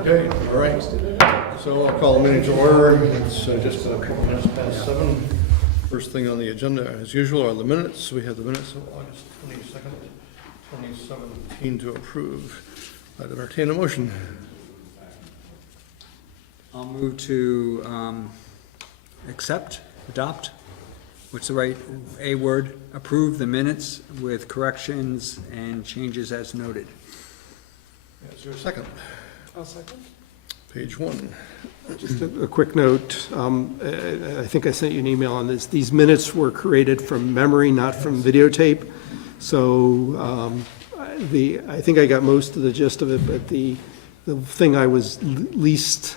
Okay, all right. So I'll call the meeting to order. It's just a couple minutes past 7. First thing on the agenda, as usual, are the minutes. We have the minutes of August 22nd, 2017 to approve. I'd entertain a motion. I'll move to accept, adopt, what's the right A word? Approve the minutes with corrections and changes as noted. Is there a second? I'll second. Page 1. Just a quick note, I think I sent you an email on this. These minutes were created from memory, not from videotape. So I think I got most of the gist of it, but the thing I was least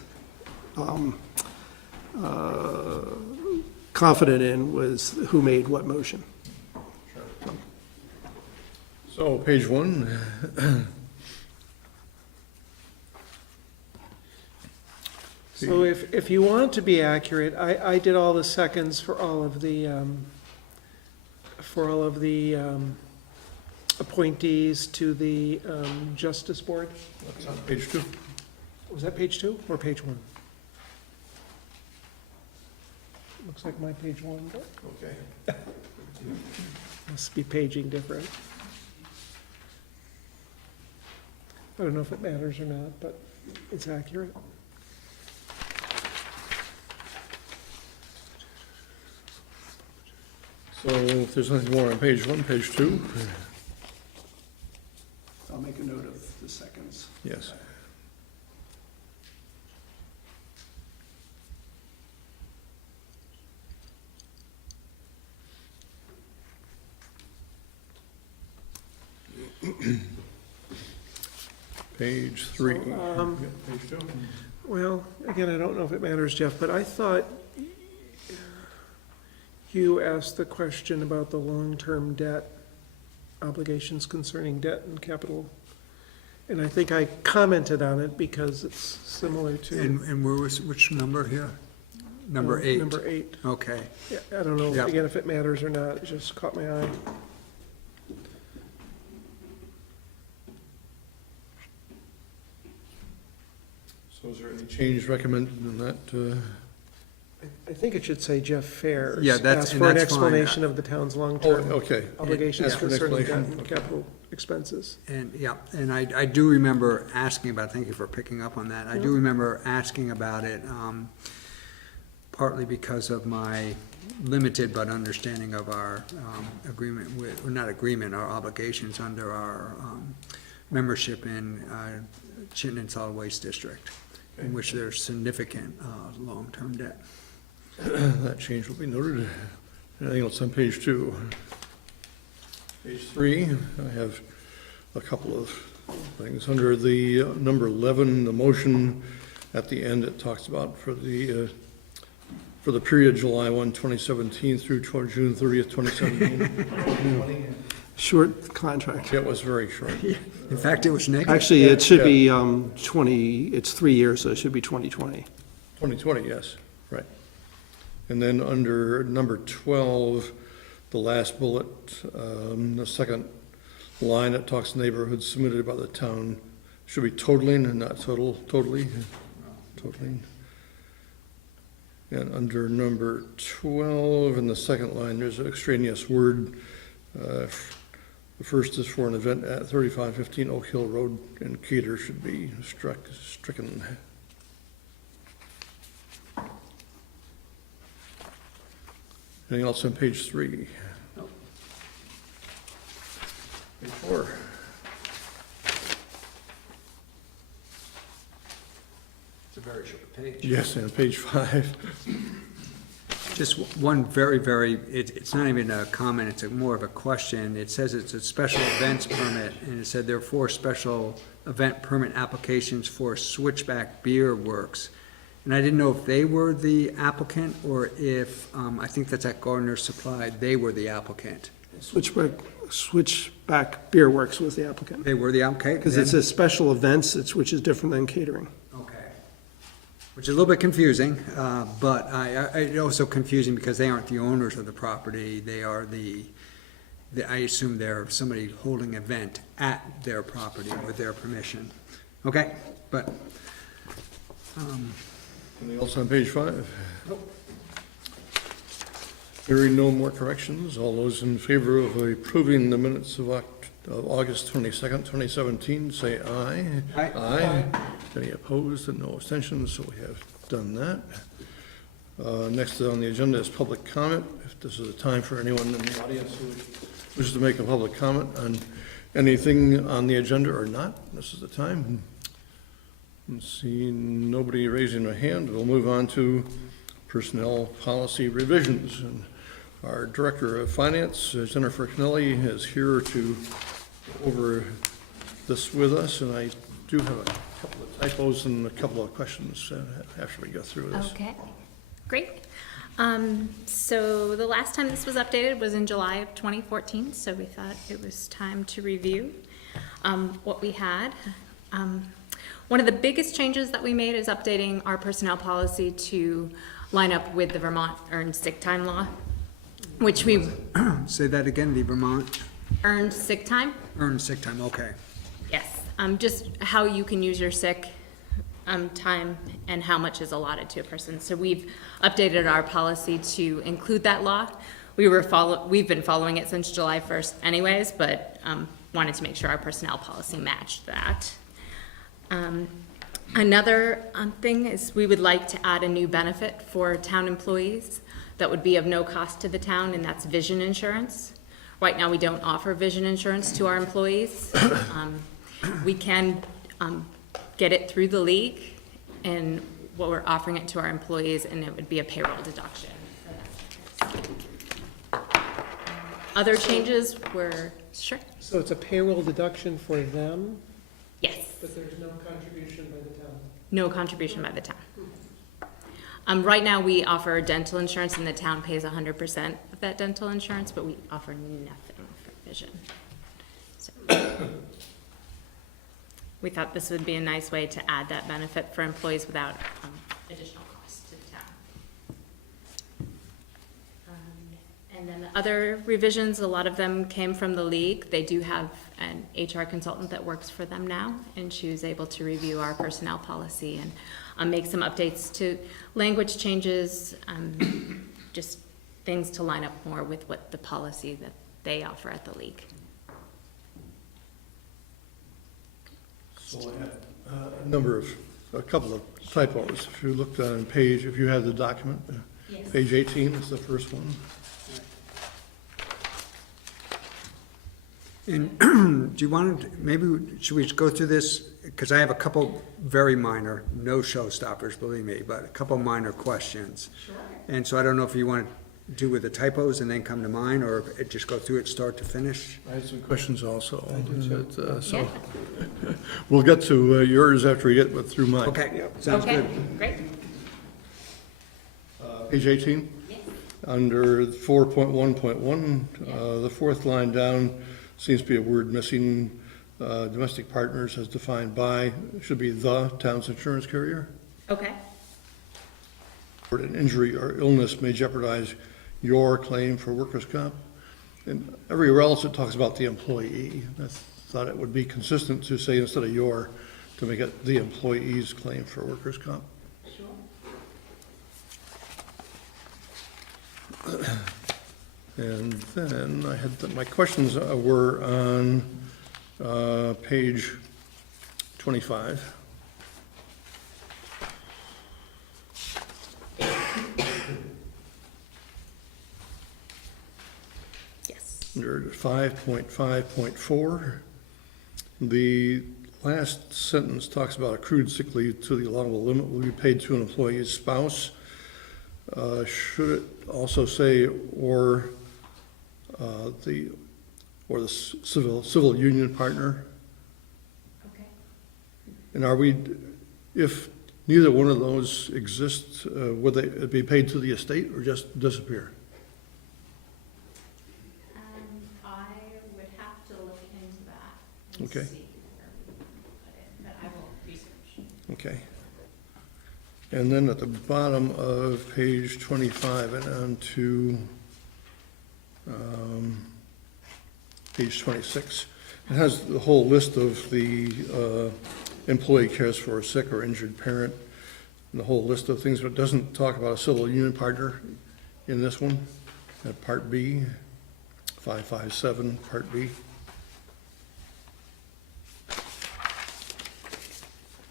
confident in was who made what motion. So page 1. So if you want to be accurate, I did all the seconds for all of the appointees to the Justice Board. That's on page 2. Was that page 2 or page 1? Looks like my page 1, but Okay. must be paging different. I don't know if it matters or not, but it's accurate. So if there's nothing more on page 1, page 2. I'll make a note of the seconds. Yes. Page 3. So, Page 2. Well, again, I don't know if it matters, Jeff, but I thought you asked the question about the long-term debt obligations concerning debt and capital. And I think I commented on it because it's similar to. And where was, which number here? Number 8? Number 8. Okay. Yeah, I don't know, Yep. again, if it matters or not, it just caught my eye. So is there any change recommended in that? I think it should say Jeff Fairs. Yeah, that's- Ask and for an that's fine. explanation of the town's Oh, long-term okay. obligations Ask for an concerning debt explanation. and capital expenses. And, yeah, and I do remember asking about, thank you for picking up on that. I do remember asking about it, partly because of my limited but understanding of our agreement with, or not agreement, our obligations under our membership in Chittenden Solid Waste District, in which there's significant long-term debt. That change will be noted. Anything else on page 2? Page 3, I have a couple of things. Under the number 11, the motion at the end, it talks about for the period July 1, 2017 through June 30th, 2017. Short contract. It was very short. In fact, it was negative. Actually, it should be 20, it's 3 years, so it should be 2020. 2020, yes, right. And then under number 12, the last bullet, the second line, it talks neighborhoods submitted by the town, should be totaling and not totally. Totaling. And under number 12, in the second line, there's an extraneous word. The first is for an event at 3515 Oak Hill Road, and cater should be stricken. Anything else on page 3? Nope. Page 4. It's a very short page. Yes, and page 5. Just one very, it's not even a comment, it's more of a question. It says it's a special events permit, and it said there are 4 special event permit applications for Switchback Beer Works. And I didn't know if they were the applicant, or if, I think that's at Gardner Supply, they were the applicant. Switchback Beer Works was the applicant. They were the applicant? Because it says special events, which is different than catering. Okay. Which is a little bit confusing, but I also confusing because they aren't the owners of the property. They are I assume they're somebody holding an event at their property with their permission. Okay, but Anything else on page 5? Hearing no more corrections, all those in favor of approving the minutes of August 22nd, 2017, say aye. Aye. Aye. Any opposed and no abstentions, so we have done that. Next on the agenda is public comment. If this is a time for anyone in the audience who wishes to make a public comment on anything on the agenda or not, this is the time. Seeing nobody raising a hand, we'll move on to personnel policy revisions. And our Director of Finance, Jennifer Kennelly, is here to go over this with us, and I do have a couple of typos and a couple of questions after we go through this. Okay, great. So the last time this was updated was in July of 2014, so we thought it was time to review what we had. One of the biggest changes that we made is updating our personnel policy to line up with the Vermont earned sick time law, which we Say that again, the Vermont earned sick time. earned sick time, okay. Yes, just how you can use your sick time and how much is allotted to a person. So we've updated our policy to include that law. We've been following it since July 1st anyways, but wanted to make sure our personnel policy matched that. Another thing is we would like to add a new benefit for town employees that would be of no cost to the town, and that's vision insurance. Right now, we don't offer vision insurance to our employees. We can get it through the league, and what we're offering it to our employees, and it would be a payroll deduction. Other changes were, sure, So it's a payroll deduction for them, yes, but there's no contribution by the town? no contribution by the town. Right now, we offer dental insurance, and the town pays 100% of that dental insurance, but we offer nothing for vision. So we thought this would be a nice way to add that benefit for employees without additional cost to the town. And then the other revisions, a lot of them came from the league. They do have an HR consultant that works for them now, and she was able to review our personnel policy and make some updates to language changes, just things to line up more with what the policy that they offer at the league. So I had a couple of typos. If you looked on page, if you have the document, Yes. page 18 is the first one. And do you want to, should we go through this? Because I have a couple very minor, no showstoppers, believe me, but a couple minor questions. Sure. And so I don't know if you want to do with the typos and then come to mine, or just go through it start to finish. I had some questions also. So Yeah. we'll get to yours after we get through mine. Okay, sounds Okay, good. great. Page 18, Yes. under 4.1.1, the fourth line down seems to be a word missing. Domestic partners as defined by, should be the town's insurance carrier. Okay. Or an injury or illness may jeopardize your claim for workers' comp. And everywhere else it talks about the employee. I thought it would be consistent to say instead of your, to make it the employee's claim for workers' comp. Sure. And then I had, my questions were on page 25. Yes. Under 5.5.4, the last sentence talks about accrued sick leave to the allowable limit will be paid to an employee's spouse. Should it also say, or the civil union partner? Okay. And are we, if neither one of those exists, would they be paid to the estate or just disappear? I would have to look into that and Okay. see where we put it, but I will research. Okay. And then at the bottom of page 25 and on to page 26, it has the whole list of the employee cares for a sick or injured parent. and the whole list of things, but it doesn't talk about a civil union partner in this one, at Part B, 557, Part B.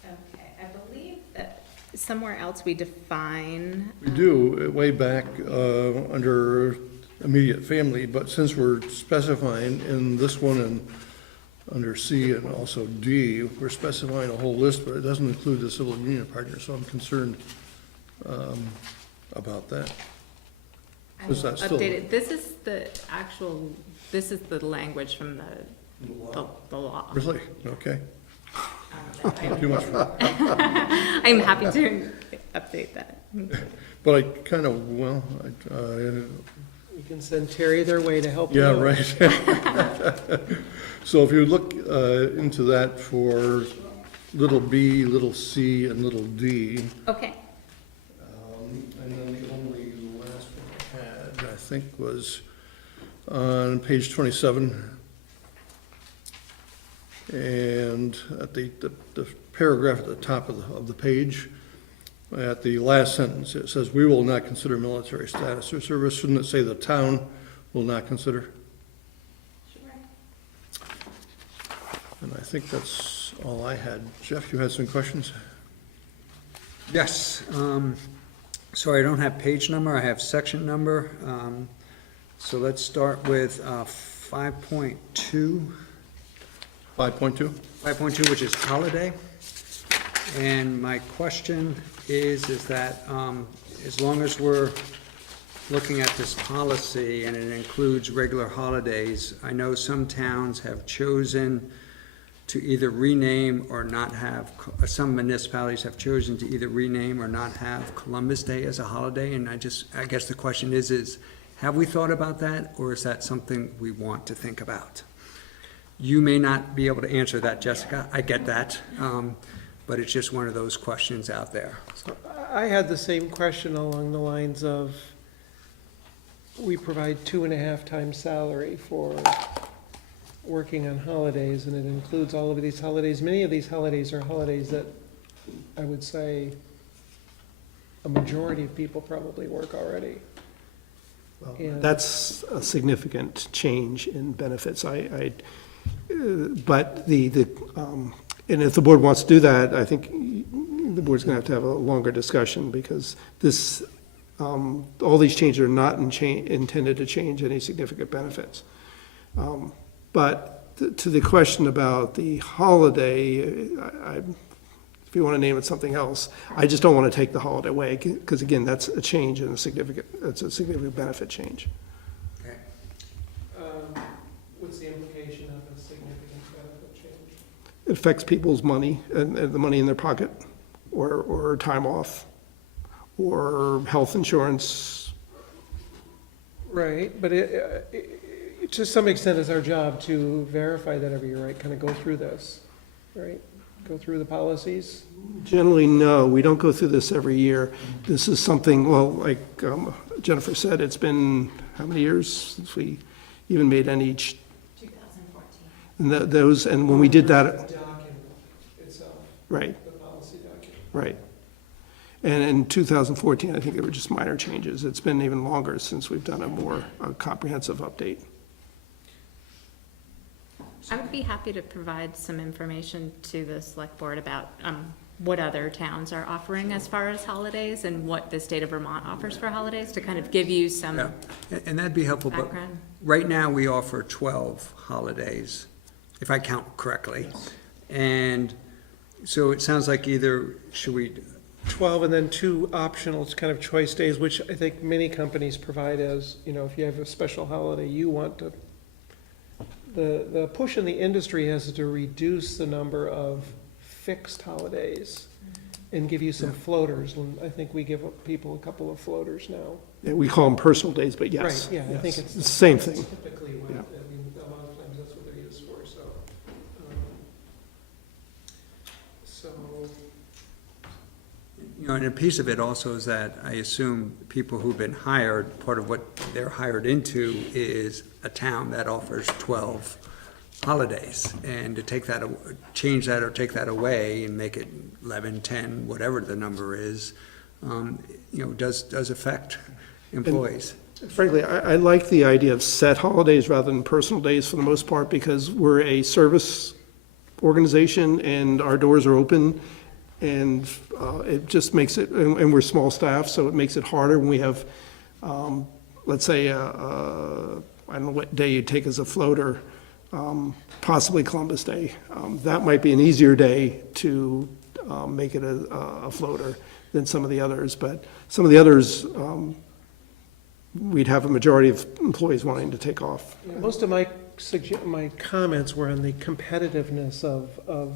Okay, I believe that somewhere else we define. We do, way back under immediate family, but since we're specifying in this one and under C and also D, we're specifying a whole list, but it doesn't include the civil union partner, so I'm concerned about that. I Is that still- updated, this is the language from the law. Really? Okay. I'm Too much for happy to update that. But I kind of, well, We can send Terry their way to help you yeah, out. right. So if you look into that for little b, little c, and little d, Okay, and then the only last one I had, I think, was on page 27. And at the paragraph at the top of the page, at the last sentence, it says, "We will not consider military status or service." Shouldn't it say the town will not consider? sure. And I think that's all I had. Jeff, you had some questions? Yes, so I don't have page number, I have section number. So let's start with 5.2. 5.2? 5.2, which is holiday. And my question is that as long as we're looking at this policy and it includes regular holidays, I know some towns have chosen to either rename or not have, some municipalities have chosen to either rename or not have Columbus Day as a holiday, and I guess the question is have we thought about that, or is that something we want to think about? You may not be able to answer that, Jessica, I get that, but it's just one of those questions out there. So I had the same question along the lines of, we provide 2.5 times salary for working on holidays, and it includes all of these holidays. Many of these holidays are holidays that I would say a majority of people probably work already. And- That's a significant change in benefits. But and if the board wants to do that, I think the board's gonna have to have a longer discussion, because this, all these changes are not intended to change any significant benefits. But to the question about the holiday, if you want to name it something else, I just don't want to take the holiday away, because again, that's a change and it's a significant benefit change. Okay. What's the implication of a significant benefit change? It affects people's money and the money in their pocket, or time off, or health insurance. Right, but to some extent, it's our job to verify that every year, right? Kind of go through this, right? Go through the policies. Generally, no, we don't go through this every year. This is something, well, like Jennifer said, it's been how many years since we even made any, 2014. and when we did that, Document itself, right, the policy document. right. And in 2014, I think there were just minor changes. It's been even longer since we've done a more comprehensive update. I would be happy to provide some information to the select board about what other towns are offering as far as holidays and what the state of Vermont offers for holidays, to kind of give you some Yeah, and that'd be helpful, but background. right now we offer 12 holidays, if I count correctly. And so it sounds like either, should we, 12 and then 2 optional kind of choice days, which I think many companies provide as, if you have a special holiday, you want to, the push in the industry has to reduce the number of fixed holidays and give you some floaters, and I think we give people a couple of floaters now. Yeah, we call them personal days, but yes. Right, yeah, I think yes. it's. The same thing. Typically, what, Yeah. I mean, a lot of times that's what they're used for, so. and a piece of it also is that I assume people who've been hired, part of what they're hired into is a town that offers 12 holidays, and to take that, change that or take that away and make it 11, 10, whatever the number is, does affect employees. Frankly, I like the idea of set holidays rather than personal days for the most part, because we're a service organization and our doors are open, and it just makes it, and we're small staff, so it makes it harder when we have, let's say, I don't know what day you'd take as a floater, possibly Columbus Day. That might be an easier day to make it a floater than some of the others, but some of the others, we'd have a majority of employees wanting to take off. Most of my comments were on the competitiveness of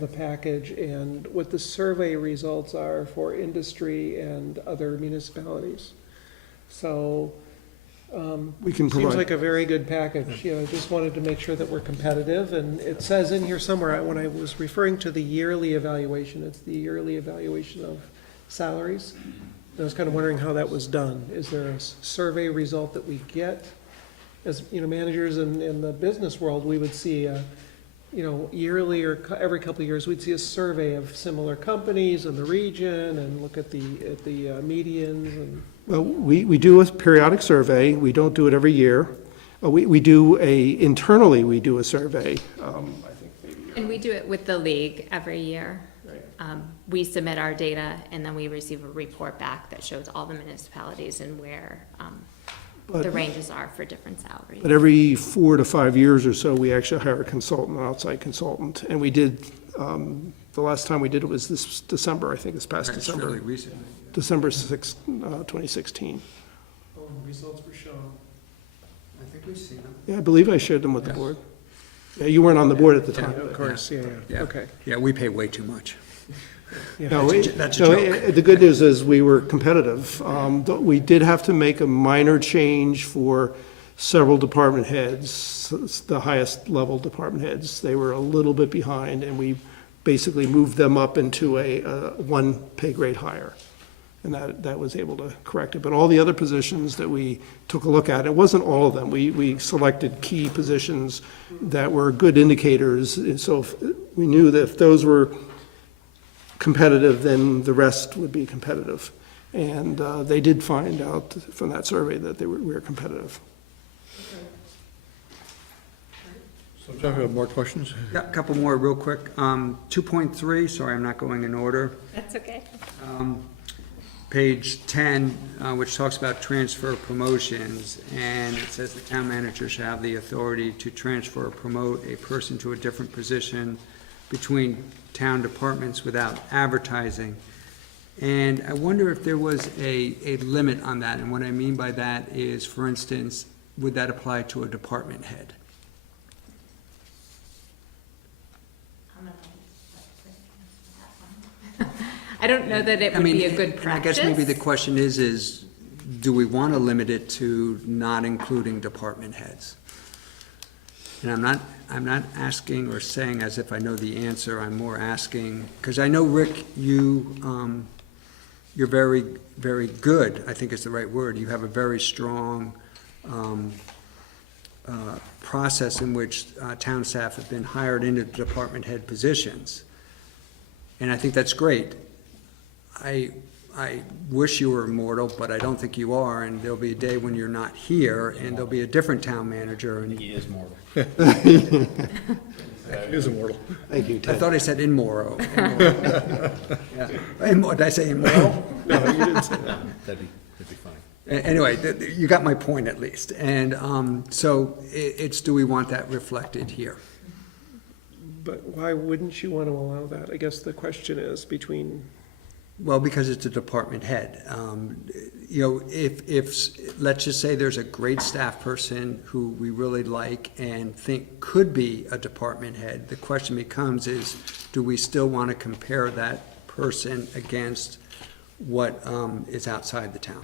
the package and what the survey results are for industry and other municipalities. So, We can seems provide, like a very good package. Just wanted to make sure that we're competitive, and it says in here somewhere, when I was referring to the yearly evaluation, it's the yearly evaluation of salaries. I was kind of wondering how that was done. Is there a survey result that we get? As, managers in the business world, we would see, yearly or every couple of years, we'd see a survey of similar companies in the region and look at the medians and. well, we do a periodic survey. We don't do it every year. Internally, we do a survey. I think maybe. And we do it with the league every year. Right. We submit our data, and then we receive a report back that shows all the municipalities and where the ranges are for different salaries. But every 4 to 5 years or so, we actually hire a consultant, an outside consultant. And we did, the last time we did it was this December, I think, this past It's December. fairly recent. December 6th, 2016. Oh, results were shown. I think we've seen them. Yeah, I believe I shared them with the Yes. board. Yeah, you weren't on the board at the time. Of course, yeah, Yeah. okay. Yeah, we pay way too much. No, That's a joke. the good news is we were competitive. We did have to make a minor change for several department heads, the highest level department heads. They were a little bit behind, and we basically moved them up into a one pay grade higher. And that was able to correct it. But all the other positions that we took a look at, it wasn't all of them. We selected key positions that were good indicators. And so we knew that if those were competitive, then the rest would be competitive. And they did find out from that survey that we were competitive. So Jeff, you have more questions? Yeah, a couple more real quick. 2.3, sorry, I'm not going in order. That's okay. Page 10, which talks about transfer promotions, and it says the town manager shall have the authority to transfer or promote a person to a different position between town departments without advertising. And I wonder if there was a limit on that, and what I mean by that is, for instance, would that apply to a department head? I don't know that it would be a good practice. I guess maybe the question is do we want to limit it to not including department heads? And I'm not asking or saying as if I know the answer, I'm more asking, because I know, Rick, you're very, very good, I think is the right word. You have a very strong process in which town staff have been hired into department head positions. And I think that's great. I wish you were immortal, but I don't think you are, and there'll be a day when you're not here, and there'll be a different town manager, and He is mortal. He is immortal. Thank you, I Ted. thought I said immoral. Yeah. Did I say immoral? No, you didn't say that. That'd be fine. Anyway, you got my point at least, and so it's, do we want that reflected here? But why wouldn't you want to allow that? I guess the question is between, Well, because it's a department head. If, let's just say there's a great staff person who we really like and think could be a department head, the question becomes is, do we still want to compare that person against what is outside the town?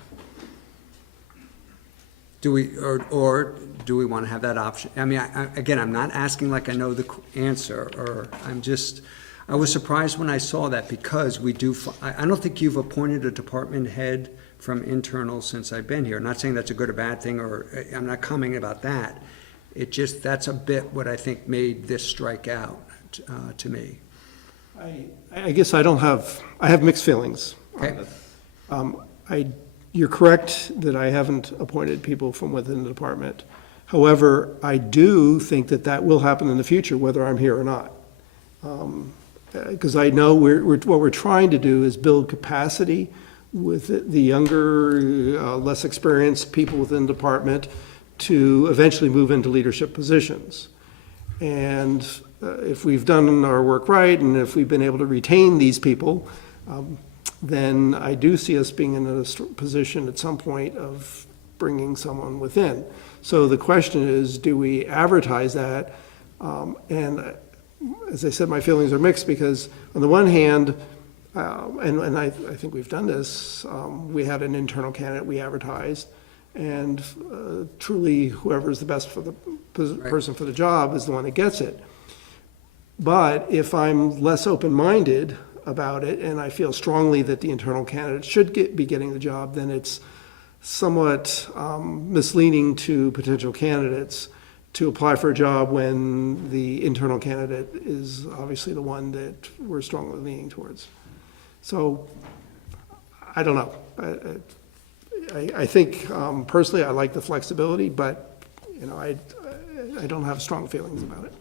Do we, or do we want to have that option? I mean, again, I'm not asking like I know the answer, or I was surprised when I saw that, because we do, I don't think you've appointed a department head from internal since I've been here. I'm not saying that's a good or bad thing, or I'm not commenting about that. That's a bit what I think made this strike out to me. I guess I have mixed feelings. Okay. You're correct that I haven't appointed people from within the department. However, I do think that that will happen in the future, whether I'm here or not. Because I know what we're trying to do is build capacity with the younger, less experienced people within the department to eventually move into leadership positions. And if we've done our work right, and if we've been able to retain these people, then I do see us being in a position at some point of bringing someone within. So the question is, do we advertise that? And as I said, my feelings are mixed, because on the one hand, and I think we've done this, we had an internal candidate we advertised, and truly whoever's the best for the person for the job is the one that gets it. But if I'm less open-minded about it, and I feel strongly that the internal candidate should be getting the job, then it's somewhat misleading to potential candidates to apply for a job when the internal candidate is obviously the one that we're strongly leaning towards. So, I don't know. I think personally I like the flexibility, but I don't have strong feelings about it.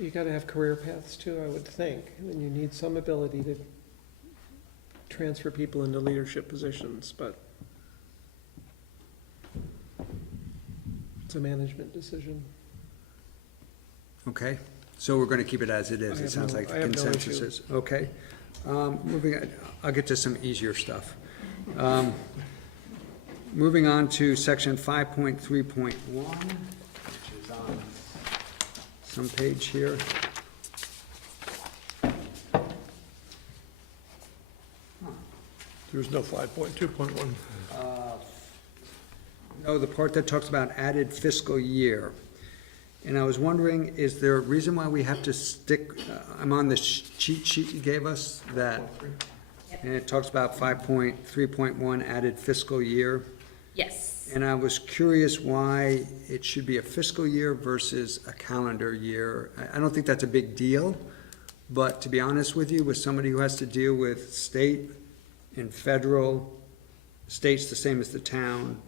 You gotta have career paths too, I would think, and you need some ability to transfer people into leadership positions, but it's a management decision. Okay, so we're going to keep it as it is. I It have sounds no- like I the have no consensus issue. is. Okay. Moving on, I'll get to some easier stuff. Moving on to section 5.3.1, which is on some page here. There's no 5.2.1. No, the part that talks about added fiscal year. And I was wondering, is there a reason why we have to stick, I'm on the cheat sheet you gave us, that, and it talks about 5.3.1 added fiscal year. Yes. And I was curious why it should be a fiscal year versus a calendar year. I don't think that's a big deal, but to be honest with you, with somebody who has to deal with state and federal, state's the same as the town,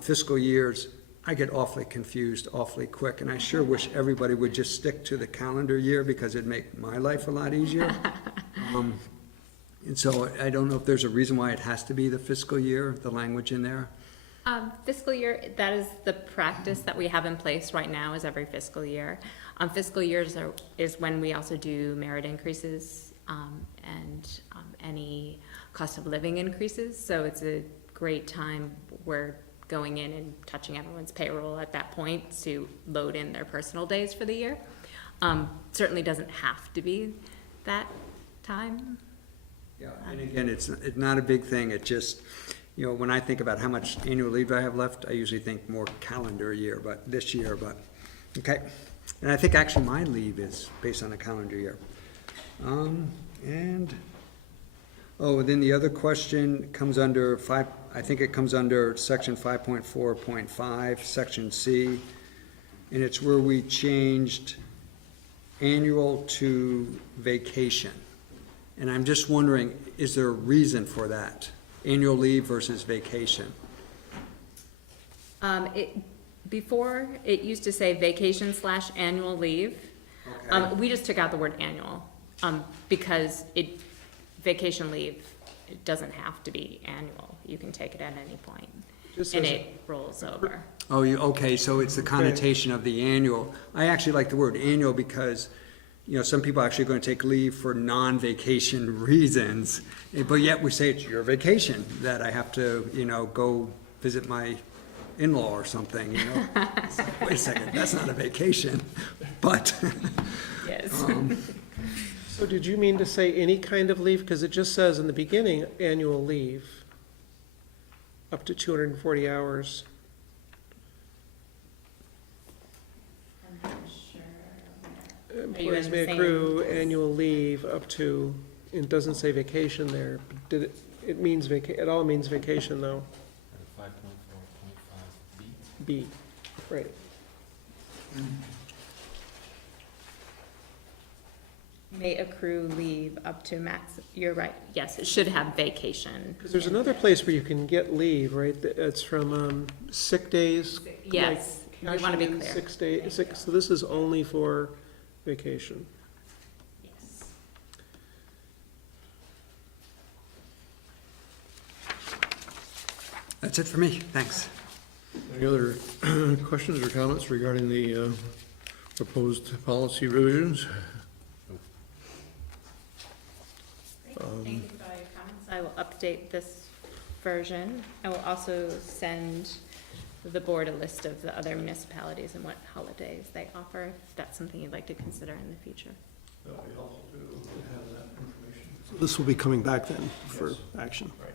fiscal years, I get awfully confused awfully quick, and I sure wish everybody would just stick to the calendar year, because it'd make my life a lot easier. And so I don't know if there's a reason why it has to be the fiscal year, the language in there. Fiscal year, that is the practice that we have in place right now, is every fiscal year. Fiscal years is when we also do merit increases and any cost of living increases. So it's a great time. We're going in and touching everyone's payroll at that point to load in their personal days for the year. Certainly doesn't have to be that time. Yeah, and again, it's not a big thing. It just, when I think about how much annual leave I have left, I usually think more calendar year, but this year, but, okay. And I think actually my leave is based on a calendar year. And then the other question comes under I think it comes under section 5.4.5, section C, and it's where we changed annual to vacation. And I'm just wondering, is there a reason for that? Annual leave versus vacation? Before, it used to say vacation / annual leave. Okay. We just took out the word annual, because vacation leave, it doesn't have to be annual. You can take it at any point, Just and as it rolls over. Oh, okay, so it's the connotation of the annual. I actually like the word annual because, some people are actually going to take leave for non-vacation reasons, but yet we say it's your vacation, that I have to, go visit my in-law or something, It's like, wait a second, that's not a vacation, but. Yes. So did you mean to say any kind of leave? Because it just says in the beginning, annual leave, up to 240 hours. I'm not sure. Employees in may the same- accrue annual leave up to, it doesn't say vacation there. But it all means vacation though. 5.4.5B. B. Right. May accrue leave up to max, you're right, yes, it should have vacation. Because there's another place where you can get leave, right? It's from sick days. Yes, we want to be cashing in clear. 6 days, so this is only for vacation. Yes. That's it for me, thanks. Any other questions or comments regarding the proposed policy revisions? Thank you for all your comments. I will update this version. I will also send the board a list of the other municipalities and what holidays they offer, if that's something you'd like to consider in the future. That would be helpful to have that information. So this will be coming back then for action. Right.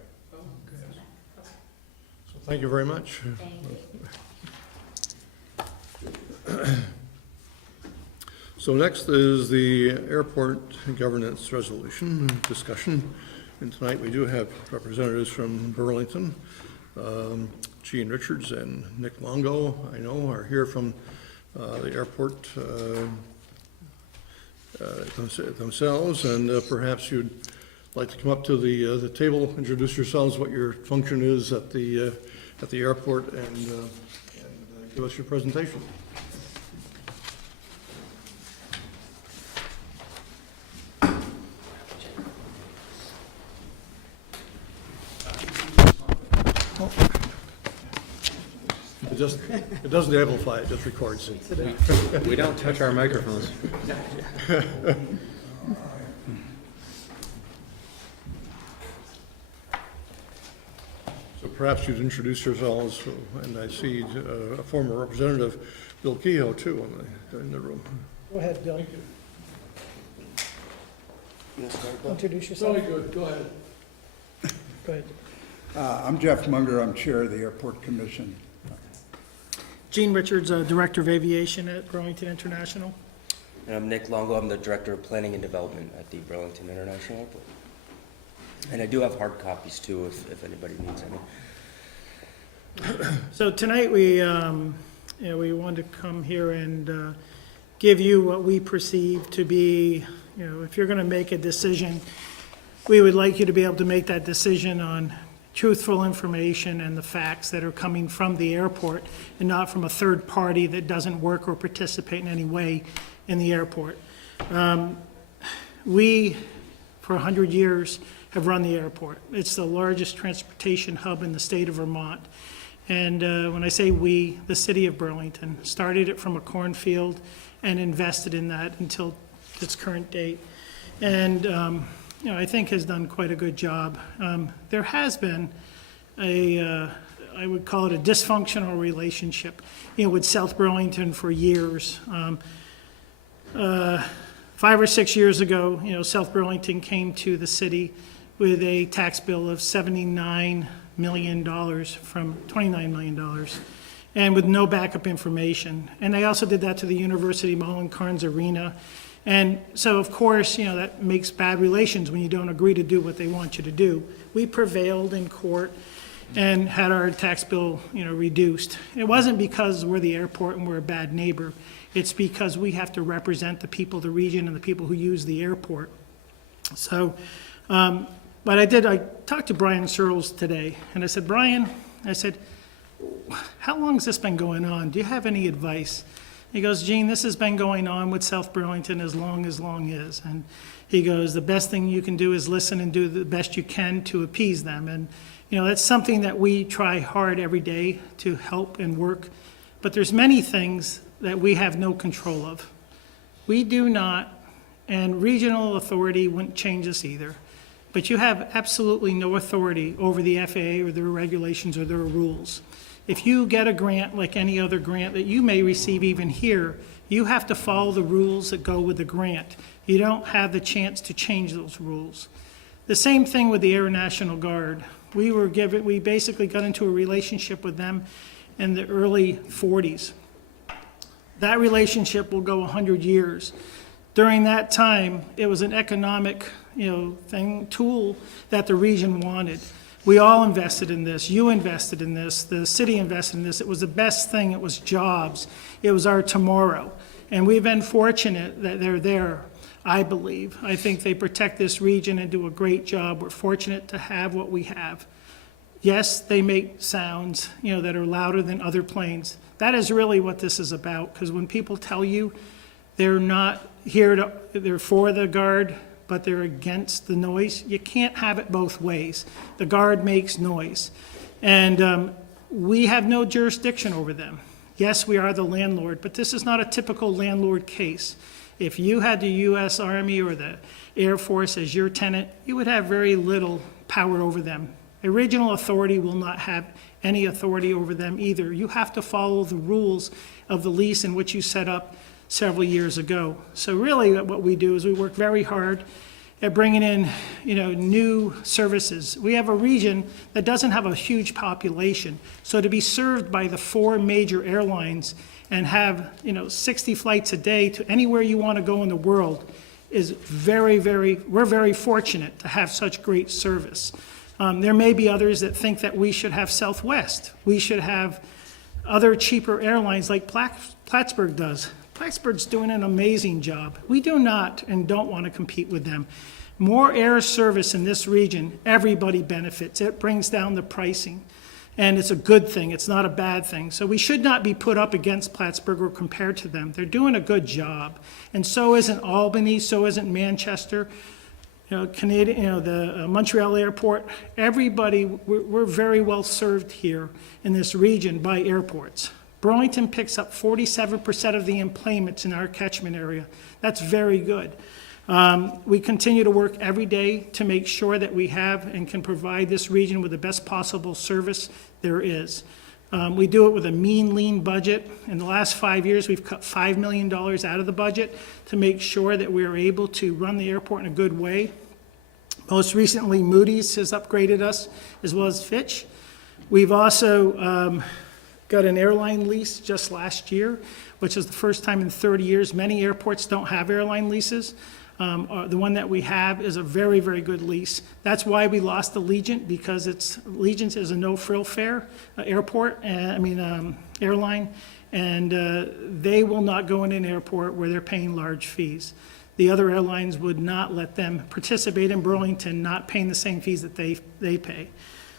So thank you very much. Thank you. So next is the airport governance resolution discussion. And tonight we do have representatives from Burlington. Gene Richards and Nick Longo, I know, are here from the airport themselves. And perhaps you'd like to come up to the table, introduce yourselves, what your function is at the airport, and give us your presentation. It doesn't amplify, it just records. We don't touch our microphones. So perhaps you'd introduce yourselves, and I see a former representative, Bill Kehoe, too, in the room. Go ahead, Bill. Introduce yourself. good, go ahead. Go ahead. I'm Jeff Munger, I'm Chair of the Airport Commission. Gene Richards, Director of Aviation at Burlington International. And I'm Nick Longo, I'm the Director of Planning and Development at the Burlington International Airport. And I do have hard copies too, if anybody needs any. So tonight we wanted to come here and give you what we perceive to be, if you're going to make a decision, we would like you to be able to make that decision on truthful information and the facts that are coming from the airport and not from a third party that doesn't work or participate in any way in the airport. We, for 100 years, have run the airport. It's the largest transportation hub in the state of Vermont. And when I say we, the city of Burlington started it from a cornfield and invested in that until its current date. And I think has done quite a good job. There has been I would call it a dysfunctional relationship, with South Burlington for years. 5 or 6 years ago, South Burlington came to the city with a tax bill of $79 million from $29 million, and with no backup information. And they also did that to the University Mullen Carnes Arena. And so, of course, that makes bad relations when you don't agree to do what they want you to do. We prevailed in court and had our tax bill, reduced. It wasn't because we're the airport and we're a bad neighbor. It's because we have to represent the people of the region and the people who use the airport. So, but I talked to Brian Searles today, and I said, Brian, how long has this been going on? Do you have any advice? He goes, Gene, this has been going on with South Burlington as long is. And he goes, the best thing you can do is listen and do the best you can to appease them. And, that's something that we try hard every day to help and work. But there's many things that we have no control of. We do not, and regional authority wouldn't change this either. But you have absolutely no authority over the FAA or their regulations or their rules. If you get a grant like any other grant that you may receive even here, you have to follow the rules that go with the grant. You don't have the chance to change those rules. The same thing with the Air National Guard. We basically got into a relationship with them in the early 40s. That relationship will go 100 years. During that time, it was an economic, tool that the region wanted. We all invested in this. You invested in this. The city invested in this. It was the best thing. It was jobs. It was our tomorrow. And we've been fortunate that they're there, I believe. I think they protect this region and do a great job. We're fortunate to have what we have. Yes, they make sounds, that are louder than other planes. That is really what this is about, because when people tell you they're not they're for the Guard, but they're against the noise, you can't have it both ways. The Guard makes noise. And we have no jurisdiction over them. Yes, we are the landlord, but this is not a typical landlord case. If you had the U.S. Army or the Air Force as your tenant, you would have very little power over them. A regional authority will not have any authority over them either. You have to follow the rules of the lease in which you set up several years ago. So really what we do is we work very hard at bringing in, new services. We have a region that doesn't have a huge population. So to be served by the 4 major airlines and have, 60 flights a day to anywhere you want to go in the world is we're very fortunate to have such great service. There may be others that think that we should have Southwest. We should have other cheaper airlines like Plattsburgh does. Plattsburgh's doing an amazing job. We do not and don't want to compete with them. More air service in this region, everybody benefits. It brings down the pricing. And it's a good thing. It's not a bad thing. So we should not be put up against Plattsburgh or compared to them. They're doing a good job. And so isn't Albany, so isn't Manchester. Canadian, the Montreal airport, everybody, we're very well served here in this region by airports. Burlington picks up 47% of the employments in our catchment area. That's very good. We continue to work every day to make sure that we have and can provide this region with the best possible service there is. We do it with a mean, lean budget. In the last 5 years, we've cut $5 million out of the budget to make sure that we are able to run the airport in a good way. Most recently, Moody's has upgraded us, as well as Fitch. We've also got an airline lease just last year, which is the first time in 30 years. Many airports don't have airline leases. The one that we have is a very, very good lease. That's why we lost Allegiant, because Allegiant is a no-frill fare airline, and they will not go in an airport where they're paying large fees. The other airlines would not let them participate in Burlington, not paying the same fees that they pay.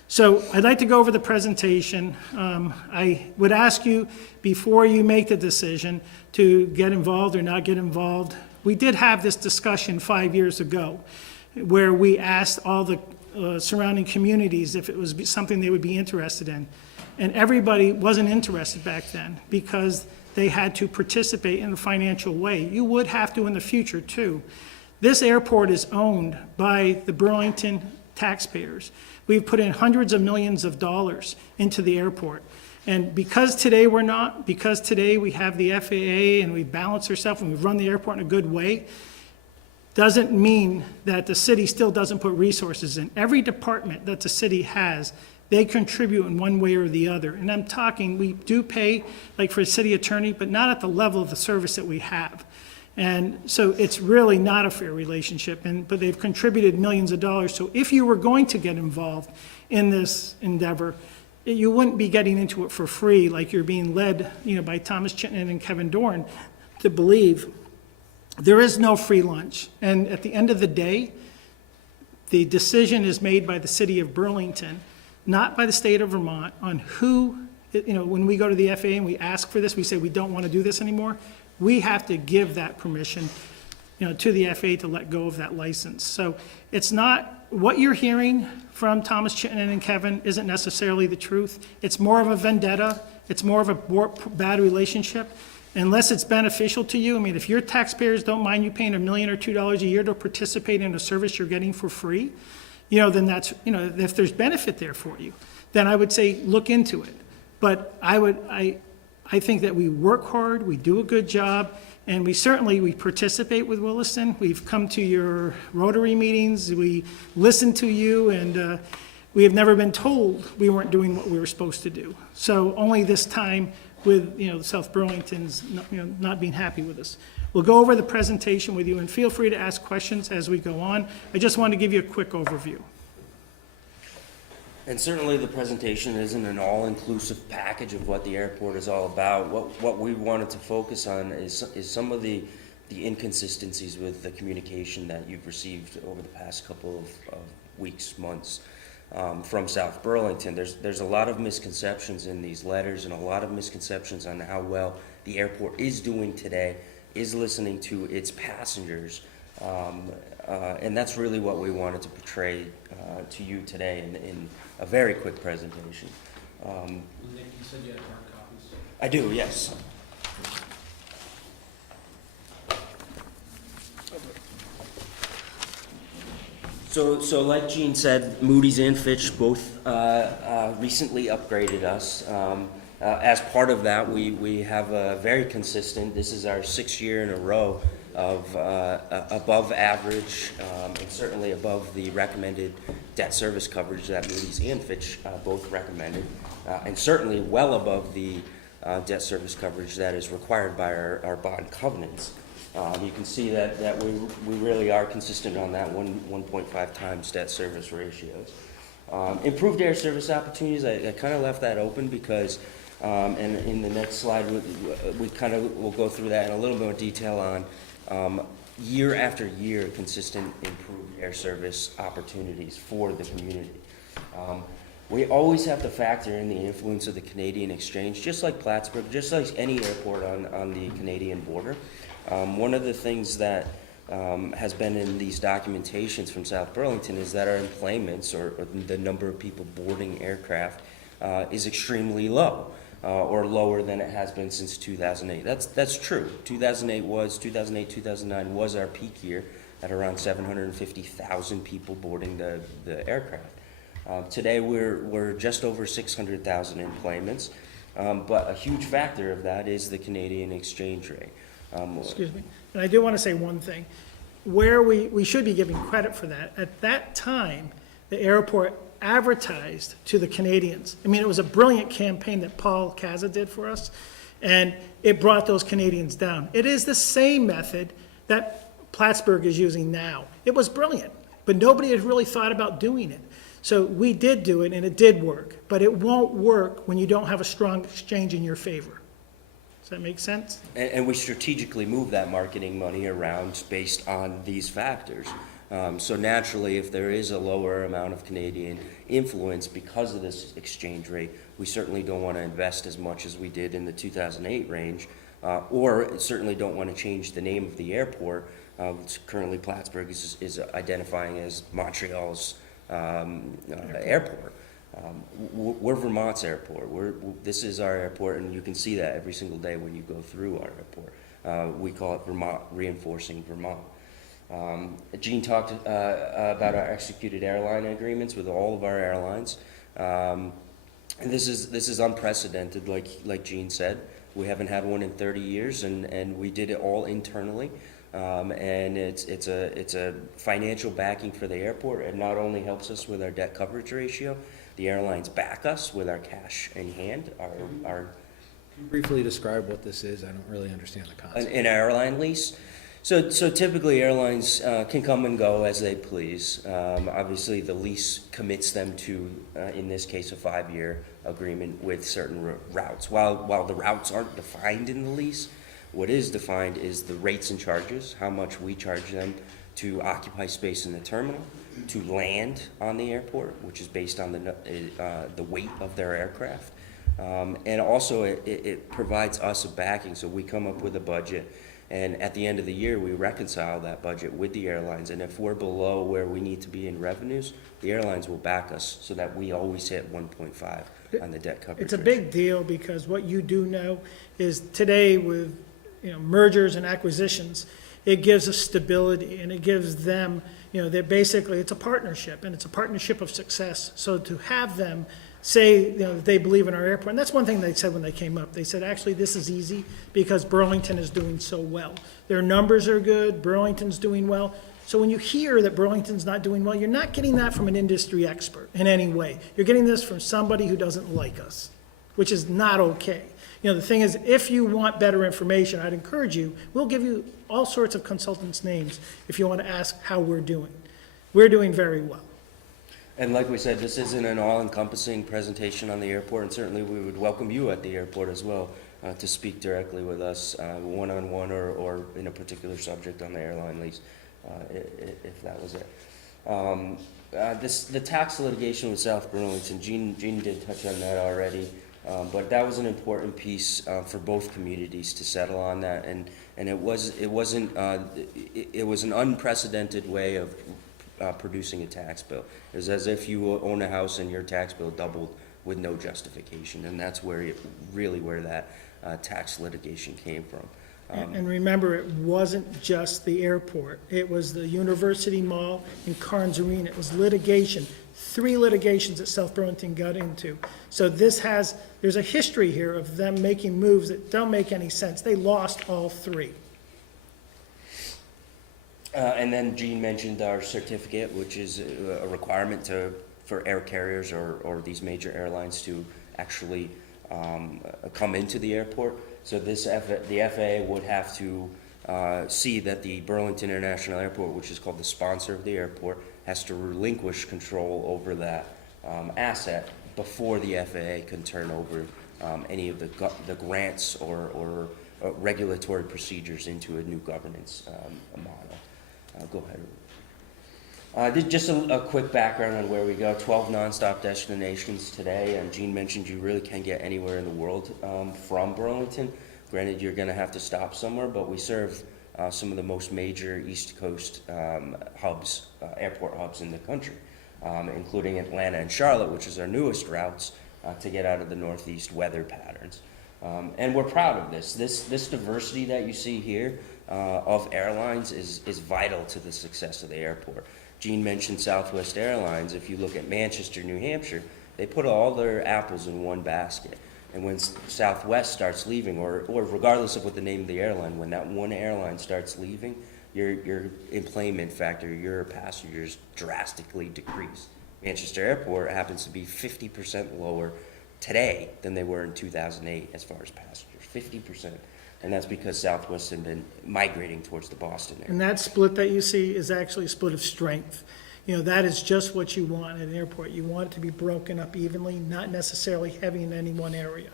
So I'd like to go over the presentation. I would ask you, before you make the decision, to get involved or not get involved. We did have this discussion 5 years ago, where we asked all the surrounding communities if it was something they would be interested in. And everybody wasn't interested back then, because they had to participate in a financial way. You would have to in the future, too. This airport is owned by the Burlington taxpayers. We've put in hundreds of millions of dollars into the airport. And because today we're not, because today we have the FAA and we balance ourselves and we run the airport in a good way, doesn't mean that the city still doesn't put resources in. Every department that the city has, they contribute in one way or the other. And I'm talking, we do pay, like for a city attorney, but not at the level of the service that we have. And so it's really not a fair relationship, but they've contributed millions of dollars. So if you were going to get involved in this endeavor, you wouldn't be getting into it for free, like you're being led, by Thomas Chittenden and Kevin Dorn to believe. There is no free lunch. And at the end of the day, the decision is made by the city of Burlington, not by the state of Vermont, on who, when we go to the FAA and we ask for this, we say we don't want to do this anymore, we have to give that permission, to the FAA to let go of that license. So it's not, what you're hearing from Thomas Chittenden and Kevin isn't necessarily the truth. It's more of a vendetta. It's more of a bad relationship. Unless it's beneficial to you, if your taxpayers don't mind you paying $1 million or $2 a year to participate in a service you're getting for free, then that's, if there's benefit there for you, then I would say look into it. But I think that we work hard, we do a good job, and we participate with Williston. We've come to your Rotary meetings, we listen to you, and we have never been told we weren't doing what we were supposed to do. So only this time with, South Burlington's, not being happy with us. We'll go over the presentation with you, and feel free to ask questions as we go on. I just want to give you a quick overview. And certainly the presentation isn't an all-inclusive package of what the airport is all about. What we wanted to focus on is some of the inconsistencies with the communication that you've received over the past couple of weeks, months, from South Burlington. There's a lot of misconceptions in these letters and a lot of misconceptions on how well the airport is doing today, is listening to its passengers. And that's really what we wanted to portray to you today in a very quick presentation. Nick, you said you had hard copies. I do, yes. So like Gene said, Moody's and Fitch both recently upgraded us. As part of that, we have a very consistent, this is our 6th year in a row of above average and certainly above the recommended debt service coverage that Moody's and Fitch both recommended, and certainly well above the debt service coverage that is required by our bond covenants. You can see that we really are consistent on that 1.5 times debt service ratios. Improved air service opportunities, I kind of left that open because, and in the next slide, we kind of will go through that in a little more detail on year after year consistent improved air service opportunities for the community. We always have to factor in the influence of the Canadian exchange, just like Plattsburgh, just like any airport on the Canadian border. One of the things that has been in these documentations from South Burlington is that our employments, or the number of people boarding aircraft, is extremely low, or lower than it has been since 2008. That's true. 2008, 2009 was our peak year at around 750,000 people boarding the aircraft. Today we're just over 600,000 employments, but a huge factor of that is the Canadian exchange rate. Excuse me. And I do want to say one thing. Where we should be giving credit for that, at that time, the airport advertised to the Canadians. I mean, it was a brilliant campaign that Paul Kaza did for us, and it brought those Canadians down. It is the same method that Plattsburgh is using now. It was brilliant, but nobody had really thought about doing it. So we did do it, and it did work, but it won't work when you don't have a strong exchange in your favor. Does that make sense? And we strategically move that marketing money around based on these factors. So naturally, if there is a lower amount of Canadian influence because of this exchange rate, we certainly don't want to invest as much as we did in the 2008 range, or certainly don't want to change the name of the airport, which currently Plattsburgh is identifying as Montreal's airport. We're Vermont's airport. This is our airport, and you can see that every single day when you go through our airport. We call it Vermont, reinforcing Vermont. Gene talked about our executed airline agreements with all of our airlines. And this is unprecedented, like Gene said. We haven't had one in 30 years, and we did it all internally. And it's a financial backing for the airport. It not only helps us with our debt coverage ratio, the airlines back us with our cash in hand. Our Can you briefly describe what this is? I don't really understand the concept. an airline lease. So typically airlines can come and go as they please. Obviously, the lease commits them to, in this case, a 5-year agreement with certain routes. While the routes aren't defined in the lease, what is defined is the rates and charges, how much we charge them to occupy space in the terminal, to land on the airport, which is based on the weight of their aircraft. And also it provides us a backing, so we come up with a budget, and at the end of the year, we reconcile that budget with the airlines, and if we're below where we need to be in revenues, the airlines will back us so that we always hit 1.5 on the debt coverage It's a ratio. big deal because what you do know is today with, mergers and acquisitions, it gives us stability and it gives them, they're basically, it's a partnership and it's a partnership of success. So to have them say, that they believe in our airport, and that's one thing they said when they came up. They said, actually, this is easy because Burlington is doing so well. Their numbers are good, Burlington's doing well. So when you hear that Burlington's not doing well, you're not getting that from an industry expert in any way. You're getting this from somebody who doesn't like us, which is not okay. The thing is, if you want better information, I'd encourage you, we'll give you all sorts of consultants' names if you want to ask how we're doing. We're doing very well. And like we said, this isn't an all-encompassing presentation on the airport, and certainly we would welcome you at the airport as well to speak directly with us, one-on-one or in a particular subject on the airline lease, if that was it. The tax litigation with South Burlington, Gene did touch on that already, but that was an important piece for both communities to settle on that, and it was an unprecedented way of producing a tax bill. It was as if you own a house and your tax bill doubled with no justification, and that's where that tax litigation came from. And remember, it wasn't just the airport. It was the University Mall and Carnes Arena. It was litigation, 3 litigations that South Burlington got into. So there's a history here of them making moves that don't make any sense. They lost all 3. And then Gene mentioned our certificate, which is a requirement for air carriers or these major airlines to actually come into the airport. So the FAA would have to see that the Burlington International Airport, which is called the sponsor of the airport, has to relinquish control over that asset before the FAA can turn over any of the grants or regulatory procedures into a new governance model. Go ahead. Just a quick background on where we go. 12 nonstop destinations today, and Gene mentioned you really can get anywhere in the world from Burlington. Granted, you're going to have to stop somewhere, but we serve some of the most major East Coast hubs, airport hubs in the country, including Atlanta and Charlotte, which is our newest routes to get out of the Northeast weather patterns. And we're proud of this. This diversity that you see here of airlines is vital to the success of the airport. Gene mentioned Southwest Airlines. If you look at Manchester, New Hampshire, they put all their apples in one basket. And when Southwest starts leaving, or regardless of what the name of the airline, when that one airline starts leaving, your employment factor, your passengers drastically decrease. Manchester Airport happens to be 50% lower today than they were in 2008 as far as passengers, 50%. And that's because Southwest had been migrating towards the Boston area. And that split that you see is actually a split of strength. You know, that is just what you want at an airport. You want it to be broken up evenly, not necessarily heavy in any one area.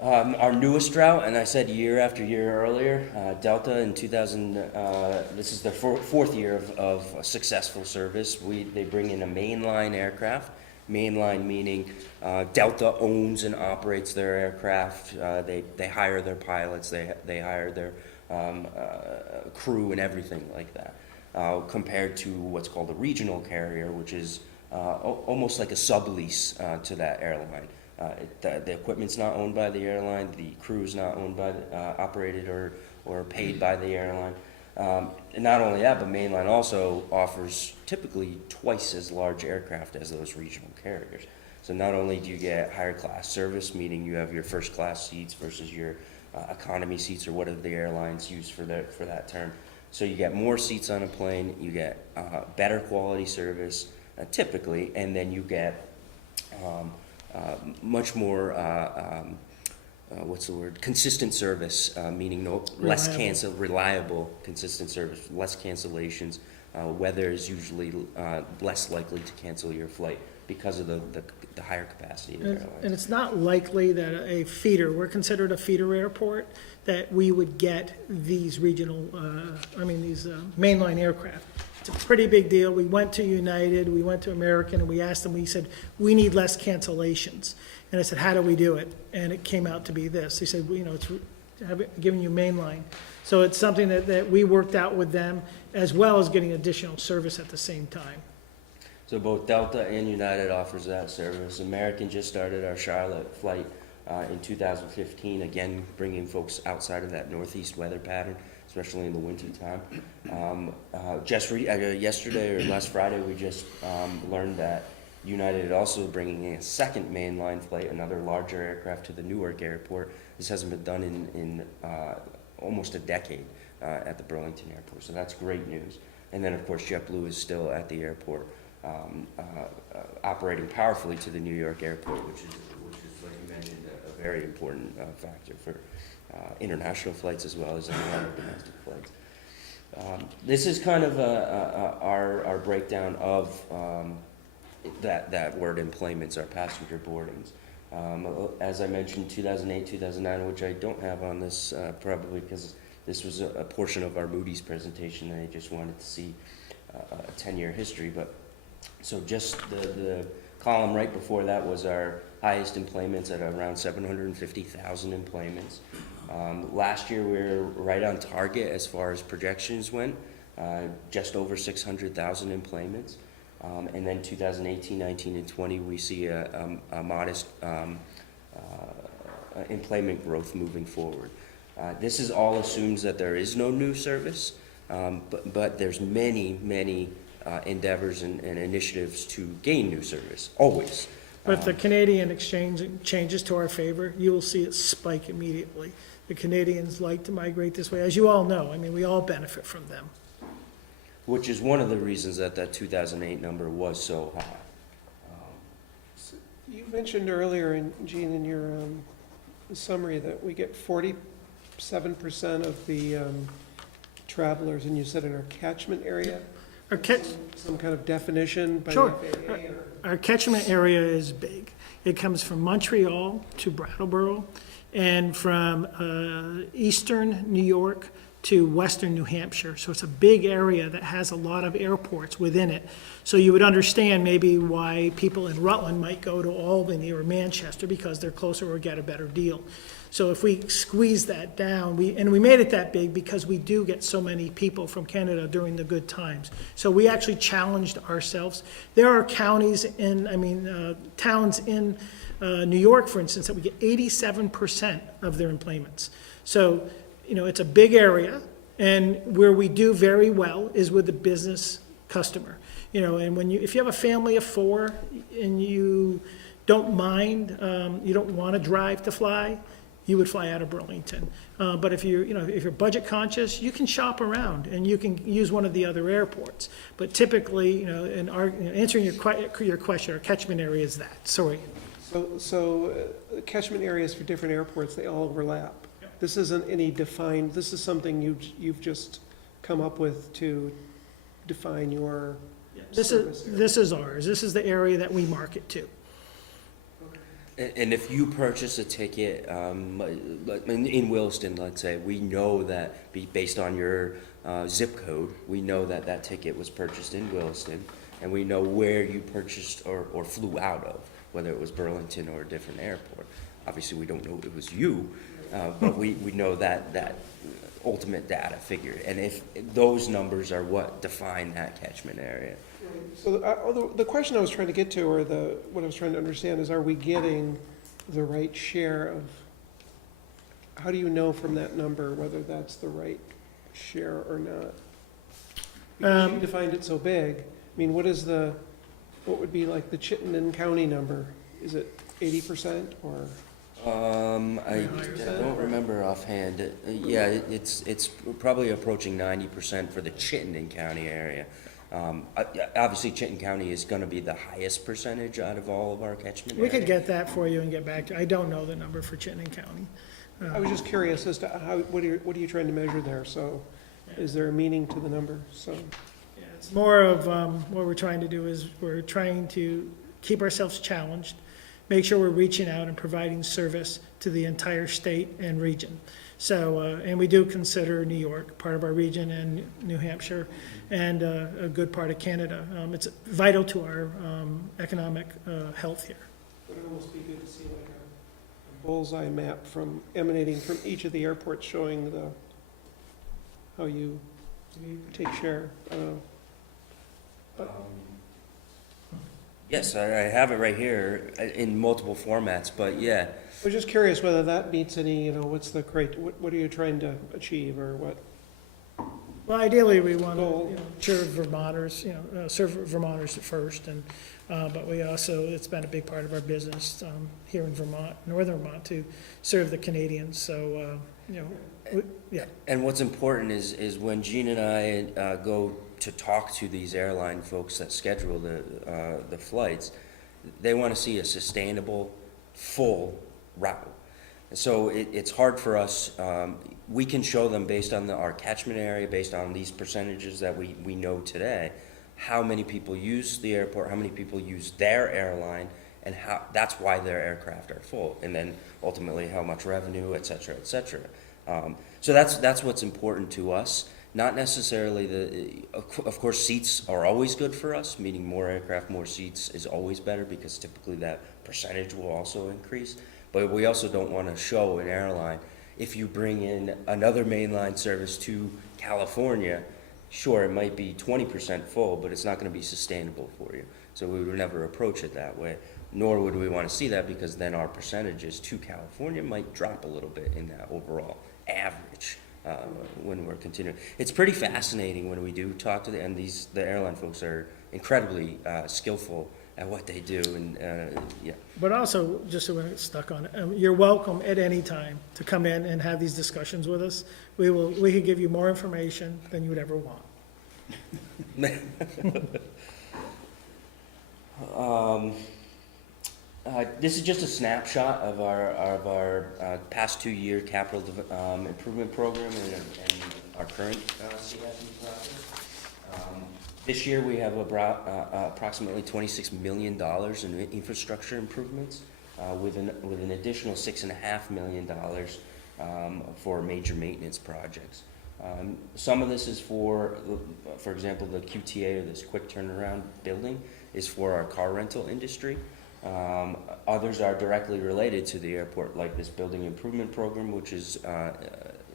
Our newest route, and I said year after year earlier, Delta in 2000, this is their fourth year of successful service. They bring in a mainline aircraft. Mainline meaning Delta owns and operates their aircraft. They hire their pilots. They hire their crew and everything like that. Compared to what's called a regional carrier, which is almost like a sublease to that airline. The equipment's not owned by the airline. The crew's not owned by operated or paid by the airline. And not only that, but mainline also offers typically twice as large aircraft as those regional carriers. So not only do you get higher class service, meaning you have your first class seats versus your economy seats, or whatever the airlines use for that term. So you get more seats on a plane, you get better quality service typically, and then you get much more consistent service, meaning reliable, consistent service, less cancellations. Weather is usually less likely to cancel your flight because of the higher capacity of the airlines. And it's not likely that a feeder, we're considered a feeder airport, that we would get these these mainline aircraft. It's a pretty big deal. We went to United, we went to American, and we asked them, we said, we need less cancellations. And I said, how do we do it? And it came out to be this. They said, well, you know, it's giving you mainline. So it's something that we worked out with them, as well as getting additional service at the same time. So both Delta and United offers that service. American just started our Charlotte flight in 2015, again, bringing folks outside of that Northeast weather pattern, especially in the winter time. Yesterday or last Friday, we just learned that United is also bringing in a second mainline flight, another larger aircraft to the Newark airport. This hasn't been done in almost a decade at the Burlington airport, so that's great news. And then, of course, JetBlue is still at the airport, operating powerfully to the New York airport, which is like you mentioned, a very important factor for international flights as well as domestic flights. This is kind of our breakdown of that word employments, our passenger boardings. As I mentioned, 2008, 2009, which I don't have on this, probably because this was a portion of our Moody's presentation, and I just wanted to see a 10-year history. But so just the column right before that was our highest employments at around 750,000 employments. Last year, we were right on target as far as projections went, just over 600,000 employments. And then 2018, 19, and 20, we see a modest employment growth moving forward. This is all assumes that there is no new service, but there's many endeavors and initiatives to gain new service, always. But if the Canadian exchange changes to our favor, you will see it spike immediately. The Canadians like to migrate this way, as you all know. I mean, we all benefit from them. Which is one of the reasons that 2008 number was so high. You mentioned earlier, Gene, in your summary, that we get 47% of the travelers, and you said in our catchment area? Our catch, Some kind of definition by the Sure. FAA? Or- Our catchment area is big. It comes from Montreal to Brattleboro, and from eastern New York to western New Hampshire. So it's a big area that has a lot of airports within it. So you would understand maybe why people in Rutland might go to Albany or Manchester, because they're closer or get a better deal. So if we squeeze that down, we made it that big because we do get so many people from Canada during the good times. So we actually challenged ourselves. There are counties towns in New York, for instance, that we get 87% of their employments. So, it's a big area, and where we do very well is with the business customer. And if you have a family of 4 and you don't mind, you don't want to drive to fly, you would fly out of Burlington. But if you're budget conscious, you can shop around and you can use one of the other airports. But typically, answering your question, our catchment area is that. Sorry. So catchment areas for different airports, they all overlap. This isn't any defined, this is something you've just come up with to define your service area. This is ours. This is the area that we market to. And if you purchase a ticket, like in Williston, let's say, we know that based on your zip code, we know that ticket was purchased in Williston, and we know where you purchased or flew out of, whether it was Burlington or a different airport. Obviously, we don't know it was you, but we know that ultimate data figure. And if those numbers are what define that catchment area. So the question I was trying to get to, or what I was trying to understand is, are we getting the right share of, how do you know from that number whether that's the right share or not? Because you defined it so big. I mean, what would be like the Chittenden County number? Is it 80% or? I don't remember offhand. Yeah, it's probably approaching 90% for the Chittenden County area. Obviously, Chittenden County is going to be the highest percentage out of all of our catchment We areas. could get that for you and get back to you. I don't know the number for Chittenden County. I was just curious as to what are you trying to measure there? So is there a meaning to the number? So, Yeah, it's more of what we're trying to do is we're trying to keep ourselves challenged, make sure we're reaching out and providing service to the entire state and region. So, and we do consider New York part of our region, and New Hampshire, and a good part of Canada. It's vital to our economic health here. would it almost be good to see like a bullseye map emanating from each of the airports showing how you take share? I don't know. Yes, I have it right here in multiple formats, but yeah. I was just curious whether that meets any, what's the what are you trying to achieve, or what? Well, ideally, we want Goal. to serve Vermonters first, and, but we also, it's been a big part of our business here in Vermont, northern Vermont, to serve the Canadians, so, yeah. And what's important is when Gene and I go to talk to these airline folks that schedule the flights, they want to see a sustainable, full route. So it's hard for us, we can show them based on our catchment area, based on these percentages that we know today, how many people use the airport, how many people use their airline, and how, that's why their aircraft are full, and then ultimately how much revenue, et cetera, et cetera. So that's what's important to us. Not necessarily of course, seats are always good for us, meaning more aircraft, more seats is always better because typically that percentage will also increase. But we also don't want to show an airline, if you bring in another mainline service to California, sure, it might be 20% full, but it's not going to be sustainable for you. So we would never approach it that way, nor would we want to see that, because then our percentages to California might drop a little bit in that overall average. When we're continuing, it's pretty fascinating when we do talk to the airline folks are incredibly skillful at what they do, and yeah. But also, just so we're not stuck on it, you're welcome at any time to come in and have these discussions with us. We can give you more information than you would ever want. This is just a snapshot of our past 2-year capital improvement program and our current CIP process. This year, we have approximately $26 million in infrastructure improvements, with an additional $6.5 million for major maintenance projects. Some of this is for example, the QTA, or this quick turnaround building, is for our car rental industry. Others are directly related to the airport, like this building improvement program, which is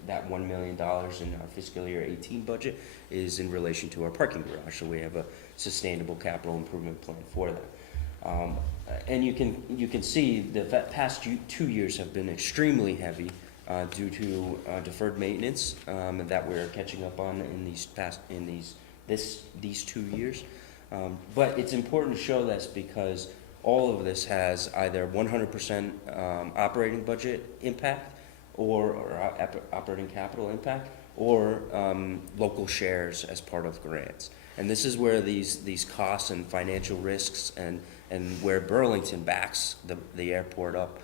that $1 million in our fiscal year 18 budget is in relation to our parking garage. So we have a sustainable capital improvement plan for that. And you can see the past 2 years have been extremely heavy due to deferred maintenance that we're catching up on in these 2 years. But it's important to show this because all of this has either 100% operating budget impact or operating capital impact, or local shares as part of grants. And this is where these costs and financial risks and where Burlington backs the airport up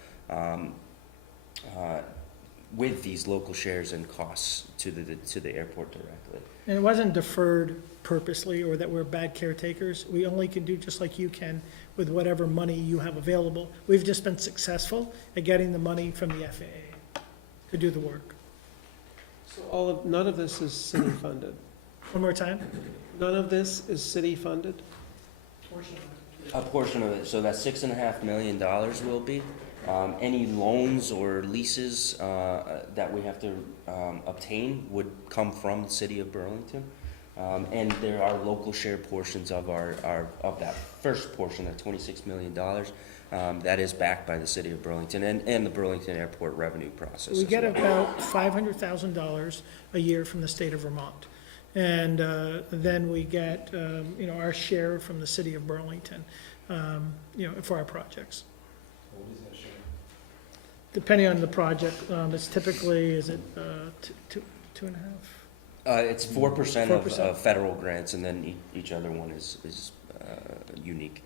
with these local shares and costs to the airport directly. And it wasn't deferred purposely or that we're bad caretakers. We only can do just like you can with whatever money you have available. We've just been successful at getting the money from the FAA to do the work. So none of this is city funded? One more time? None of this is city funded? A portion of it, so that $6.5 million will be. Any loans or leases that we have to obtain would come from the city of Burlington. And there are local share portions of of that first portion, that $26 million, that is backed by the city of Burlington and the Burlington Airport revenue process. We as get well. about $500,000 a year from the state of Vermont. And then we get, our share from the city of Burlington, for our projects. What is that share? Depending on the project, it's typically, is it two and a half? It's 4% of 4%. federal grants, and then each other one is unique.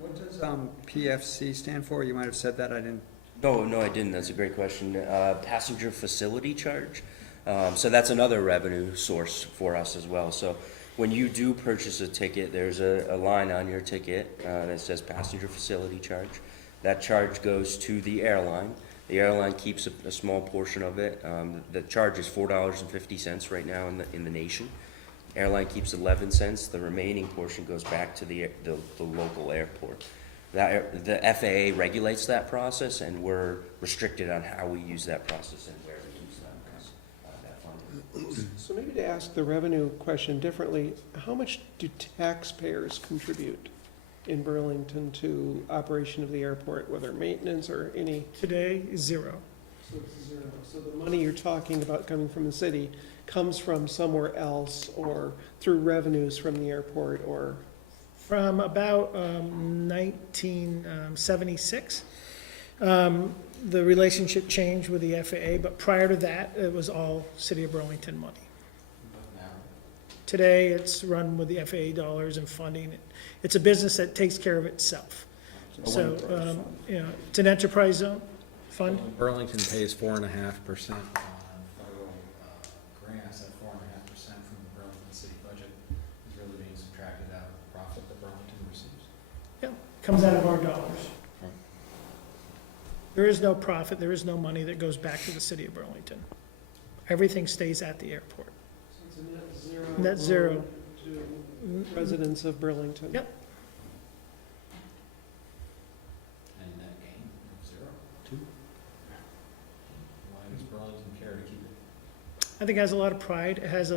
What does PFC stand for? You might have said that, I didn't. No, I didn't. That's a great question. Passenger facility charge. So that's another revenue source for us as well. So when you do purchase a ticket, there's a line on your ticket that says passenger facility charge. That charge goes to the airline. The airline keeps a small portion of it. The charge is $4.50 right now in the nation. Airline keeps 11 cents. The remaining portion goes back to the local airport. The FAA regulates that process, and we're restricted on how we use that process and where we use that funding. So maybe to ask the revenue question differently, how much do taxpayers contribute in Burlington to operation of the airport, whether maintenance or any? Today, zero. So it's zero. So the money you're talking about coming from the city comes from somewhere else, or through revenues from the airport, or? From about 1976, the relationship changed with the FAA, but prior to that, it was all City of Burlington money. Today, it's run with the FAA dollars and funding. It's a business that takes care of itself. So, it's an enterprise zone, fund? Burlington pays 4.5% on federal grants, that 4.5% from the Burlington city budget is really being subtracted out of the profit that Burlington receives. Yeah, comes out of our dollars. There is no profit, there is no money that goes back to the city of Burlington. Everything stays at the airport. So it's a net zero. Net zero. loan To residents of Burlington. Yep. And net gain of 0, 2. Why does Burlington care to keep it? I think it has a lot of pride. It has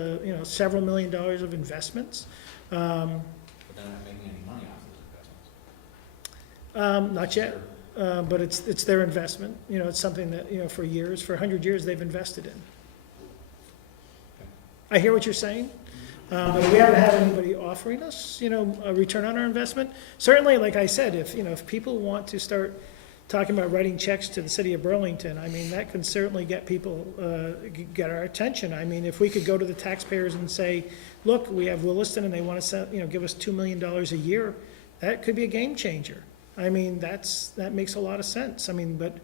several $1 million of investments. But they're not making any money off those investments. Not yet, but it's their investment. It's something that, for years, for 100 years, they've invested in. I hear what you're saying, but we haven't had anybody offering us, a return on our investment. Certainly, like I said, if people want to start talking about writing checks to the city of Burlington, I mean, that can certainly get people, get our attention. I mean, if we could go to the taxpayers and say, look, we have Williston and they want to, give us $2 million a year, that could be a game changer. I mean, that makes a lot of sense. I mean, but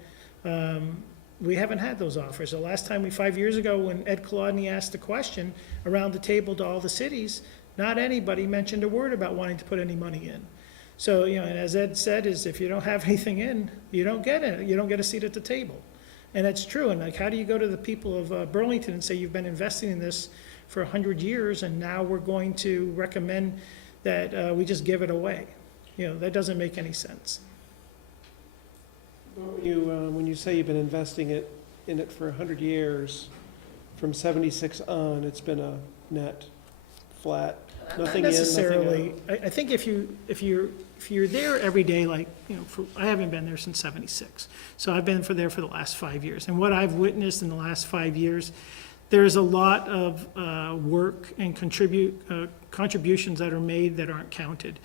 we haven't had those offers. The last time 5 years ago, when Ed Kolodny asked the question around the table to all the cities, not anybody mentioned a word about wanting to put any money in. So, and as Ed said, is if you don't have anything in, you don't get it. You don't get a seat at the table. And it's true. And how do you go to the people of Burlington and say you've been investing in this for 100 years and now we're going to recommend that we just give it away? That doesn't make any sense. When you say you've been investing in it for 100 years, from 76 on, it's been a net flat, nothing in, Not nothing necessarily. out. I think if you're there every day, like, I haven't been there since 76. So I've been there for the last 5 years. And what I've witnessed in the last 5 years, there's a lot of work and contributions that are made that aren't counted.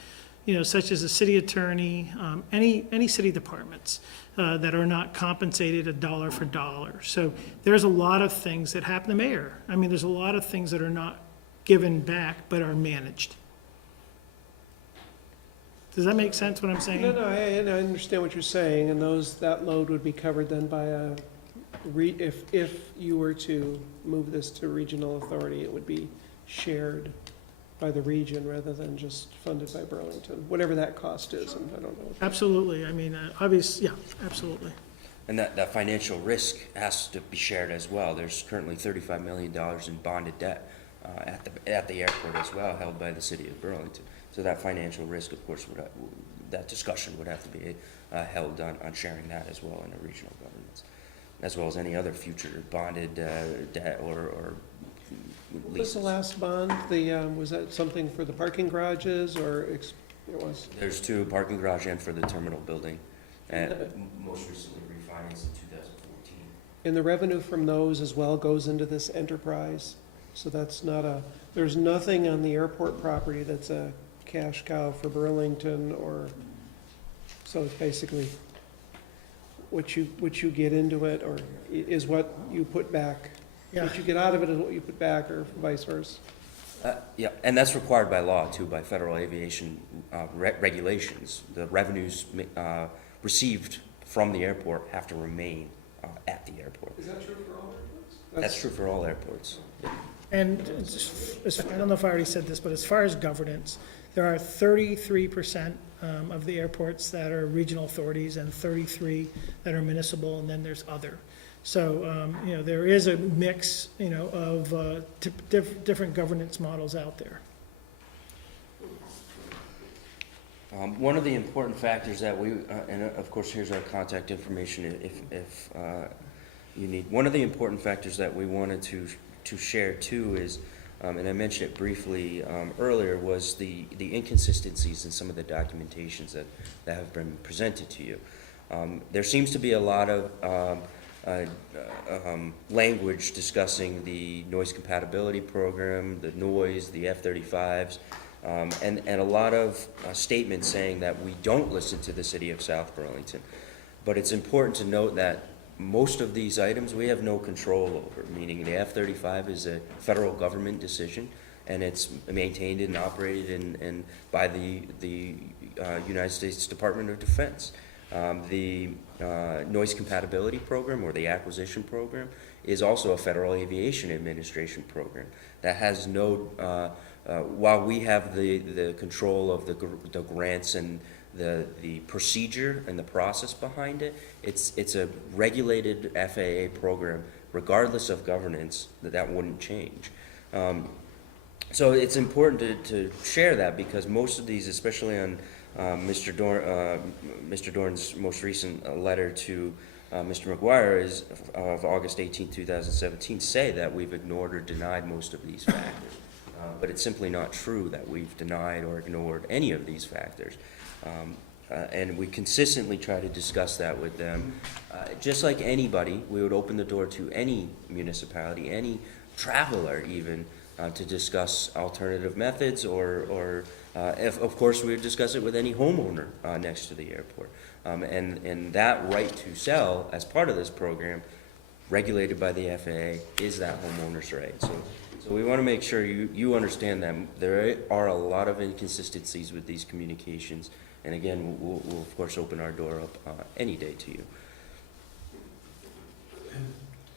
Such as the city attorney, any city departments that are not compensated a dollar for dollar. So there's a lot of things that happen. The mayor, I mean, there's a lot of things that are not given back but are managed. Does that make sense what I'm saying? No, I understand what you're saying, and that load would be covered then by if you were to move this to regional authority, it would be shared by the region rather than just funded by Burlington, whatever that cost is, and I don't know. Absolutely. I mean, yeah, absolutely. And that financial risk has to be shared as well. There's currently $35 million in bonded debt at the airport as well, held by the city of Burlington. So that financial risk, of course, that discussion would have to be held on sharing that as well in the regional governments, as well as any other future bonded debt or What was the last bond? Was that something for the parking garages, or it was? There's 2, parking garage and for the terminal building, and most recently refinanced in 2014. And the revenue from those as well goes into this enterprise? So that's not there's nothing on the airport property that's a cash cow for Burlington, or, so it's basically what you get into it, or is what you put back? Yeah. What you get out of it is what you put back, or vice versa? Yeah, and that's required by law too, by federal aviation regulations. The revenues received from the airport have to remain at the airport. Is that true for all airports? That's true for all airports. And I don't know if I already said this, but as far as governance, there are 33% of the airports that are regional authorities and 33 that are municipal, and then there's other. So, there is a mix, of different governance models out there. One of the important factors that and of course here's our contact information if you need. One of the important factors that we wanted to share too is, and I mentioned it briefly earlier, was the inconsistencies in some of the documentations that have been presented to you. There seems to be a lot of language discussing the noise compatibility program, the noise, the F-35s, and a lot of statements saying that we don't listen to the city of South Burlington. But it's important to note that most of these items we have no control over, meaning the F-35 is a federal government decision, and it's maintained and operated by the United States Department of Defense. The noise compatibility program, or the acquisition program, is also a Federal Aviation Administration program that has no, while we have the control of the grants and the procedure and the process behind it, it's a regulated FAA program, regardless of governance, that wouldn't change. So it's important to share that, because most of these, especially on Mr. Dorn's most recent letter to Mr. McGuire is of August 18, 2017, say that we've ignored or denied most of these factors. But it's simply not true that we've denied or ignored any of these factors. And we consistently try to discuss that with them. Just like anybody, we would open the door to any municipality, any traveler even, to discuss alternative methods, or if, of course, we would discuss it with any homeowner next to the airport. And that right to sell, as part of this program, regulated by the FAA, is that homeowner's right. So we want to make sure you understand that there are a lot of inconsistencies with these communications. And again, we'll of course open our door up any day to you.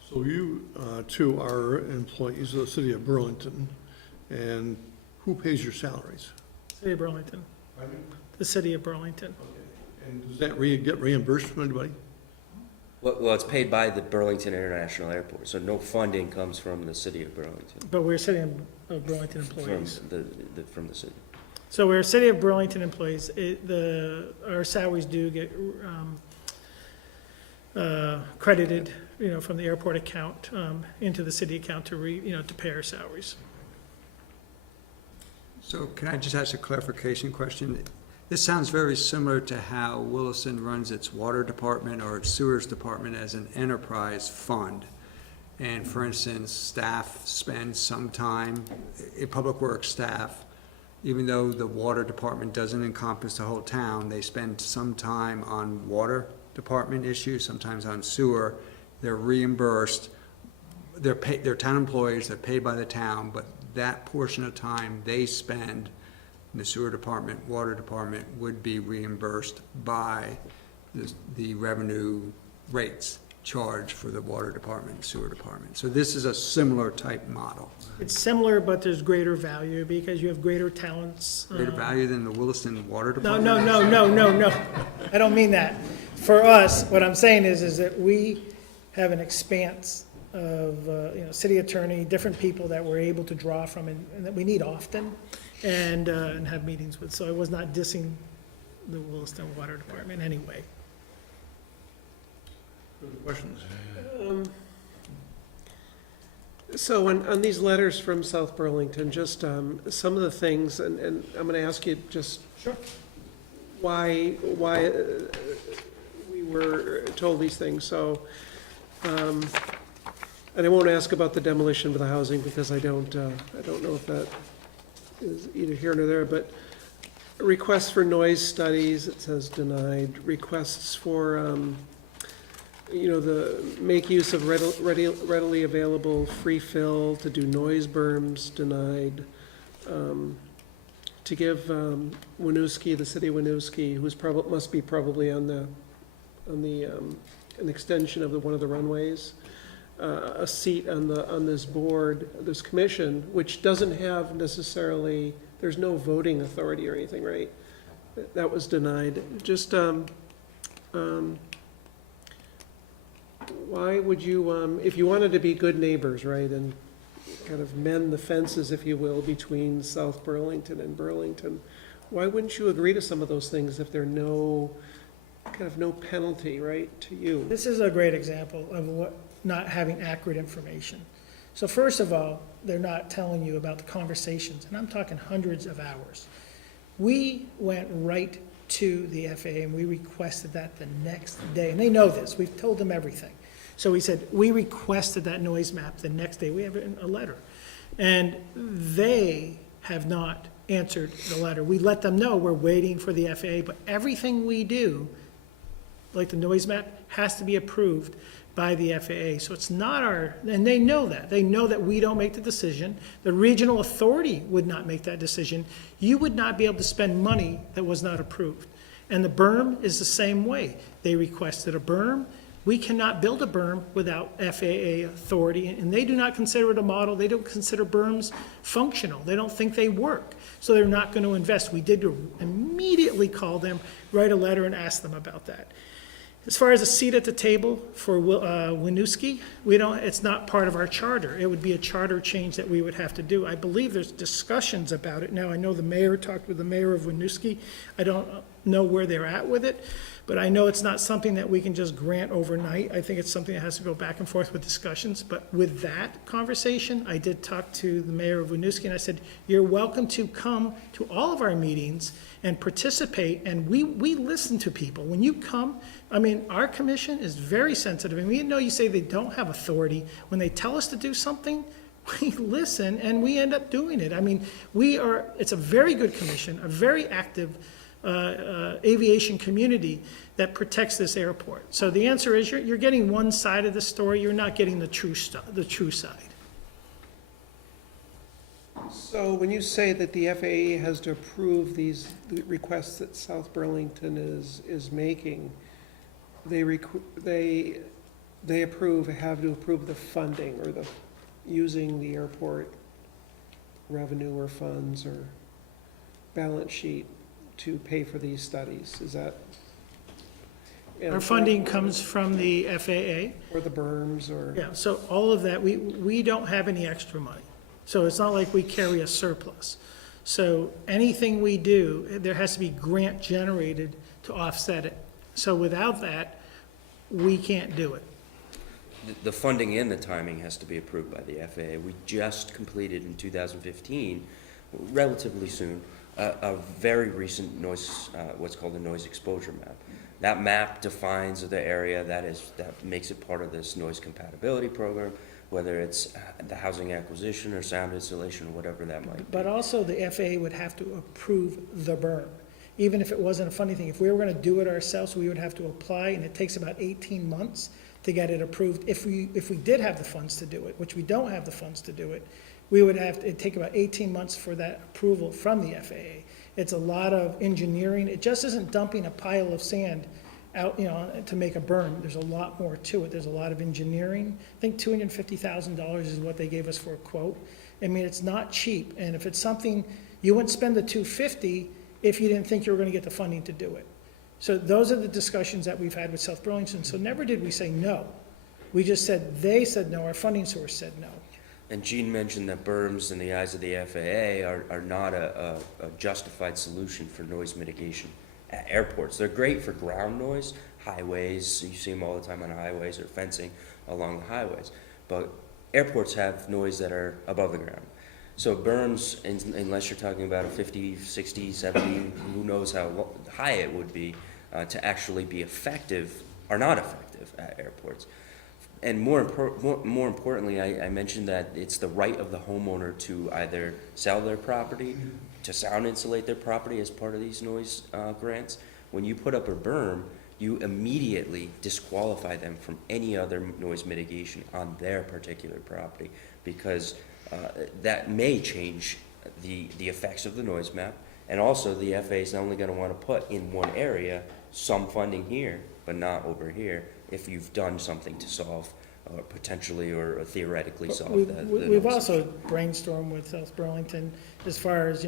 So you, too, are employees of the city of Burlington, and who pays your salaries? City of Burlington, Pardon me? the city of Burlington. And does that get reimbursed from anybody? Well, it's paid by the Burlington International Airport, so no funding comes from the city of Burlington, But we're city of Burlington from employees. from the city. So we're city of Burlington employees. Our salaries do get credited, from the airport account into the city account to pay our salaries. So can I just ask a clarification question? This sounds very similar to how Williston runs its water department or its sewers department as an enterprise fund. And for instance, staff spends some time, public works staff, even though the water department doesn't encompass the whole town, they spend some time on water department issues, sometimes on sewer. They're reimbursed, they're town employees, they're paid by the town, but that portion of time they spend in the sewer department, water department, would be reimbursed by the revenue rates charged for the water department, sewer department. So this is a similar type model. It's similar, but there's greater value because you have greater talents. Greater value than the Williston Water No, Department? no. I don't mean that. For us, what I'm saying is that we have an expanse of, city attorney, different people that we're able to draw from and that we need often and have meetings with. So I was not dissing the Williston Water Department anyway. Further questions? So on these letters from South Burlington, just some of the things, and I'm going to ask you just why we were told these things. So, and I won't ask about the demolition of the housing because I don't know if that is either here or there. But requests for noise studies, it says denied. Requests for the make use of readily available free fill to do noise berms, denied. To give Winooski, the city of Winooski, who's must be probably on an extension of one of the runways, a seat on this board, this commission, which doesn't have necessarily, there's no voting authority or anything, right? That was denied. Just why would you, if you wanted to be good neighbors, right, and kind of mend the fences, if you will, between South Burlington and Burlington, why wouldn't you agree to some of those things if there are no penalty, right, to you? This is a great example of not having accurate information. So first of all, they're not telling you about the conversations, and I'm talking hundreds of hours. We went right to the FAA and we requested that the next day, and they know this, we've told them everything. So we said, we requested that noise map the next day, we have it in a letter. And they have not answered the letter. We let them know we're waiting for the FAA, but everything we do, like the noise map, has to be approved by the FAA. So it's not and they know that. They know that we don't make the decision. The regional authority would not make that decision. You would not be able to spend money that was not approved. And the berm is the same way. They requested a berm. We cannot build a berm without FAA authority, and they do not consider it a model. They don't consider berms functional. They don't think they work, so they're not going to invest. We did immediately call them, write a letter, and ask them about that. As far as a seat at the table for Winooski, it's not part of our charter. It would be a charter change that we would have to do. I believe there's discussions about it now. I know the mayor talked with the mayor of Winooski. I don't know where they're at with it, but I know it's not something that we can just grant overnight. I think it's something that has to go back and forth with discussions. But with that conversation, I did talk to the mayor of Winooski, and I said, you're welcome to come to all of our meetings and participate, and we listen to people. When you come, I mean, our commission is very sensitive, and we know you say they don't have authority. When they tell us to do something, we listen, and we end up doing it. I mean, it's a very good commission, a very active aviation community that protects this airport. So the answer is you're getting one side of the story, you're not getting the true side. So when you say that the FAA has to approve the requests that South Burlington is making, they have to approve the funding or using the airport revenue or funds or balance sheet to pay for these studies, is that? Our funding comes from the FAA. Or the berms, or? Yeah, so all of that, we don't have any extra money. So it's not like we carry a surplus. So anything we do, there has to be grant generated to offset it. So without that, we can't do it. The funding and the timing has to be approved by the FAA. We just completed in 2015, relatively soon, a very recent noise, what's called a noise exposure map. That map defines the area that makes it part of this noise compatibility program, whether it's the housing acquisition or sound installation or whatever that might be. But also the FAA would have to approve the berm, even if it wasn't a funding thing. If we were going to do it ourselves, we would have to apply, and it takes about 18 months to get it approved. If we did have the funds to do it, which we don't have the funds to do it, it'd take about 18 months for that approval from the FAA. It's a lot of engineering. It just isn't dumping a pile of sand out, to make a berm. There's a lot more to it. There's a lot of engineering. I think $250,000 is what they gave us for a quote. I mean, it's not cheap, and if it's something, you wouldn't spend the $250 if you didn't think you were gonna get the funding to do it. So those are the discussions that we've had with South Burlington. So never did we say no. We just said, they said no, our funding source said no. And Gene mentioned that berms in the eyes of the FAA are not a justified solution for noise mitigation at airports. They're great for ground noise, highways, you see them all the time on highways or fencing along the highways. But airports have noise that are above the ground. So berms, unless you're talking about a 50, 60, 70, who knows how high it would be, to actually be effective, are not effective at airports. And more importantly, I mentioned that it's the right of the homeowner to either sell their property, to sound insulate their property as part of these noise grants. When you put up a berm, you immediately disqualify them from any other noise mitigation on their particular property, because that may change the effects of the noise map. And also, the FAA is only going to want to put in one area some funding here, but not over here, if you've done something to solve, potentially or theoretically solve that. We've also brainstormed with South Burlington as far as,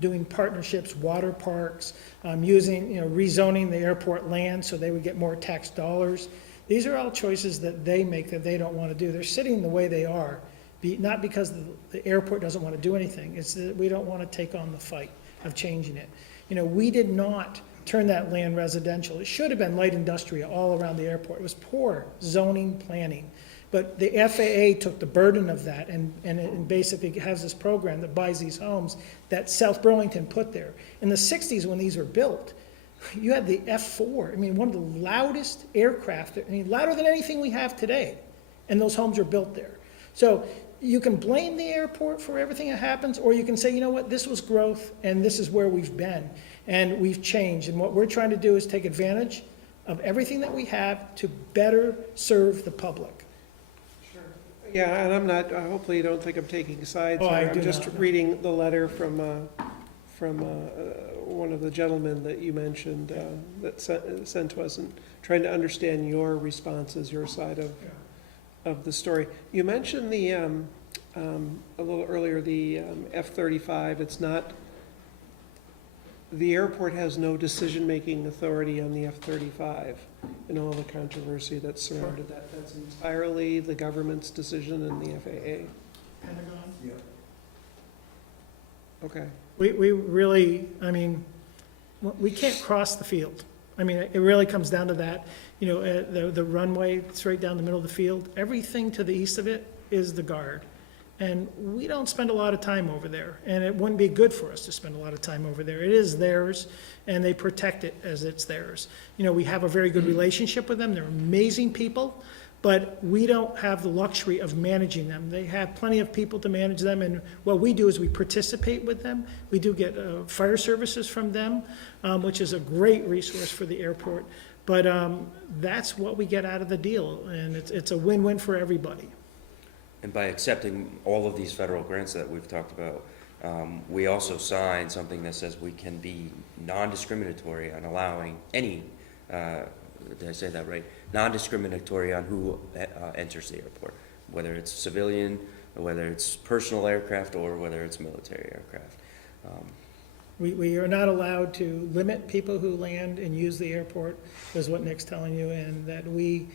doing partnerships, water parks, using, rezoning the airport land so they would get more tax dollars. These are all choices that they make that they don't want to do. They're sitting the way they are, not because the airport doesn't want to do anything. It's that we don't want to take on the fight of changing it. We did not turn that land residential. It should have been light industrial all around the airport. It was poor zoning planning. But the FAA took the burden of that and basically has this program that buys these homes that South Burlington put there. In the 60s when these were built, you had the F-4, one of the loudest aircraft, louder than anything we have today. And those homes are built there. So you can blame the airport for everything that happens, or you can say, this was growth and this is where we've been. And we've changed, and what we're trying to do is take advantage of everything that we have to better serve the public. Sure. Yeah, and I'm not, hopefully you don't think I'm taking sides. Oh, I I'm do just not. reading the letter from from one of the gentlemen that you mentioned that sent to us, and trying to understand your responses, your side of the story. You mentioned the, a little earlier, the F-35. It's not, the airport has no decision-making authority on the F-35 and all the controversy that surrounded that. That's entirely the government's decision and the FAA. Pentagon. Okay. We really, I mean, we can't cross the field. I mean, it really comes down to that. You know, the runway straight down the middle of the field, everything to the east of it is the Guard. And we don't spend a lot of time over there, and it wouldn't be good for us to spend a lot of time over there. It is theirs, and they protect it as it's theirs. You know, we have a very good relationship with them. They're amazing people, but we don't have the luxury of managing them. They have plenty of people to manage them, and what we do is we participate with them. We do get fire services from them, which is a great resource for the airport. But that's what we get out of the deal, and it's a win-win for everybody. And by accepting all of these federal grants that we've talked about, we also sign something that says we can be non-discriminatory on allowing any, did I say that right? Non-discriminatory on who enters the airport, whether it's civilian, or whether it's personal aircraft, or whether it's military aircraft. We are not allowed to limit people who land and use the airport, is what Nick's telling you, and that we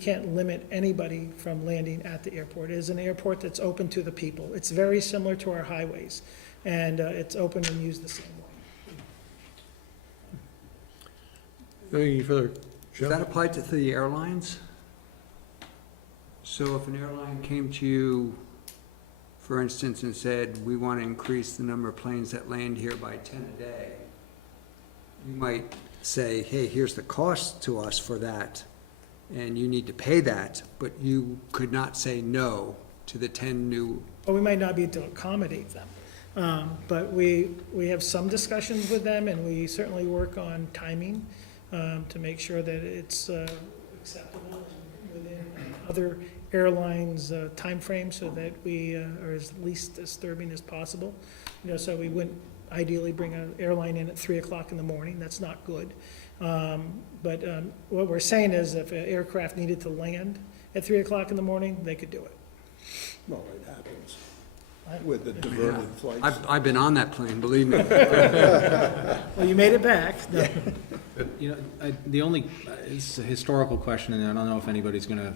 can't limit anybody from landing at the airport. It is an airport that's open to the people. It's very similar to our highways, and it's open and used the same way. Any further? Does that apply to the airlines? So if an airline came to you, for instance, and said, we want to increase the number of planes that land here by 10 a day, you might say, hey, here's the cost to us for that, and you need to pay that, but you could not say no to the 10 new. Well, we might not be able to accommodate them, but we have some discussions with them, and we certainly work on timing to make sure that it's acceptable within other airlines' timeframe, so that we are as least disturbing as possible. You know, so we wouldn't ideally bring an airline in at 3 o'clock in the morning. That's not good. But what we're saying is, if an aircraft needed to land at 3 o'clock in the morning, they could do it. Well, it happens with the diverted flights. I've been on that plane, believe me. Well, you made it back. No. You know, the only, it's a historical question, and I don't know if anybody's gonna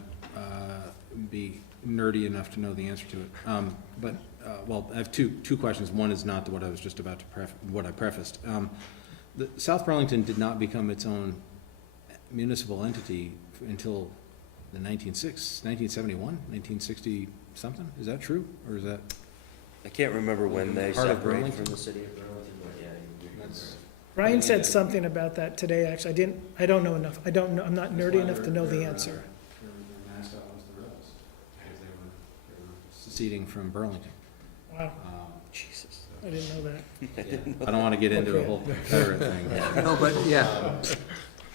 be nerdy enough to know the answer to it. Well, I have two questions. One is not what I was just about to what I prefaced. The South Burlington did not become its own municipal entity until the 1971, 1960 something. Is that true, or is that? I can't remember when they Part of separated Burlington? from the city of Burlington, but yeah. That's- Brian said something about that today, actually. I don't know enough. I'm not nerdy enough to know the answer. Their mascot was the Rebels, because they were seceding from Burlington. Wow, Jesus, I didn't know that. I don't want to get into a whole Confederate thing. No, but yeah.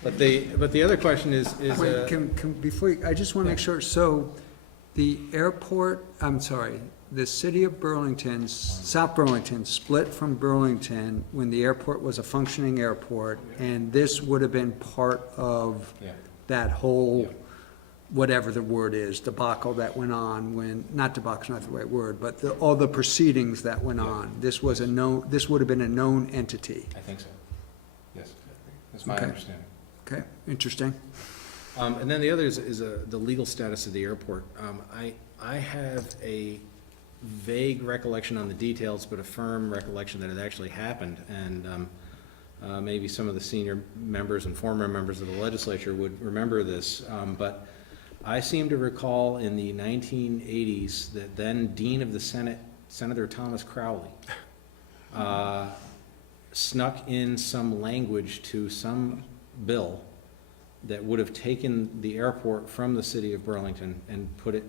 But the other question is Wait, before, I just want to make sure, so the airport, I'm sorry, the city of Burlington, South Burlington, split from Burlington when the airport was a functioning airport, and this would have been part of yeah. that whole, whatever the word is, debacle that went on when, not debacle's not the right word, but all the proceedings that went on. This was this would have been a known entity. I think so. Yes, that's my Okay. understanding. Okay, interesting. And then the other is the legal status of the airport. I have a vague recollection on the details, but a firm recollection that it actually happened. And maybe some of the senior members and former members of the legislature would remember this. But I seem to recall in the 1980s that then Dean of the Senate, Senator Thomas Crowley, snuck in some language to some bill that would have taken the airport from the city of Burlington and put it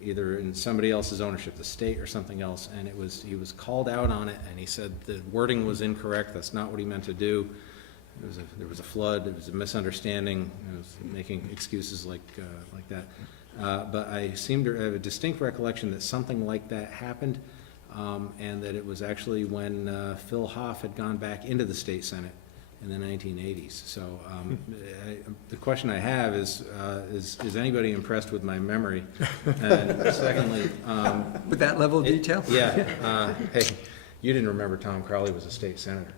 either in somebody else's ownership, the state or something else, and he was called out on it, and he said the wording was incorrect, that's not what he meant to do. There was a flood, there was a misunderstanding, he was making excuses like that. But I seem to have a distinct recollection that something like that happened. and that it was actually when Phil Hoff had gone back into the state senate in the 1980s. So the question I have is anybody impressed with my memory? And secondly, With that level of detail? yeah, hey, you didn't remember Tom Crowley was a state senator.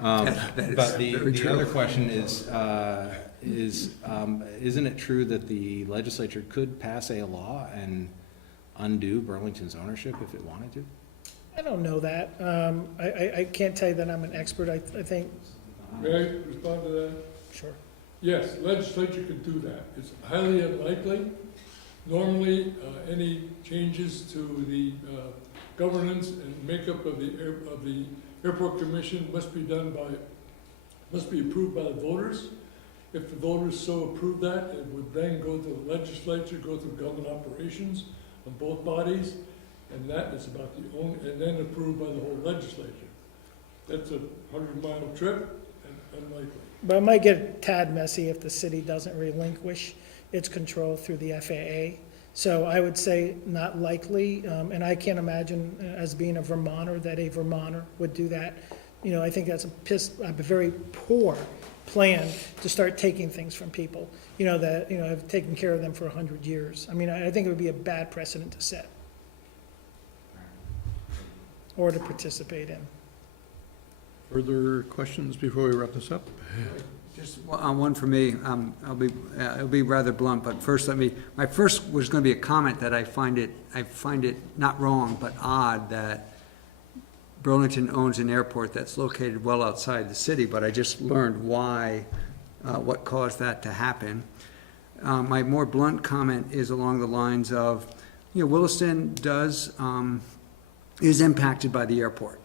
That is But very the true. other question is, isn't it true that the legislature could pass a law and undo Burlington's ownership if it wanted to? I don't know that. I can't tell you that I'm an expert. I think, May I respond to that? sure. Yes, legislature could do that. It's highly unlikely. Normally, any changes to the governance and makeup of the airport commission must be approved by the voters. If the voters so approve that, it would then go to the legislature, go through government operations of both bodies, and that is about the only, and then approved by the whole legislature. That's a 100-mile trip and unlikely. But it might get a tad messy if the city doesn't relinquish its control through the FAA. So I would say not likely, and I can't imagine as being a Vermonter that a Vermonter would do that. You know, I think that's a very poor plan to start taking things from people, that, have taken care of them for 100 years. I mean, I think it would be a bad precedent to set or to participate in. Further questions before we wrap this up? Just one for me. It'll be rather blunt, but first my first was gonna be a comment that I find it not wrong, but odd that Burlington owns an airport that's located well outside the city, but I just learned why, what caused that to happen. My more blunt comment is along the lines of, Williston is impacted by the airport.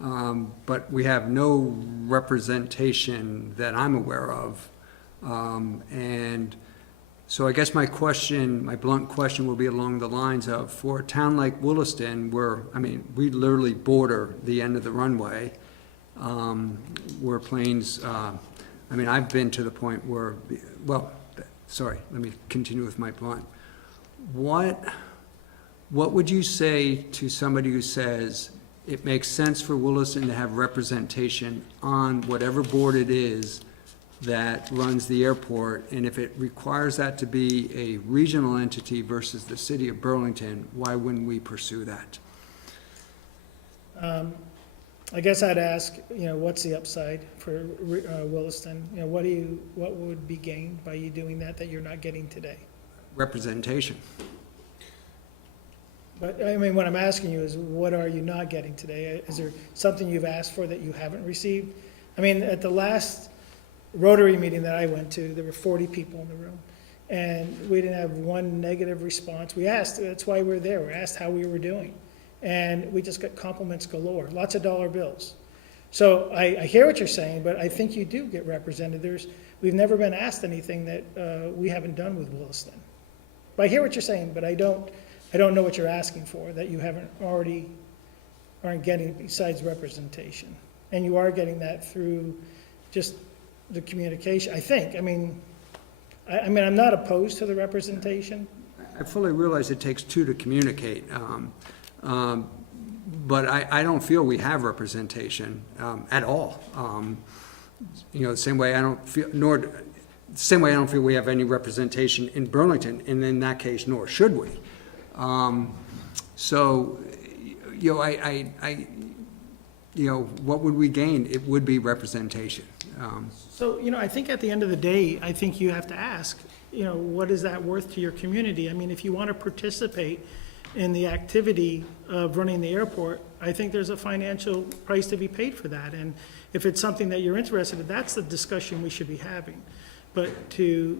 But we have no representation that I'm aware of. And so I guess my blunt question will be along the lines of, for a town like Williston, we literally border the end of the runway, where planes, I've been to the point where, sorry, let me continue with my blunt. What would you say to somebody who says, it makes sense for Williston to have representation on whatever board it is that runs the airport, and if it requires that to be a regional entity versus the city of Burlington, why wouldn't we pursue that? I guess I'd ask, what's the upside for Williston? What would be gained by you doing that you're not getting today? Representation. But, what I'm asking you is, what are you not getting today? Is there something you've asked for that you haven't received? At the last Rotary meeting that I went to, there were 40 people in the room, and we didn't have one negative response. We asked, that's why we're there, we asked how we were doing, and we just got compliments galore, lots of dollar bills. So I hear what you're saying, but I think you do get represented. We've never been asked anything that we haven't done with Williston. But I hear what you're saying, but I don't know what you're asking for that you aren't getting besides representation. And you are getting that through just the communication, I think. I'm not opposed to the representation. I fully realize it takes two to communicate, but I don't feel we have representation at all. The same way I don't feel we have any representation in Burlington, and in that case, nor should we. What would we gain? It would be representation. So, I think at the end of the day, I think you have to ask, what is that worth to your community? If you want to participate in the activity of running the airport, I think there's a financial price to be paid for that. And if it's something that you're interested in, that's the discussion we should be having. But the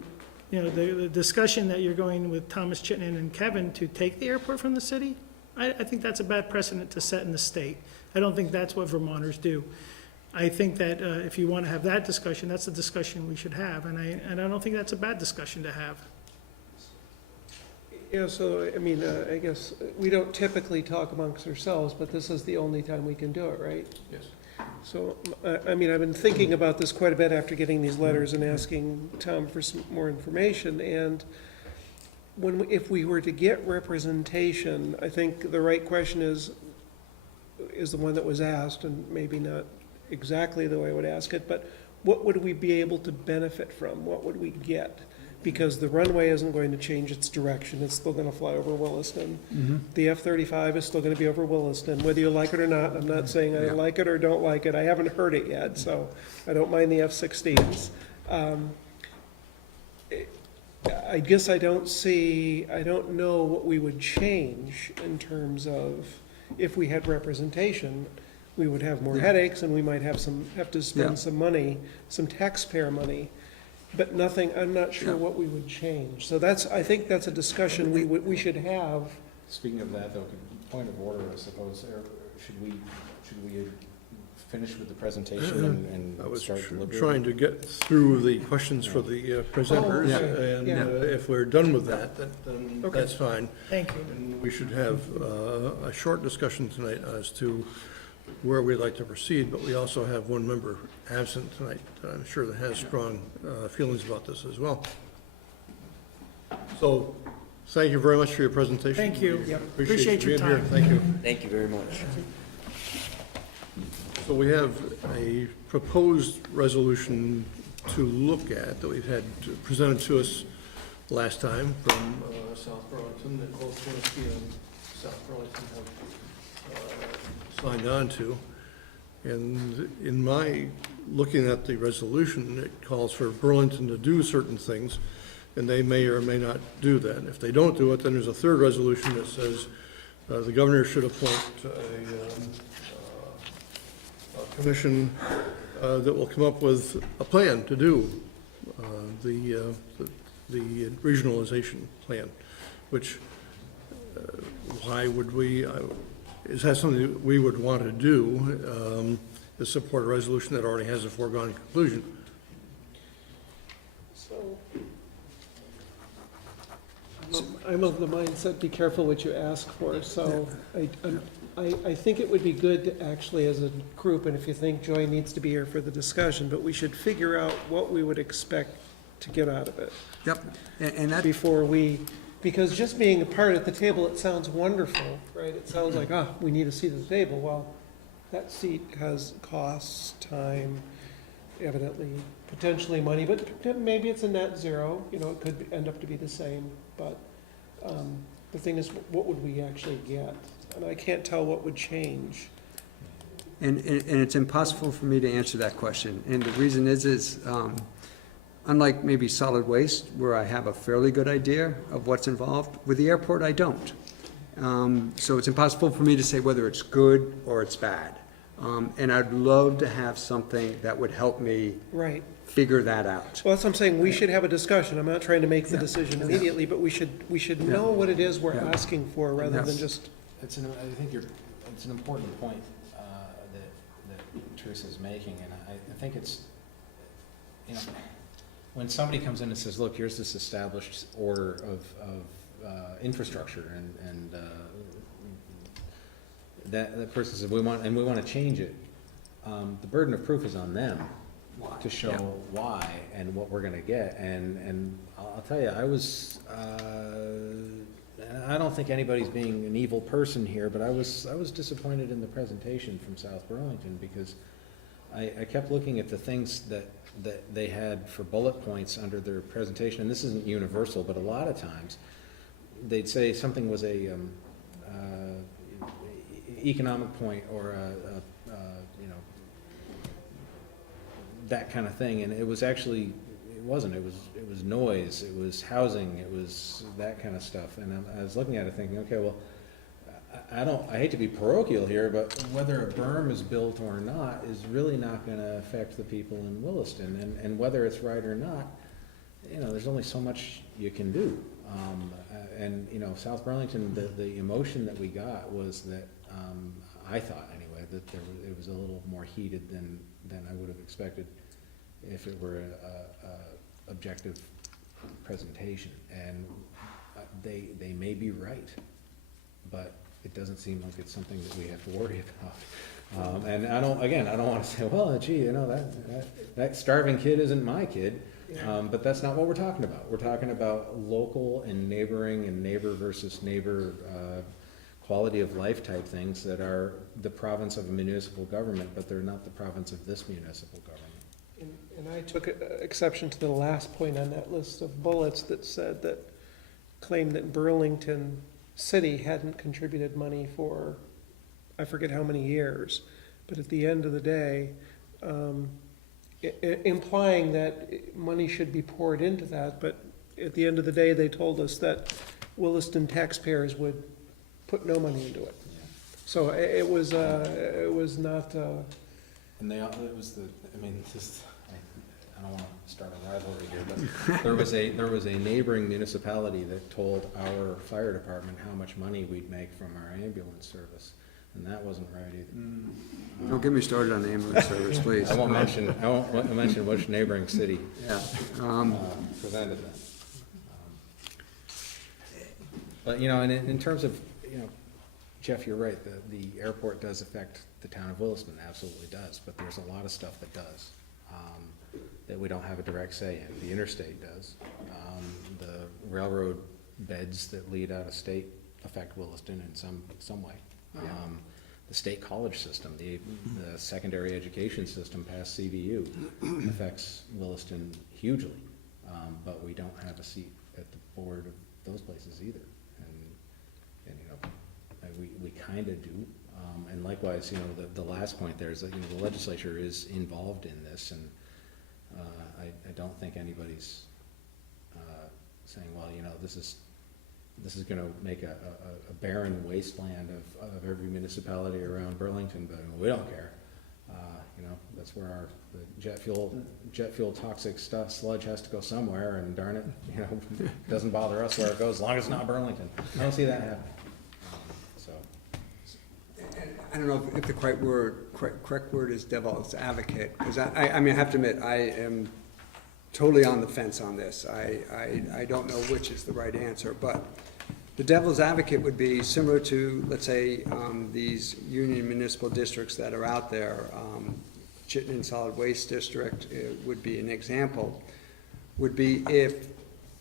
discussion that you're going with Thomas Chittenden and Kevin to take the airport from the city, I think that's a bad precedent to set in the state. I don't think that's what Vermonters do. I think that if you want to have that discussion, that's a discussion we should have, and I don't think that's a bad discussion to have. So, I guess we don't typically talk amongst ourselves, but this is the only time we can do it, right? Yes. So, I've been thinking about this quite a bit after getting these letters and asking Tom for some more information, and if we were to get representation, I think the right question is, is the one that was asked, and maybe not exactly the way I would ask it, but what would we be able to benefit from? What would we get? Because the runway isn't going to change its direction, it's still gonna fly over Williston. The F-35 is still gonna be over Williston, whether you like it or not. I'm not saying I Yeah. like it or don't like it, I haven't heard it yet, so I don't mind the F-16s. I guess I don't know what we would change in terms of, if we had representation, we would have more headaches, and we might have to Yeah. spend some money, some taxpayer money, but nothing, I'm not sure Yeah. what we would change. So I think that's a discussion we should have. Speaking of that, though, point of order, I suppose, should we finish with the presentation I and was start deliberating? trying to get through the questions for the presenters, Oh, okay. and Yeah. if we're done with that, then Okay. that's fine. Thank you. And we should have a short discussion tonight as to where we'd like to proceed, but we also have one member absent tonight, I'm sure that has strong feelings about this as well. So, thank you very much for your presentation. Thank you. We Appreciate your being here. time. Thank you. Thank you very much. So we have a proposed resolution to look at that we've had presented to us last time from South Burlington, that both Winnisquam and South Burlington have signed on to. And in my looking at the resolution, it calls for Burlington to do certain things, and they may or may not do that. If they don't do it, then there's a third resolution that says the governor should appoint a commission that will come up with a plan to do the regionalization plan, which, why would we, is that something that we would want to do, to support a resolution that already has a foregone conclusion? So, I'm of the mindset, be careful what you ask for, so I think it would be good to actually, as a group, and if you think Joy needs to be here for the discussion, but we should figure out what we would expect to get out of it Yep, and that, before we, because just being a part at the table, it sounds wonderful, right? It sounds like, we need a seat at the table. Well, that seat has costs, time, evidently, potentially money, but maybe it's a net zero, it could end up to be the same, but the thing is, what would we actually get? And I can't tell what would change. and it's impossible for me to answer that question. And the reason is unlike maybe solid waste, where I have a fairly good idea of what's involved, with the airport, I don't. So it's impossible for me to say whether it's good or it's bad. And I'd love to have something that would help me Right. figure that out. Well, that's what I'm saying, we should have a discussion. I'm not trying to make the decision immediately, but we should know what it is we're Yeah. asking for, rather than Yes. just, I think it's an important point that Teresa's making, and I think it's, when somebody comes in and says, look, here's this established order of infrastructure, and that person says, we want to change it, the burden of proof is on them to show why and what we're gonna get, and I'll tell you, I don't think anybody's being an evil person here, but I was disappointed in the presentation from South Burlington, because I kept looking at the things that they had for bullet points under their presentation, and this isn't universal, but a lot of times, they'd say something was a economic point, or that kind of thing, and it was actually, it wasn't, it was noise, it was housing, it was that kind of stuff, and I was looking at it thinking, okay, well, I hate to be parochial here, but whether a berm is built or not is really not gonna affect the people in Williston, and whether it's right or not, there's only so much you can do. And South Burlington, the emotion that we got was that, I thought anyway, that it was a little more heated than I would have expected if it were a objective presentation. And they may be right, but it doesn't seem like it's something that we have to worry about. And I don't want to say, well, gee, that starving kid isn't my kid. But that's not what we're talking about. We're talking about local and neighboring and neighbor versus neighbor quality of life type things that are the province of a municipal government, but they're not the province of this municipal government. And I took exception to the last point on that list of bullets that said that, claimed that Burlington City hadn't contributed money for, I forget how many years, but at the end of the day, implying that money should be poured into that, but at the end of the day, they told us that Williston taxpayers would put no money into it. So it was not, And they, it was the, I mean, just, I don't wanna start a rivalry here, but there was a neighboring municipality that told our fire department how much money we'd make from our ambulance service, and that wasn't right either. Don't get me started on the ambulance service, please. I won't mention which neighboring city, Yeah, presented that. But, you know, and in terms of, you know, Jeff, you're right, the airport does affect the town of Williston, absolutely does, but there's a lot of stuff that does, that we don't have a direct say in. The interstate does. The railroad beds that lead out of state affect Williston in some way. The state college system, the secondary education system past CVU affects Williston hugely, but we don't have a seat at the board of those places either. And you know, we kind of do. And likewise, you know, the last point there is that, you know, the legislature is involved in this, and I don't think anybody's saying, well, you know, this is gonna make a barren wasteland of every municipality around Burlington, but we don't care. You know, that's where the jet fuel toxic sludge has to go somewhere, and darn it, you know, it doesn't bother us where it goes, as long as it's not Burlington. I don't see that happening. So, I don't know if the correct word is devil's advocate, because I mean, I have to admit, I am totally on the fence on this. I don't know which is the right answer, but the devil's advocate would be similar to, let's say, these union municipal districts that are out there. Chittenden Solid Waste District would be an example, would be if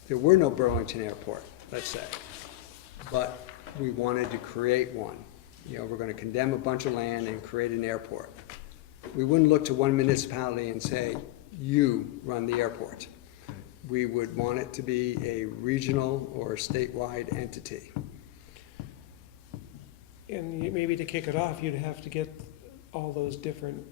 there were no Burlington Airport, let's say, but we wanted to create one. You know, we're gonna condemn a bunch of land and create an airport. We wouldn't look to one municipality and say, you run the airport. We would want it to be a regional or statewide entity. and maybe to kick it off, you'd have to get all those different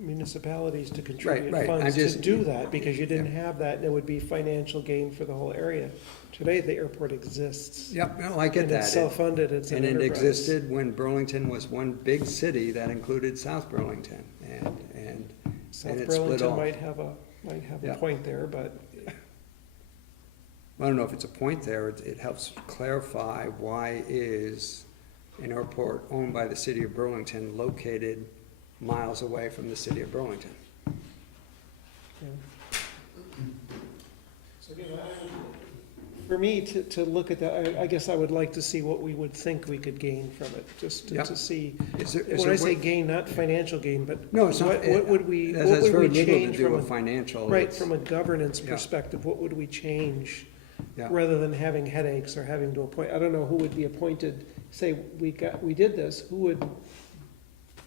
municipalities to contribute Right, funds I to just- do that, because you didn't have that, and it would be financial gain for the whole area. Today, the airport exists. Yep, no, I get And that. it's self-funded, it's an And it enterprise. existed when Burlington was one big city that included South Burlington, and South it split Burlington off. might have a Yeah. point there, but I don't know if it's a point there, it helps clarify why is an airport owned by the city of Burlington located miles away from the city of Burlington? So, you know, for me, to look at that, I guess I would like to see what we would think we could gain from it, just Yep. to see. Is there When I say what- gain, not financial gain, but No, it's not. what would we, It what has would very we little to change do from with a, financial. right, It's- from a governance Yeah. perspective, what would we change? Yeah. Rather than having headaches or having to appoint, I don't know who would be appointed, say, we did this, who would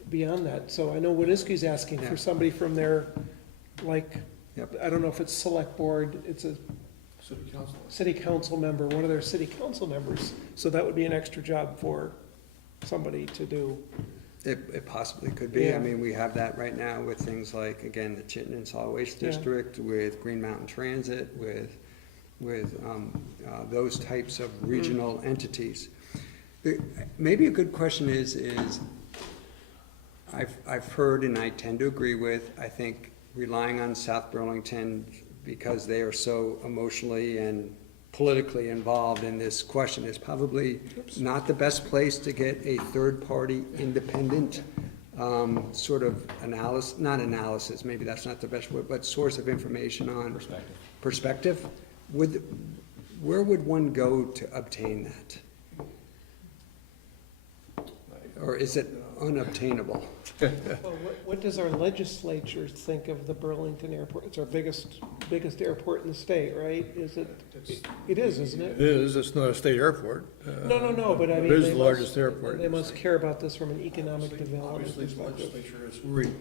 be on that? So I know Winooski's asking Yeah. for somebody from their, like, Yep. I don't know if it's select board, it's a City council. city council member, one of their city council members. So that would be an extra job for somebody to do. It possibly could be. Yeah. I mean, we have that right now with things like, again, the Chittenden Solid Waste Yeah. District, with Green Mountain Transit, with those types of regional entities. Maybe a good question is I've heard, and I tend to agree with, I think relying on South Burlington because they are so emotionally and politically involved in this question is probably not the best place to get a third-party independent sort of not analysis, maybe that's not the best word, but source of information on perspective. Where would one go to obtain that? Or is it unobtainable? Well, what does our legislature think of the Burlington Airport? It's our biggest airport in the state, right? Is it? It is, isn't It it? is, it's not a state airport. No, but I mean. It is they the must- largest airport. They must care about this from an economic development Obviously, the perspective. legislature is worried,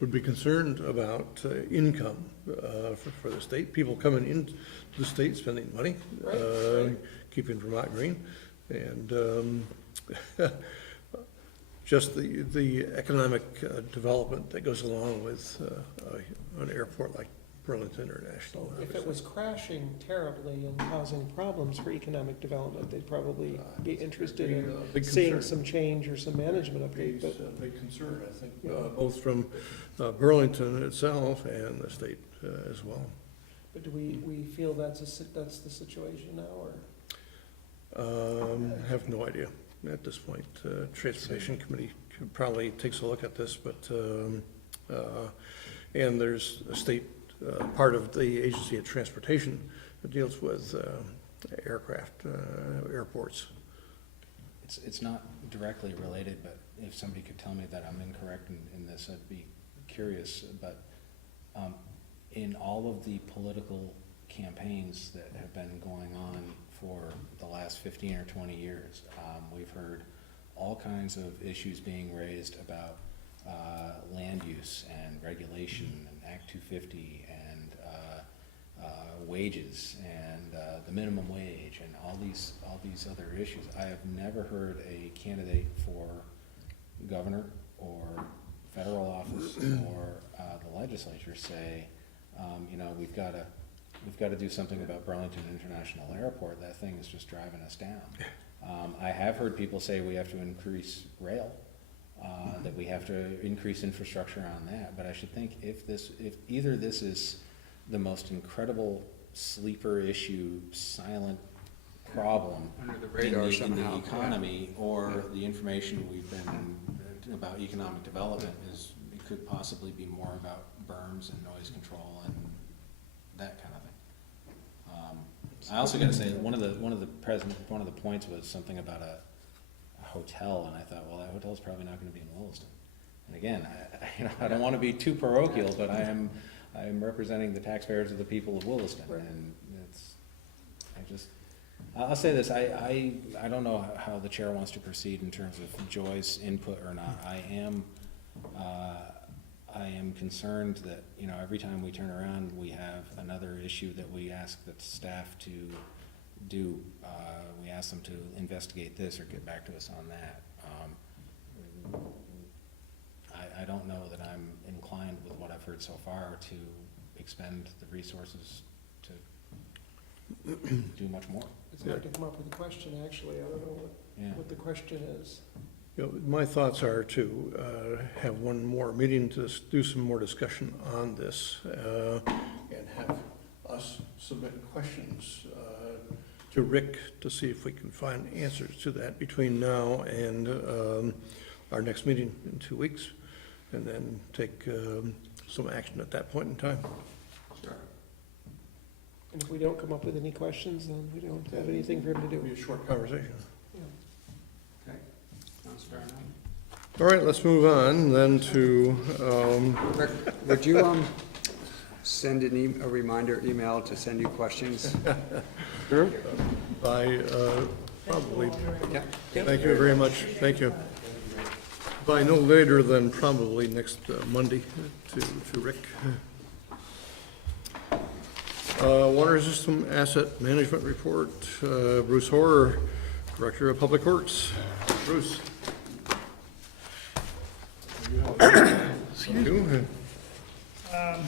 would be concerned about income for the state, people coming into the state spending money, Right. keeping Vermont green, and just the economic development that goes along with an airport like Burlington International. If it was crashing terribly and causing problems for economic development, they'd probably be interested It'd be a in big seeing concern. some change or some management update, but. It's a big concern, I think, both from Burlington itself and the state as well. But do we feel that's the situation now, or? Have no idea at this point. Transportation Committee probably takes a look at this, but, and there's a state, part of the Agency of Transportation that deals with aircraft, airports. It's not directly related, but if somebody could tell me that I'm incorrect in this, I'd be curious. But in all of the political campaigns that have been going on for the last 15 or 20 years, we've heard all kinds of issues being raised about land use and regulation and Act 250 and wages and the minimum wage and all these other issues. I have never heard a candidate for governor or federal office or the legislature say, we've got to do something about Burlington International Airport. That thing is just driving us down. I have heard people say we have to increase rail, that we have to increase infrastructure on that. But I should think if either this is the most incredible sleeper issue, silent problem Under the radar in somehow, the yeah. economy, or the information we've been about economic development it could possibly be more about berms and noise control and that kind of thing. I also gotta say, one of the points was something about a hotel, and I thought, well, that hotel's probably not gonna be in Williston. And again, I don't wanna be too parochial, but I am representing the taxpayers of the people of Williston, Right. and I'll say this, I don't know how the chair wants to proceed in terms of Joy's input or not. I am concerned that, every time we turn around, we have another issue that we ask the staff to do. We ask them to investigate this or get back to us on that. I don't know that I'm inclined with what I've heard so far to expend the resources to do much more. It's hard to come up with a question, actually. I don't know Yeah. what the question is. My thoughts are to have one more meeting to do some more discussion on this, and have us submit questions to Rick to see if we can find answers to that between now and our next meeting in 2 weeks, and then take some action at that point in time. And if we don't come up with any questions, then we don't have anything for him to It'll be do. a short conversation. Yeah. Okay, sounds fair enough. All right, let's move on then to, Rick, would you, send a reminder email to send you questions? by, probably, Yeah. thank you very much, thank you. By no later than probably next Monday to Rick. Water System Asset Management Report, Bruce Hoare, Director of Public Works. Bruce. Thank you. Well,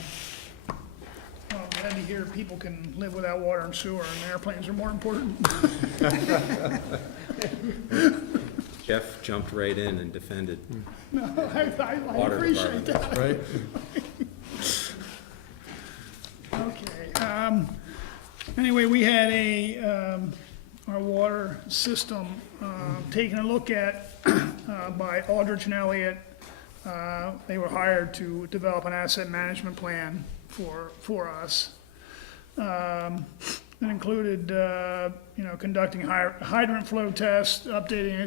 I'm glad to hear people can live without water and sewer, and airplanes are more important. Jeff jumped right in and defended. No, I Water appreciate department. that. Right? Okay, anyway, we had our water system, taken a look at, by Aldrich and Elliott. They were hired to develop an asset management plan for us. that included, conducting hydrant flow tests, updating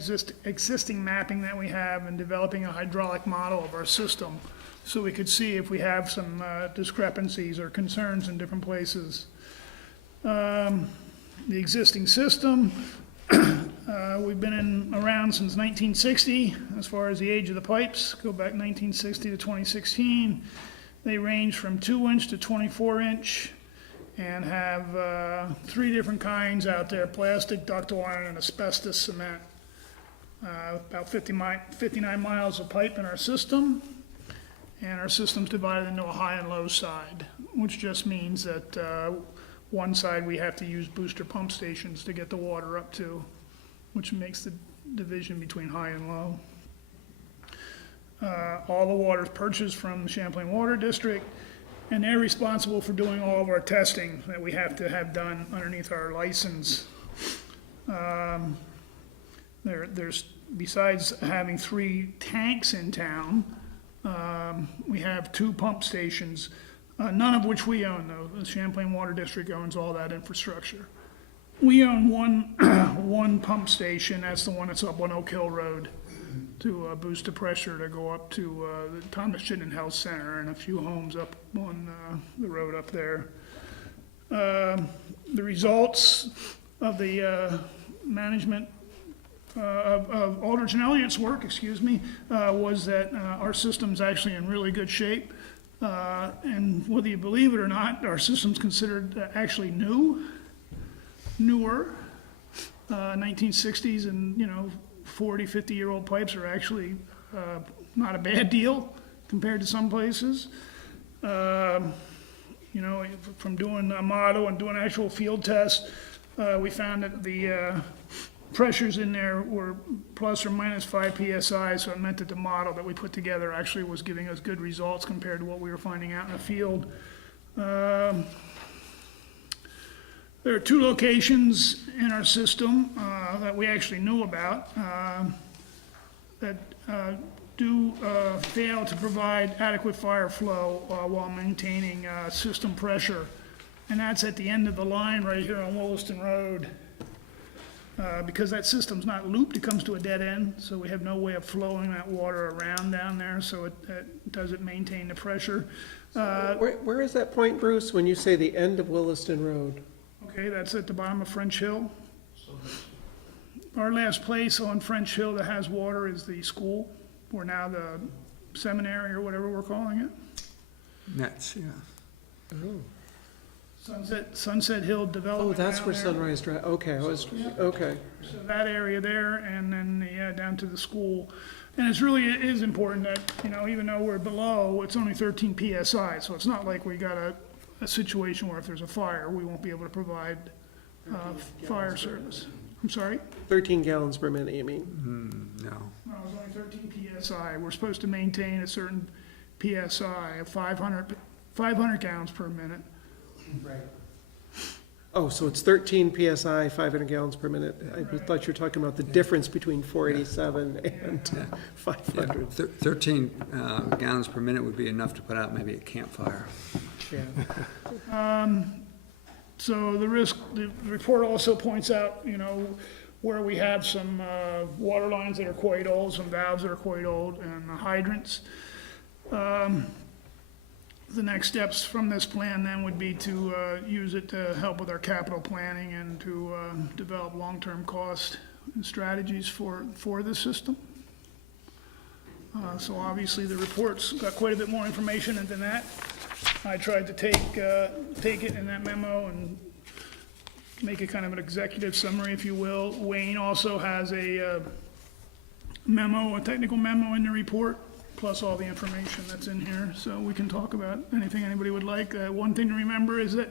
existing mapping that we have, and developing a hydraulic model of our system, so we could see if we have some discrepancies or concerns in different places. The existing system, we've been around since 1960, as far as the age of the pipes, go back 1960 to 2016. They range from 2-inch to 24-inch and have 3 different kinds out there: plastic, ductile iron, and asbestos cement. About 59 miles of pipe in our system, and our system's divided into a high and low side, which just means that one side we have to use booster pump stations to get the water up to, which makes the division between high and low. All the water is purchased from the Champlain Water District, and they're responsible for doing all of our testing that we have to have done underneath our license. There's, besides having 3 tanks in town, we have 2 pump stations, none of which we own, though. The Champlain Water District owns all that infrastructure. We own one pump station. That's the one that's up on Oak Hill Road, to boost the pressure to go up to the Thomas Chittenden Health Center and a few homes up on the road up there. The results of the management of Aldrich and Elliott's work, was that our system's actually in really good shape. And whether you believe it or not, our system's considered actually newer. 1960s and, 40, 50-year-old pipes are actually not a bad deal compared to some places. From doing a model and doing actual field tests, we found that the pressures in there were plus or minus 5 psi, so it meant that the model that we put together actually was giving us good results compared to what we were finding out in the field. There are 2 locations in our system that we actually knew about that do fail to provide adequate fire flow while maintaining system pressure. And that's at the end of the line right here on Williston Road. Because that system's not looped, it comes to a dead end, so we have no way of flowing that water around down there, so it doesn't maintain the pressure. Where is that point, Bruce, when you say the end of Williston Road? Okay, that's at the bottom of French Hill. Our last place on French Hill that has water is the school, or now the seminary, or whatever we're calling it. Nets, yeah. Sunset Hill Oh, Development. that's down where there. Sunrise Drive, okay, okay. So that area there, and then, down to the school. And it is important that, even though we're below, it's only 13 PSI, so it's not like we got a situation where if there's a fire, we won't be able to provide fire service. I'm sorry? 13 gallons per minute, you mean? No. No, it's only 13 PSI. We're supposed to maintain a certain PSI of 500 gallons per minute. Oh, so it's 13 PSI, 500 gallons per minute. I thought you were talking about the difference between 487 and 500. 13 gallons per minute would be enough to put out maybe a campfire. Yeah. So the report also points out, where we have some water lines that are quite old, some valves that are quite old, and hydrants. The next steps from this plan then would be to use it to help with our capital planning and to develop long-term cost and strategies for the system. So obviously the report's got quite a bit more information than that. I tried to take it in that memo and make it kind of an executive summary, if you will. Wayne also has a memo, a technical memo in the report, plus all the information that's in here, so we can talk about anything anybody would like. One thing to remember is that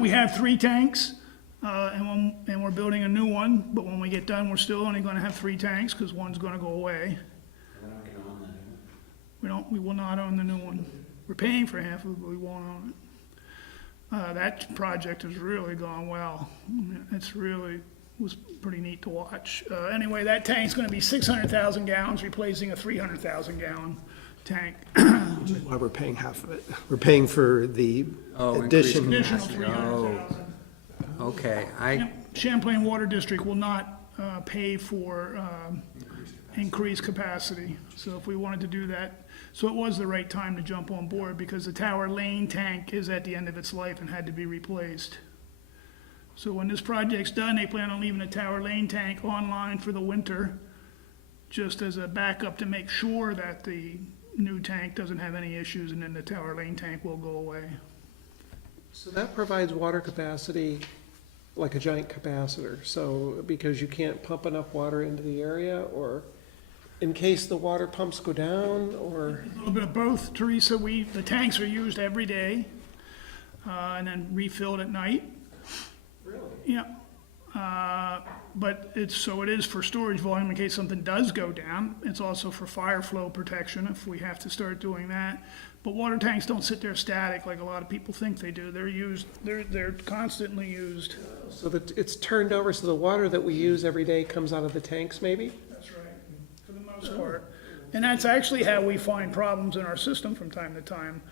we have 3 tanks, and we're building a new one, but when we get done, we're still only gonna have 3 tanks, because one's gonna go away. We will not own the new one. We're paying for half of it, but we won't own it. That project has really gone well. It's really was pretty neat to watch. Anyway, that tank's gonna be 600,000 gallons, replacing a 300,000 gallon tank. Why we're paying half of it. We're paying for the addition. Additional 300,000. Okay, Champlain Water District will not pay for increased capacity. So if we wanted to do that, so it was the right time to jump on board because the Tower Lane tank is at the end of its life and had to be replaced. So when this project's done, they plan on leaving the Tower Lane tank online for the winter, just as a backup to make sure that the new tank doesn't have any issues, and then the Tower Lane tank will go away. So that provides water capacity like a giant capacitor, so because you can't pump enough water into the area, or in case the water pumps go down, or? A little bit of both, Teresa. The tanks are used every day, and then refilled at night. Really? Yeah. But it is for storage volume in case something does go down. It's also for fire flow protection if we have to start doing that. But water tanks don't sit there static like a lot of people think they do. They're used, they're constantly used. So that it's turned over, so the water that we use every day comes out of the tanks, maybe? That's right, for the most part. And that's actually how we find problems in our system from time to time.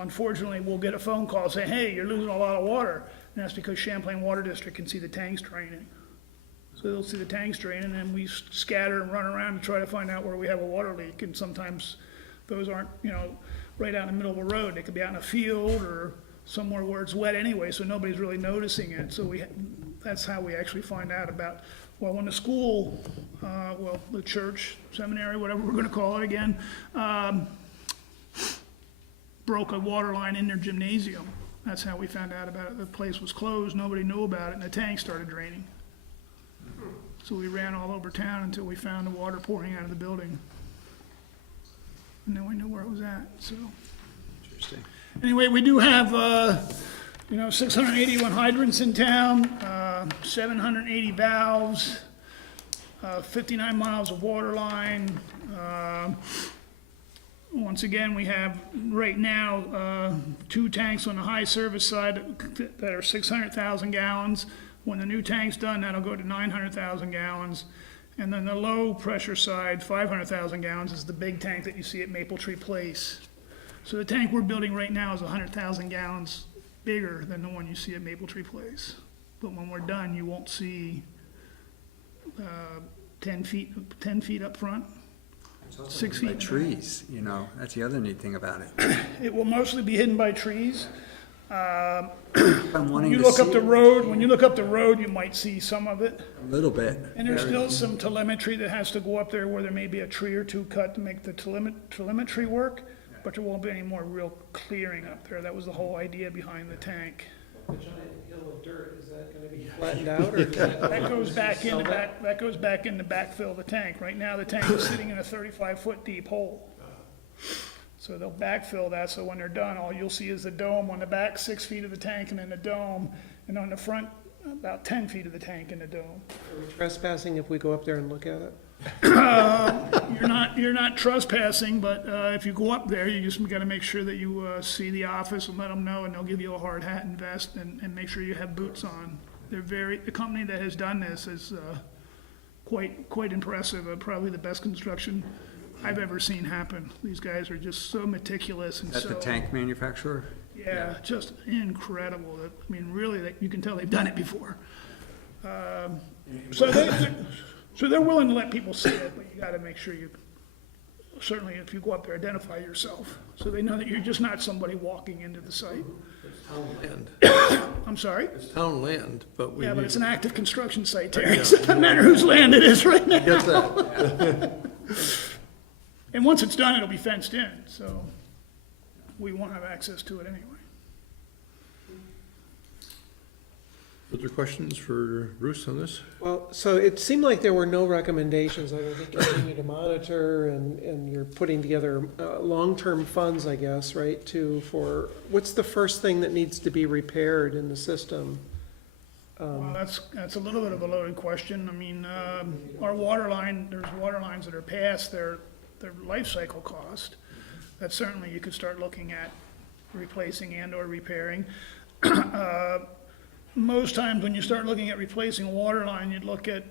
Unfortunately, we'll get a phone call saying, hey, you're losing a lot of water. And that's because Champlain Water District can see the tanks draining. So they'll see the tanks draining, and then we scatter and run around to try to find out where we have a water leak. And sometimes those aren't, right out in the middle of a road. They could be out in a field or somewhere where it's wet anyway, so nobody's really noticing it. So that's how we actually find out about, when the school, the church, seminary, whatever we're gonna call it again, broke a water line in their gymnasium. That's how we found out about it. The place was closed, nobody knew about it, and the tank started draining. So we ran all over town until we found the water pouring out of the building. And then we knew where it was at, so. interesting. Anyway, we do have, 681 hydrants in town, 780 valves, 59 miles of water line. Once again, we have right now 2 tanks on the high service side that are 600,000 gallons. When the new tank's done, that'll go to 900,000 gallons. And then the low pressure side, 500,000 gallons, is the big tank that you see at Maple Tree Place. So the tank we're building right now is 100,000 gallons bigger than the one you see at Maple Tree Place. But when we're done, you won't see 10 feet up front. 6 By feet. trees, that's the other neat thing about it. It will mostly be hidden by trees. I'm When wanting you to look up see the it road, you might see some of it. a little bit. And there's still some telemetry that has to go up there where there may be a tree or two cut to make the telemetry work, but there won't be any more real clearing up there. That was the whole idea behind the tank. The giant hill of dirt, is that gonna be flattened out, or does that? That goes back in the backfill of the tank. Right now, the tank is sitting in a 35-foot deep hole. So they'll backfill that, so when they're done, all you'll see is the dome on the back, 6 feet of the tank, and then the dome, and on the front, about 10 feet of the tank and the dome. Are we trespassing if we go up there and look at it? You're not trespassing, but if you go up there, you just gotta make sure that you see the office and let them know, and they'll give you a hard hat and vest, and make sure you have boots on. The company that has done this is quite impressive, probably the best construction I've ever seen happen. These guys are just so meticulous and so. That's the tank manufacturer? Yeah, just incredible. Really, you can tell they've done it before. So they're willing to let people see it, but you gotta make sure certainly if you go up there, identify yourself, so they know that you're just not somebody walking into the site. It's town land. I'm sorry? It's town land, but we Yeah, but need it's an active construction site, Terry. It doesn't matter whose land it is right now. to get that. And once it's done, it'll be fenced in, so we won't have access to it anyway. Further questions for Bruce on this? Well, so it seemed like there were no recommendations, other than continue to monitor, and you're putting together long-term funds, I guess, right, what's the first thing that needs to be repaired in the system? Well, that's a little bit of a loaded question. Our water line, there's water lines that are past their life cycle cost. That certainly you could start looking at replacing and or repairing. Most times when you start looking at replacing a water line, you'd look at,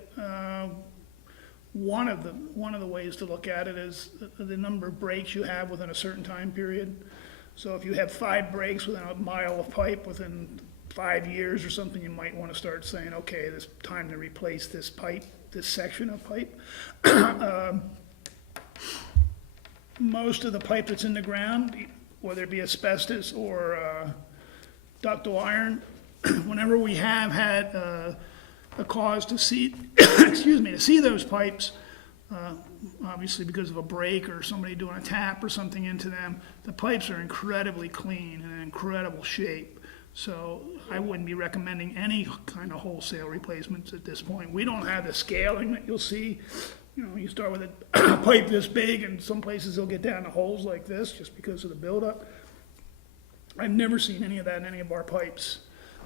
one of the ways to look at it is the number of breaks you have within a certain time period. So if you have 5 breaks within a mile of pipe within 5 years or something, you might want to start saying, okay, it's time to replace this pipe, this section of pipe. Most of the pipe that's in the ground, whether it be asbestos or ductile iron, whenever we have had a cause to see, excuse me, to see those pipes, obviously because of a break or somebody doing a tap or something into them, the pipes are incredibly clean and in incredible shape. So I wouldn't be recommending any kind of wholesale replacements at this point. We don't have the scaling that you'll see. You know, you start with a pipe this big, and some places they'll get down to holes like this just because of the buildup. I've never seen any of that in any of our pipes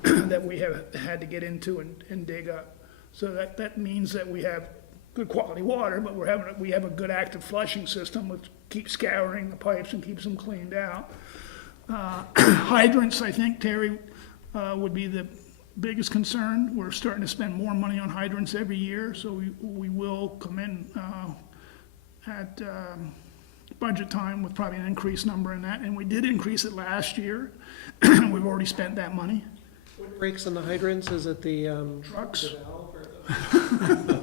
that we have had to get into and dig up. So that means that we have good quality water, but we have a good active flushing system which keeps scouring the pipes and keeps them cleaned out. Hydrants, I think, Terry, would be the biggest concern. We're starting to spend more money on hydrants every year, so we will come in at budget time with probably an increased number in that, and we did increase it last year. We've already spent that money. What breaks on the hydrants? Is it the, Trucks, the valve or the?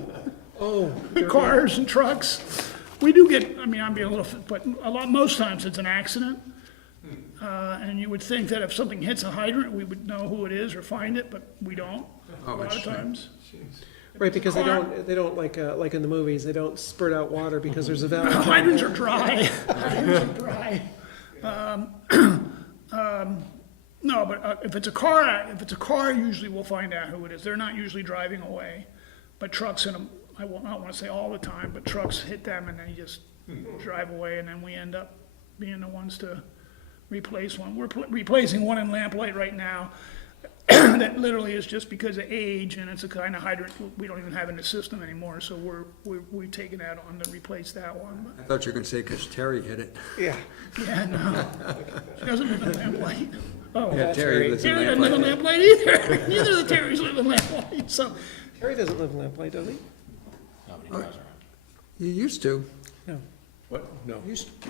Oh. cars and trucks. We do get, I mean, I'm being a little, but most times it's an accident. And you would think that if something hits a hydrant, we would know who it is or find it, but we don't, a lot of times. Right, because they don't like in the movies, they don't spurt out water because there's a valve. Hydrants are dry. Hydrants are dry. No, but if it's a car, usually we'll find out who it is. They're not usually driving away. But trucks in them, I will not want to say all the time, but trucks hit them and then you just drive away, and then we end up being the ones to replace one. We're replacing one in Lamplight right now that literally is just because of age, and it's a kind of hydrant we don't even have in the system anymore, so we're taking that on to replace that one. I thought you were gonna say because Terry hit it. Yeah. Yeah, no. She doesn't live in Lamplight. Oh, Yeah, Terry lives in Terry doesn't live in Lamplight. Lamplight either. Neither of the Terrys live in Lamplight, so. Terry doesn't live in Lamplight, does he? Nobody drives around. You used to. No. What? No.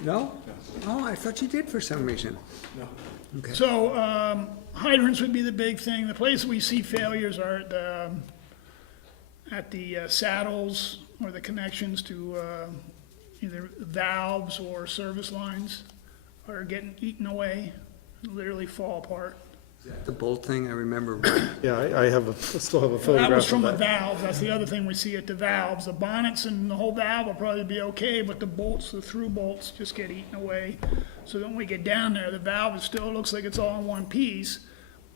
No? Oh, I thought you did for some reason. So, hydrants would be the big thing. The place we see failures are at the saddles or the connections to either valves or service lines are getting eaten away, literally fall apart. The bolt thing, I remember. Yeah, I still have a That photograph was of from the that. valves. That's the other thing we see at the valves. The bonnets and the whole valve will probably be okay, but the bolts, the through bolts, just get eaten away. So then when we get down there, the valve still looks like it's all in one piece,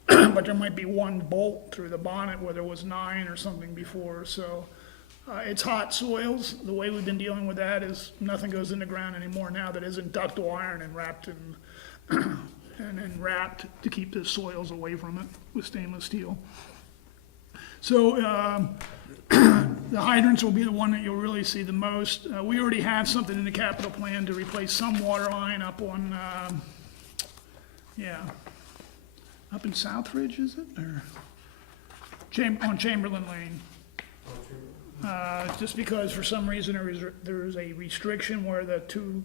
but there might be one bolt through the bonnet where there was 9 or something before. So it's hot soils. The way we've been dealing with that is nothing goes in the ground anymore now that isn't ductile iron and wrapped in and then wrapped to keep the soils away from it with stainless steel. So the hydrants will be the one that you'll really see the most. We already have something in the capital plan to replace some water line up on, up in Southridge, is it? Or on Chamberlain Lane. Just because for some reason there is a restriction where the two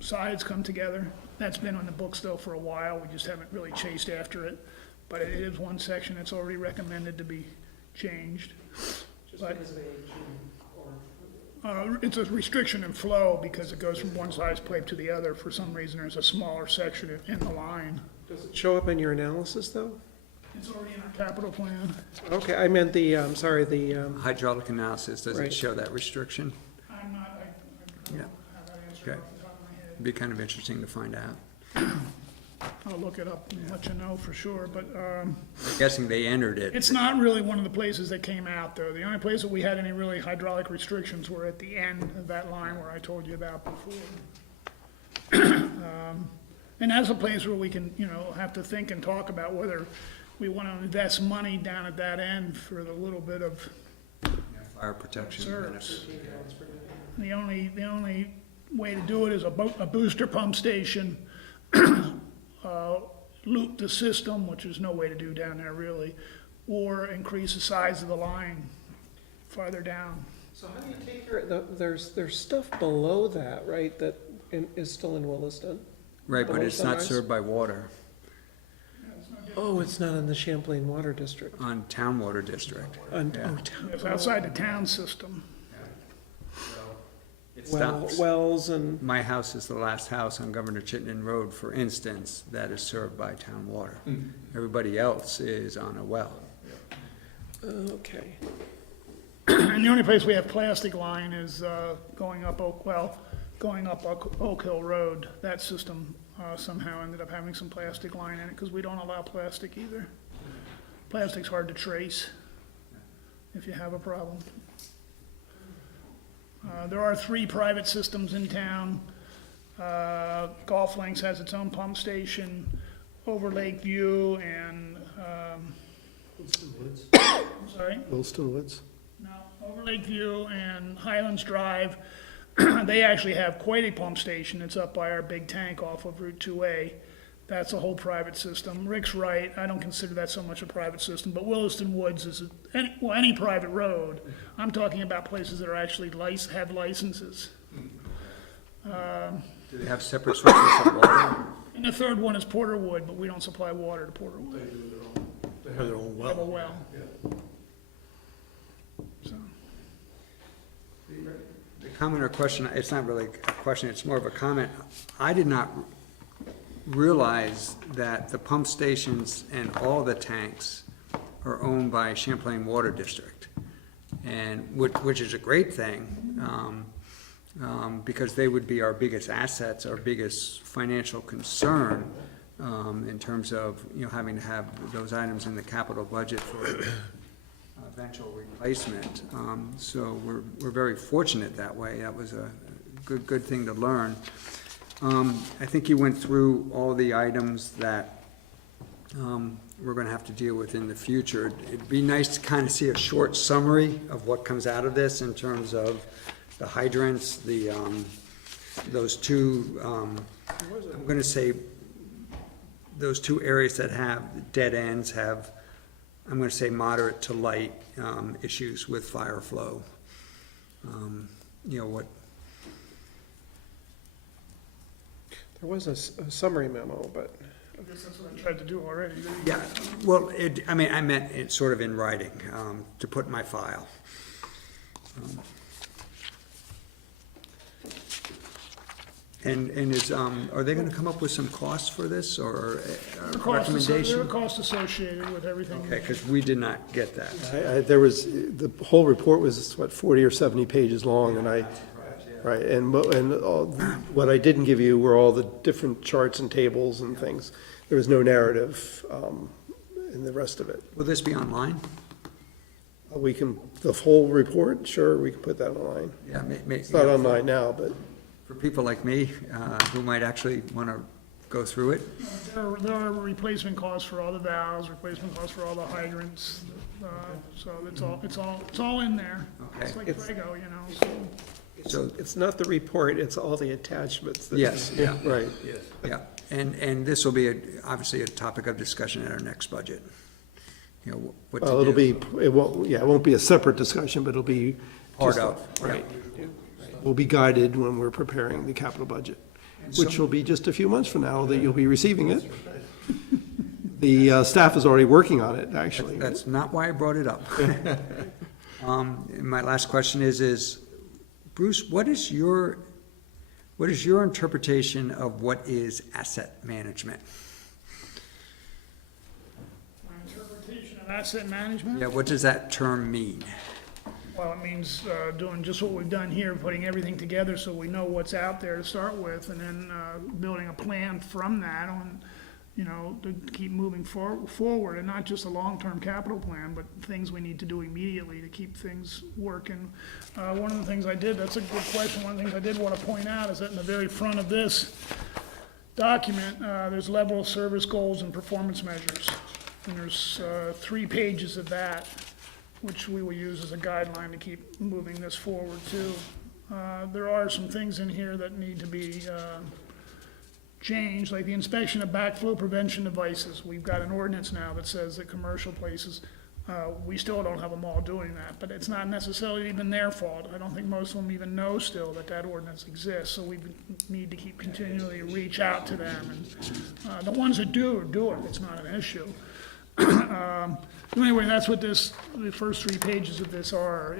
sides come together. That's been on the books though for a while, we just haven't really chased after it. But it is one section that's already recommended to be changed. Just because of age? It's a restriction in flow because it goes from one size pipe to the other. For some reason, there's a smaller section in the line. Does it show up in your analysis, though? It's already in our capital plan. Okay, I meant the, Hydraulic analysis, does it Right. show that restriction? I'm not, I Yeah. don't have that answer Okay. off the top of my head. It'd be kind of interesting to find out. I'll look it up and let you know for sure, but, I'm guessing they entered it. it's not really one of the places that came out, though. The only place that we had any really hydraulic restrictions were at the end of that line where I told you about before. And that's a place where we can, have to think and talk about whether we want to invest money down at that end for the little bit of Fire protection service. benefits. The only way to do it is a booster pump station, loop the system, which is no way to do down there really, or increase the size of the line farther down. so how do you take care of, there's stuff below that, right, that is still in Williston? Right, but Below it's not Sunrise? served by water. Oh, it's not in the Champlain Water District. on Town Water District. On- Yeah. oh, town- It's outside the town system. It well- stops. Wells and, My house is the last house on Governor Chittenden Road, for instance, that is served by town water. Everybody else is on a well. okay. And the only place we have plastic line is going up Oak Hill Road. That system somehow ended up having some plastic line in it, because we don't allow plastic either. Plastic's hard to trace if you have a problem. There are 3 private systems in town. Golf Links has its own pump station, over Lakeview and, I'm sorry? Williston Woods? No, over Lakeview and Highlands Drive, they actually have quite a pump station. It's up by our big tank off of Route 2A. That's a whole private system. Rick's right, I don't consider that so much a private system, but Williston Woods is, any private road. I'm talking about places that are actually have licenses. Do they have separate sources of water? And the third one is Porterwood, but we don't supply water to Porterwood. They have their own We have a well. well. So. The comment or question, it's not really a question, it's more of a comment. I did not realize that the pump stations and all the tanks are owned by Champlain Water District, and which is a great thing, because they would be our biggest assets, our biggest financial concern, in terms of, having to have those items in the capital budget for eventual replacement. So we're very fortunate that way. That was a good thing to learn. I think you went through all the items that we're gonna have to deal with in the future. It'd be nice to kind of see a short summary of what comes out of this in terms of the hydrants, those two, I'm gonna say, those 2 areas that have dead ends have, I'm gonna say, moderate to light issues with fire flow. What, There was a summary memo, but I guess that's what I tried to do already. yeah, well, I meant it sort of in writing, to put in my file. And are they gonna come up with some costs for this, or a There are recommendation? costs associated with everything. Okay, because we did not get that. There was, the whole report was, 40 or 70 pages long, and right, and what I didn't give you were all the different charts and tables and things. There was no narrative in the rest of it. Will this be online? We can, the whole report, sure, we can put that online. Yeah, It's not online now, but for people like me, who might actually wanna go through it. There are replacement costs for all the valves, replacement costs for all the hydrants, so it's all in there. Okay. It's like Prego, so. So, it's not the report, it's all the attachments. that- yes, yeah, Right. yeah. And this will be obviously a topic of discussion at our next budget. What to Well, it'll do. be, it won't be a separate discussion, but it'll be. Part just- of, Right. We'll be guided when we're preparing the capital budget, which will be just a few months from now that you'll be receiving it. The staff is already working on it, actually. That's not why I brought it up. My last question is, Bruce, what is your interpretation of what is asset management? My interpretation of asset management? Yeah, what does that term mean? Well, it means doing just what we've done here, putting everything together so we know what's out there to start with, and then building a plan from that on, to keep moving forward, and not just a long-term capital plan, but things we need to do immediately to keep things working. One of the things I did, that's a good question, one of the things I did want to point out is that in the very front of this document, there's level of service goals and performance measures. And there's 3 pages of that, which we will use as a guideline to keep moving this forward too. There are some things in here that need to be changed, like the inspection of backflow prevention devices. We've got an ordinance now that says that commercial places We still don't have them all doing that, but it's not necessarily even their fault. I don't think most of them even know still that that ordinance exists, so we need to keep continually reach out to them. And the ones that do it, it's not an issue. Anyway, that's what the first 3 pages of this are.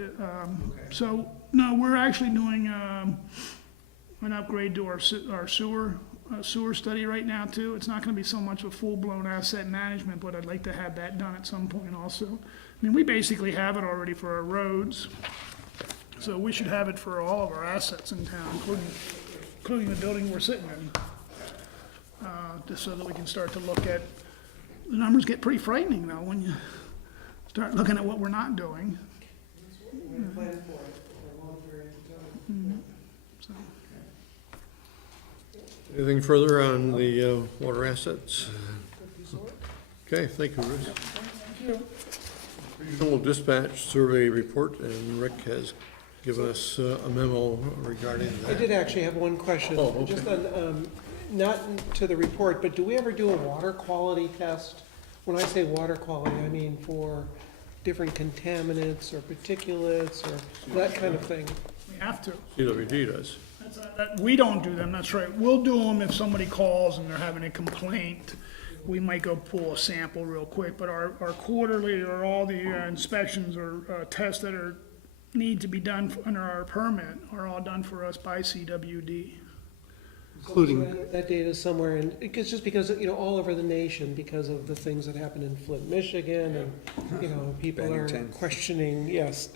So, no, we're actually doing an upgrade to our sewer study right now too. It's not gonna be so much a full-blown asset management, but I'd like to have that done at some point also. I mean, we basically have it already for our roads, so we should have it for all of our assets in town, including the building we're sitting in. Just so that we can start to look at, the numbers get pretty frightening though, when you start looking at what we're not doing. So. Anything further on the water assets? Okay, thank you, Bruce. Regional dispatch survey report, and Rick has given us a memo regarding I that. did actually have one question. Oh, okay. Just on, not to the report, but do we ever do a water quality test? When I say water quality, I mean for different contaminants or particulates or that kind of thing. We have to. CWD does. We don't do them, that's right. We'll do them if somebody calls and they're having a complaint. We might go pull a sample real quick, but our quarterly or all the inspections or tests that need to be done under our permit are all done for us by CWD. Including, That data is somewhere, and it's just because, all over the nation, because of the things that happen in Flint, Michigan, and, people are Bennington. questioning, yes.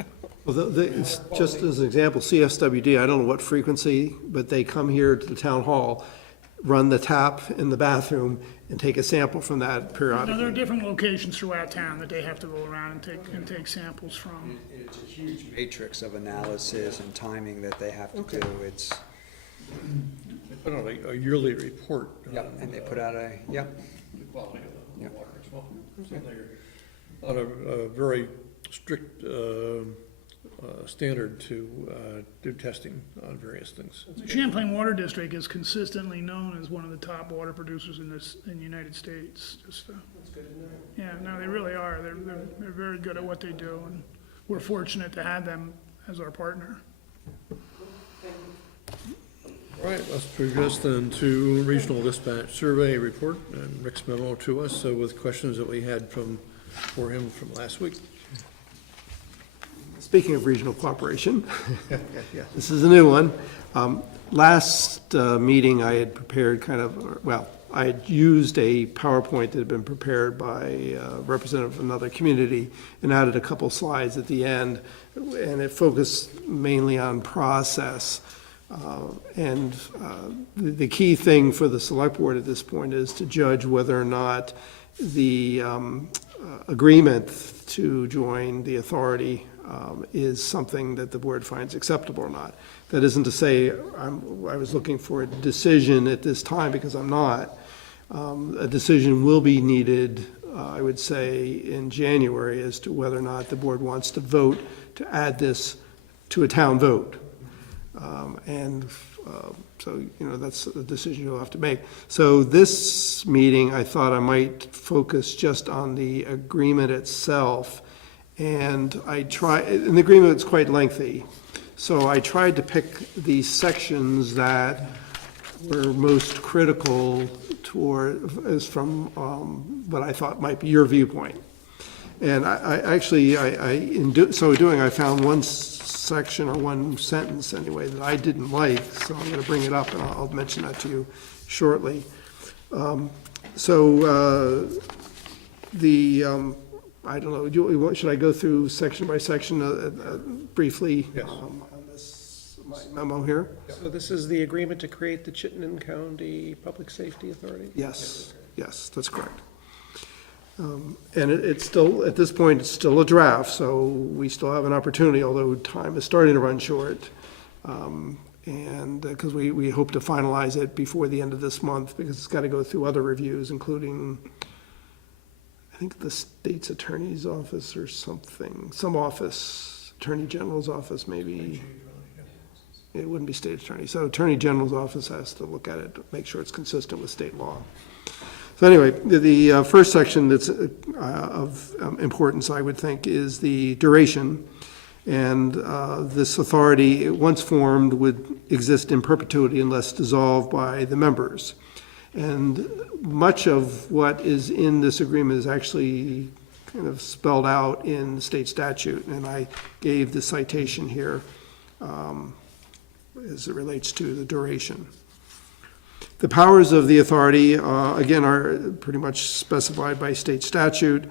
well, it's just as an example, CSWD, I don't know what frequency, but they come here to the town hall, run the tap in the bathroom, and take a sample from that Now, there are periodically. different locations throughout town that they have to go around and take samples from. It's a huge matrix of analysis and timing that they have to do. It's, They put out a yearly report. yep, and they put out a, yep. The quality of the Yep. water as well. So they're on a very strict standard to do testing on various things. The Champlain Water District is consistently known as one of the top water producers in the United States. Just, That's good to know. yeah, no, they really are. They're very good at what they do, and we're fortunate to have them as our partner. All right, let's progress then to regional dispatch survey report and Rick's memo to us with questions that we had for him from last week. Speaking of regional cooperation, this is a new one. Last meeting, I had prepared I had used a PowerPoint that had been prepared by a representative of another community and added a couple slides at the end, and it focused mainly on process. The key thing for the select board at this point is to judge whether or not the agreement to join the authority is something that the board finds acceptable or not. That isn't to say I was looking for a decision at this time, because I'm not. A decision will be needed, I would say, in January as to whether or not the board wants to vote to add this to a town vote. So, that's a decision you'll have to make. So this meeting, I thought I might focus just on the agreement itself. And the agreement is quite lengthy. So I tried to pick the sections that were most critical as from what I thought might be your viewpoint. And so doing, I found one section or one sentence anyway that I didn't like, so I'm going to bring it up and I'll mention that to you shortly. I don't know, should I go through section by section briefly? Yes. On this memo here? So this is the agreement to create the Chittenden County Public Safety Authority? Yes, that's correct. And it's still, at this point, it's still a draft, so we still have an opportunity, although time is starting to run short. And because we hope to finalize it before the end of this month, because it's got to go through other reviews, including, I think, the state's attorney's office or something, some office, Attorney General's office, maybe. It wouldn't be state attorney. So Attorney General's office has to look at it, make sure it's consistent with state law. So anyway, the first section that's of importance, I would think, is the duration. And this authority, once formed, would exist in perpetuity unless dissolved by the members. And much of what is in this agreement is actually kind of spelled out in the state statute, and I gave the citation here as it relates to the duration. The powers of the authority, again, are pretty much specified by state statute.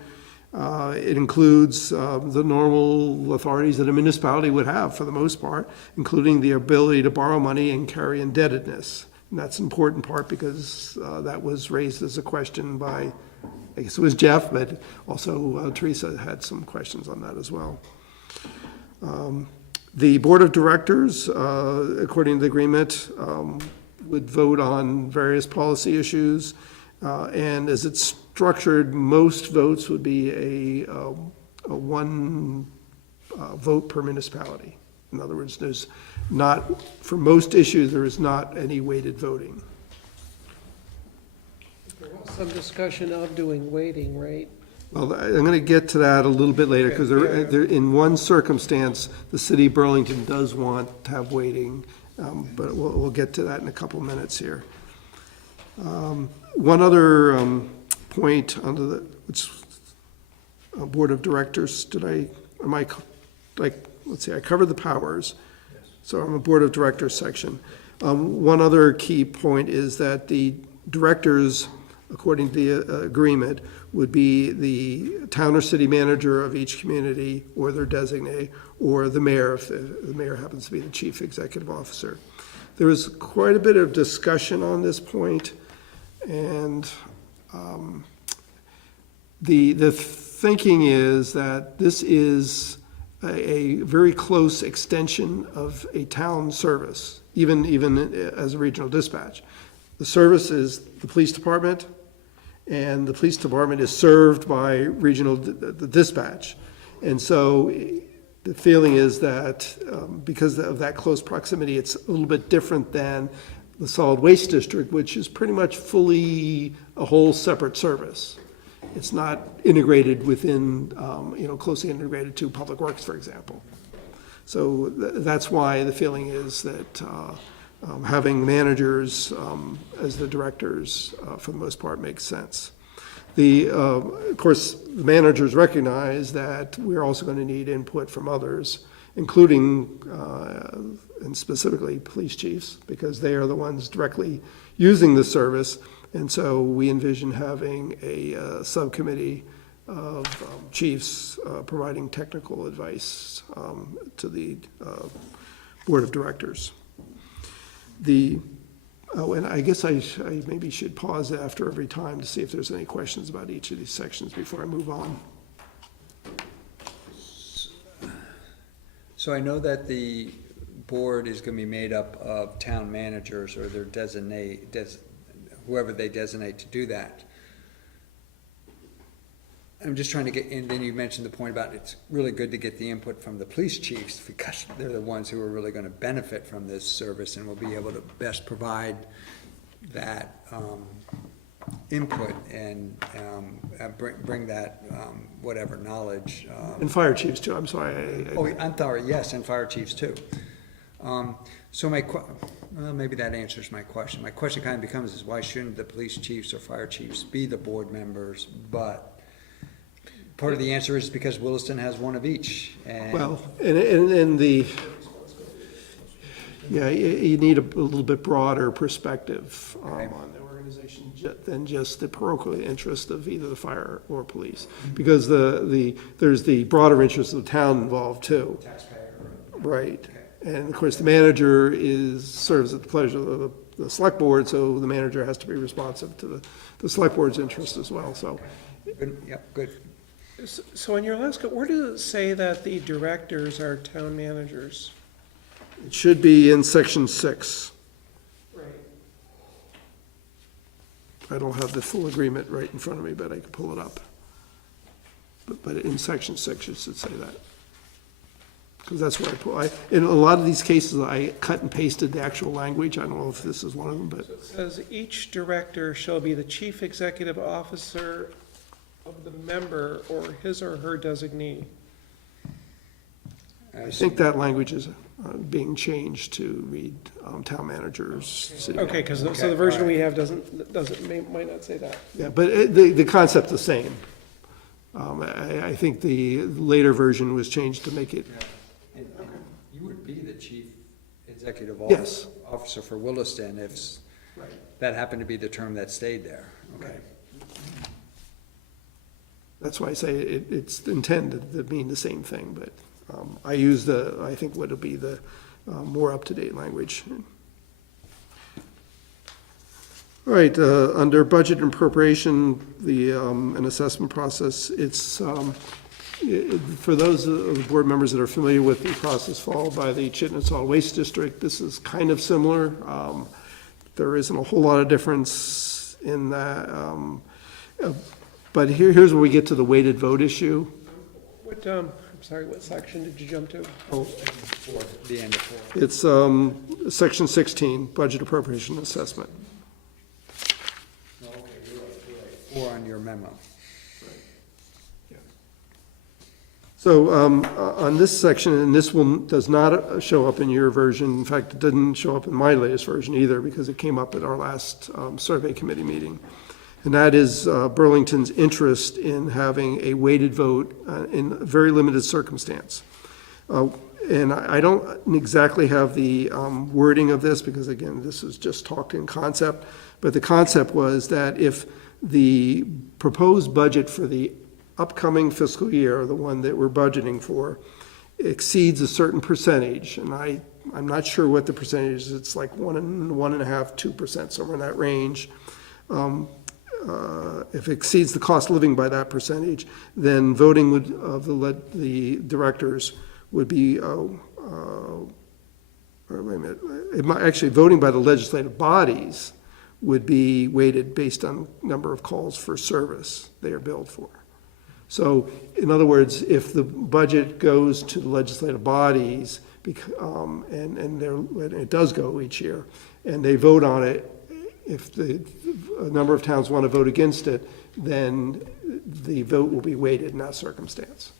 It includes the normal authorities that a municipality would have for the most part, including the ability to borrow money and carry indebtedness. And that's an important part because that was raised as a question by, I guess it was Jeff, but also Teresa had some questions on that as well. The Board of Directors, according to the agreement, would vote on various policy issues, and as it's structured, most votes would be a one vote per municipality. In other words, there's not, for most issues, there is not any weighted voting. Some discussion of doing weighting, right? Well, I'm going to get to that a little bit later, because in one circumstance, the city of Burlington does want to have weighting, but we'll get to that in a couple minutes here. One other point under the, which Board of Directors, let's see, I covered the powers, so I'm a Board of Directors section. One other key point is that the directors, according to the agreement, would be the town or city manager of each community, or their designee, or the mayor, if the mayor happens to be the chief executive officer. There was quite a bit of discussion on this point, and the thinking is that this is a very close extension of a town service, even as a regional dispatch. The service is the police department, and the police department is served by regional dispatch. And so the feeling is that because of that close proximity, it's a little bit different than the solid waste district, which is pretty much fully a whole separate service. It's not integrated within, closely integrated to Public Works, for example. So that's why the feeling is that having managers as the directors, for the most part, makes sense. Of course, the managers recognize that we're also going to need input from others, including, and specifically, police chiefs, because they are the ones directly using the service. And so we envision having a subcommittee of chiefs providing technical advice to the Board of Directors. And I guess I maybe should pause after every time to see if there's any questions about each of these sections before I move on. So I know that the board is going to be made up of town managers or their whoever they designate to do that. I'm just trying to get, and then you mentioned the point about it's really good to get the input from the police chiefs because they're the ones who are really going to benefit from this service and will be able to best provide that input and bring that whatever knowledge. And fire chiefs too, I'm sorry. I'm sorry, yes, and fire chiefs too. So maybe that answers my question. My question kind of becomes is why shouldn't the police chiefs or fire chiefs be the board members? But part of the answer is because Williston has one of each. Well, you need a little bit broader perspective on the organization than just the parochial interest of either the fire or police, because there's the broader interest of the town involved too. Taxpayer. Right. And of course, the manager serves at the pleasure of the select board, so the manager has to be responsive to the select board's interest as well. So, Good. Yep, good. So in your last, where does it say that the directors are town managers? it should be in section 6. Right. I don't have the full agreement right in front of me, but I can pull it up. But in section 6, it should say that. because that's where I put, in a lot of these cases, I cut and pasted the actual language. I don't know if this is one of them, but, It says each director shall be the chief executive officer of the member or his or her designee. I think that language is being changed to read town managers, city. Okay, because, so the version we have might not say that. Yeah, but the concept's the same. I think the later version was changed to make it, You would be the chief executive Yes. officer for Williston if that happened to be the term that stayed there, okay? that's why I say it's intended to mean the same thing, but I use I think what would be the more up-to-date language. All right, under budget and appropriation, an assessment process, it's, for those of the board members that are familiar with the process followed by the Chittenden Solid Waste District, this is kind of similar. There isn't a whole lot of difference in that. But here's where we get to the weighted vote issue. What, I'm sorry, what section did you jump to? The end of 4. It's section 16, budget appropriation assessment. Okay, you're right. 4 on your memo. So on this section, and this one does not show up in your version, in fact, it didn't show up in my latest version either, because it came up at our last survey committee meeting. And that is Burlington's interest in having a weighted vote in a very limited circumstance. And I don't exactly have the wording of this, because again, this is just talked in concept, but the concept was that if the proposed budget for the upcoming fiscal year, the one that we're budgeting for, exceeds a certain percentage, and I'm not sure what the percentage is, it's like 1.5%, 2%, somewhere in that range. If it exceeds the cost of living by that percentage, then voting of the directors would be, wait a minute, actually voting by the legislative bodies would be weighted based on number of calls for service they are billed for. So, in other words, if the budget goes to the legislative bodies, and it does go each year, and they vote on it, if a number of towns want to vote against it, then the vote will be weighted in that circumstance.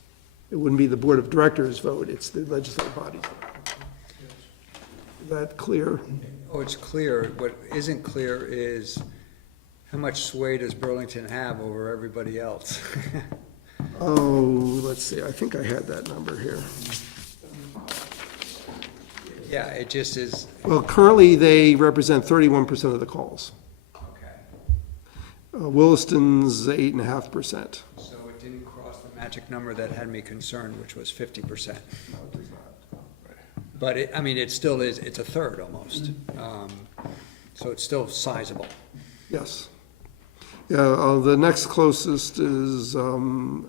It wouldn't be the board of directors vote, it's the legislative bodies. Is that clear? Oh, it's clear. What isn't clear is how much sway does Burlington have over everybody else? Oh, let's see, I think I had that number here. Yeah, it just is, Well, currently, they represent 31% of the calls. okay. Williston's 8.5%. So it didn't cross the magic number that had me concerned, which was 50%. But it, I mean, it still is, it's a third almost. So it's still sizable. Yes. Yeah, the next closest is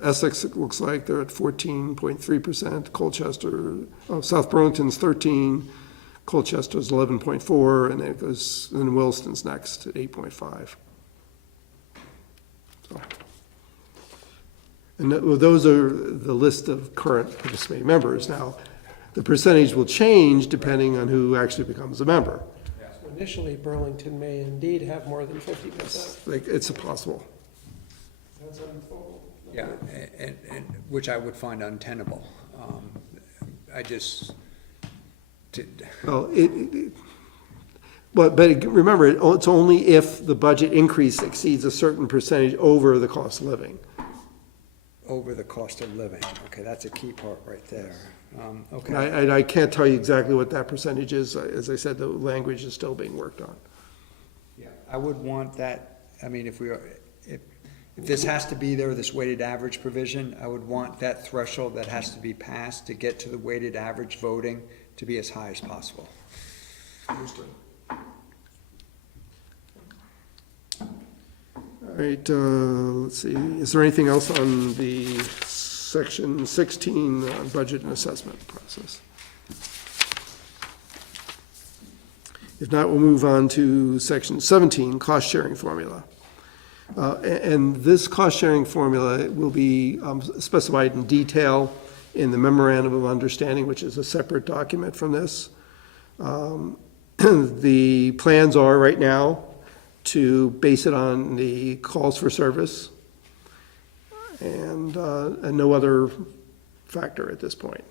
Essex, it looks like, they're at 14.3%, Colchester, South Burlington's 13%, Colchester's 11.4%, and it goes, and Williston's next at 8.5%. So. And those are the list of current participating members. Now, the percentage will change depending on who actually becomes a member. Initially, Burlington may indeed have more than 50%. Like, it's possible. That's unfold. Yeah, and which I would find untenable. I just, Well, but remember, it's only if the budget increase exceeds a certain percentage over the cost of living. over the cost of living. Okay, that's a key part right there. Okay. I can't tell you exactly what that percentage is. As I said, the language is still being worked on. Yeah, I would want that, I mean, if this has to be there, this weighted average provision, I would want that threshold that has to be passed to get to the weighted average voting to be as high as possible. All right, let's see, is there anything else on the section 16 budget and assessment process? If not, we'll move on to section 17, cost sharing formula. And this cost sharing formula will be specified in detail in the memorandum of understanding, which is a separate document from this. The plans are right now to base it on the calls for service and no other factor at this point.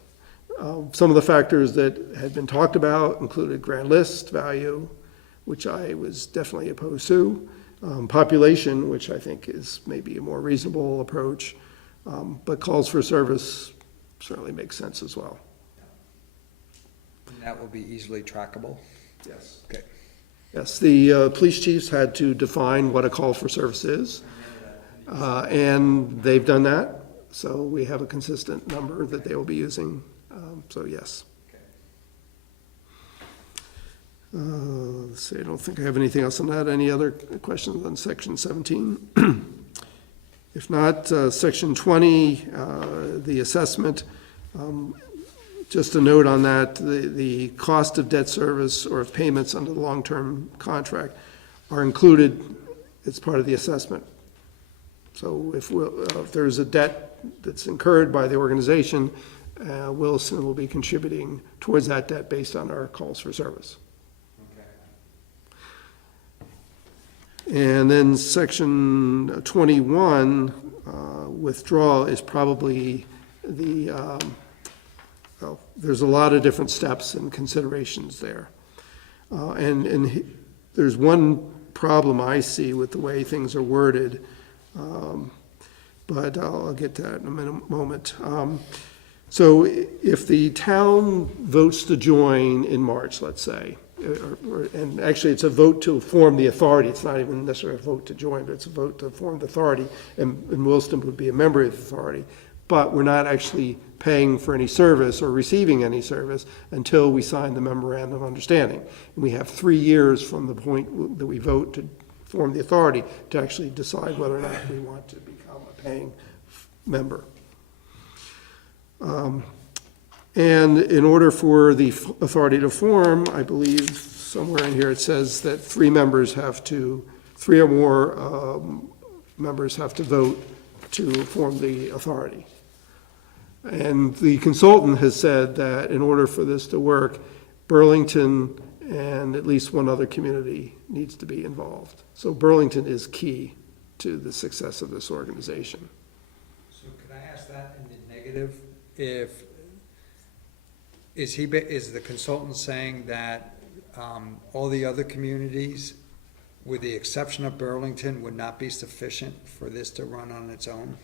Some of the factors that had been talked about included grand list value, which I was definitely opposed to, population, which I think is maybe a more reasonable approach, but calls for service certainly makes sense as well. And that will be easily trackable? Yes. Okay. Yes, the police chiefs had to define what a call for service is, and they've done that, so we have a consistent number that they will be using, so yes. Let's see, I don't think I have anything else on that. Any other questions on section 17? If not, section 20, the assessment, just a note on that, the cost of debt service or of payments under the long-term contract are included as part of the assessment. So if there's a debt that's incurred by the organization, Williston will be contributing towards that debt based on our calls for service. And then section 21, withdrawal is probably the, well, there's a lot of different steps and considerations there. And there's one problem I see with the way things are worded, but I'll get to that in a moment. So if the town votes to join in March, let's say, and actually it's a vote to form the authority, it's not even necessarily a vote to join, but it's a vote to form the authority, and Williston would be a member of the authority, but we're not actually paying for any service or receiving any service until we sign the memorandum of understanding. And we have 3 years from the point that we vote to form the authority to actually decide whether or not we want to become a paying member. And in order for the authority to form, I believe somewhere in here it says that 3 or more members have to vote to form the authority. And the consultant has said that in order for this to work, Burlington and at least one other community needs to be involved. So Burlington is key to the success of this organization. So could I ask that in the negative? Is the consultant saying that all the other communities, with the exception of Burlington, would not be sufficient for this to run on its own?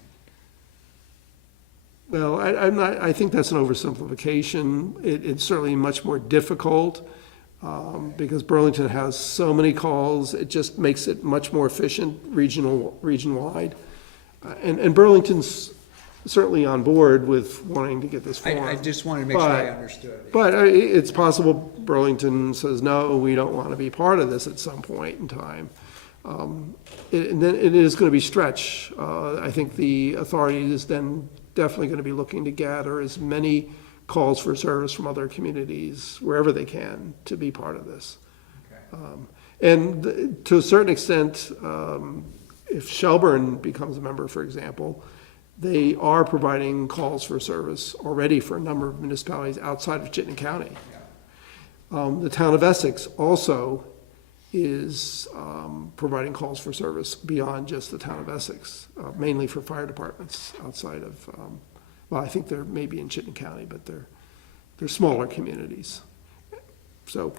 Well, I think that's an oversimplification. It's certainly much more difficult because Burlington has so many calls. It just makes it much more efficient region-wide. And Burlington's certainly on board with wanting to get this formed. I just wanted to make sure I understood. But it's possible Burlington says, no, we don't want to be part of this at some point in time. And then it is going to be stretch. I think the authority is then definitely going to be looking to gather as many calls for service from other communities, wherever they can, to be part of this. Okay. And to a certain extent, if Shelburne becomes a member, for example, they are providing calls for service already for a number of municipalities outside of Chittenden County. The town of Essex also is providing calls for service beyond just the town of Essex, mainly for fire departments outside of, well, I think they're maybe in Chittenden County, but they're smaller communities. So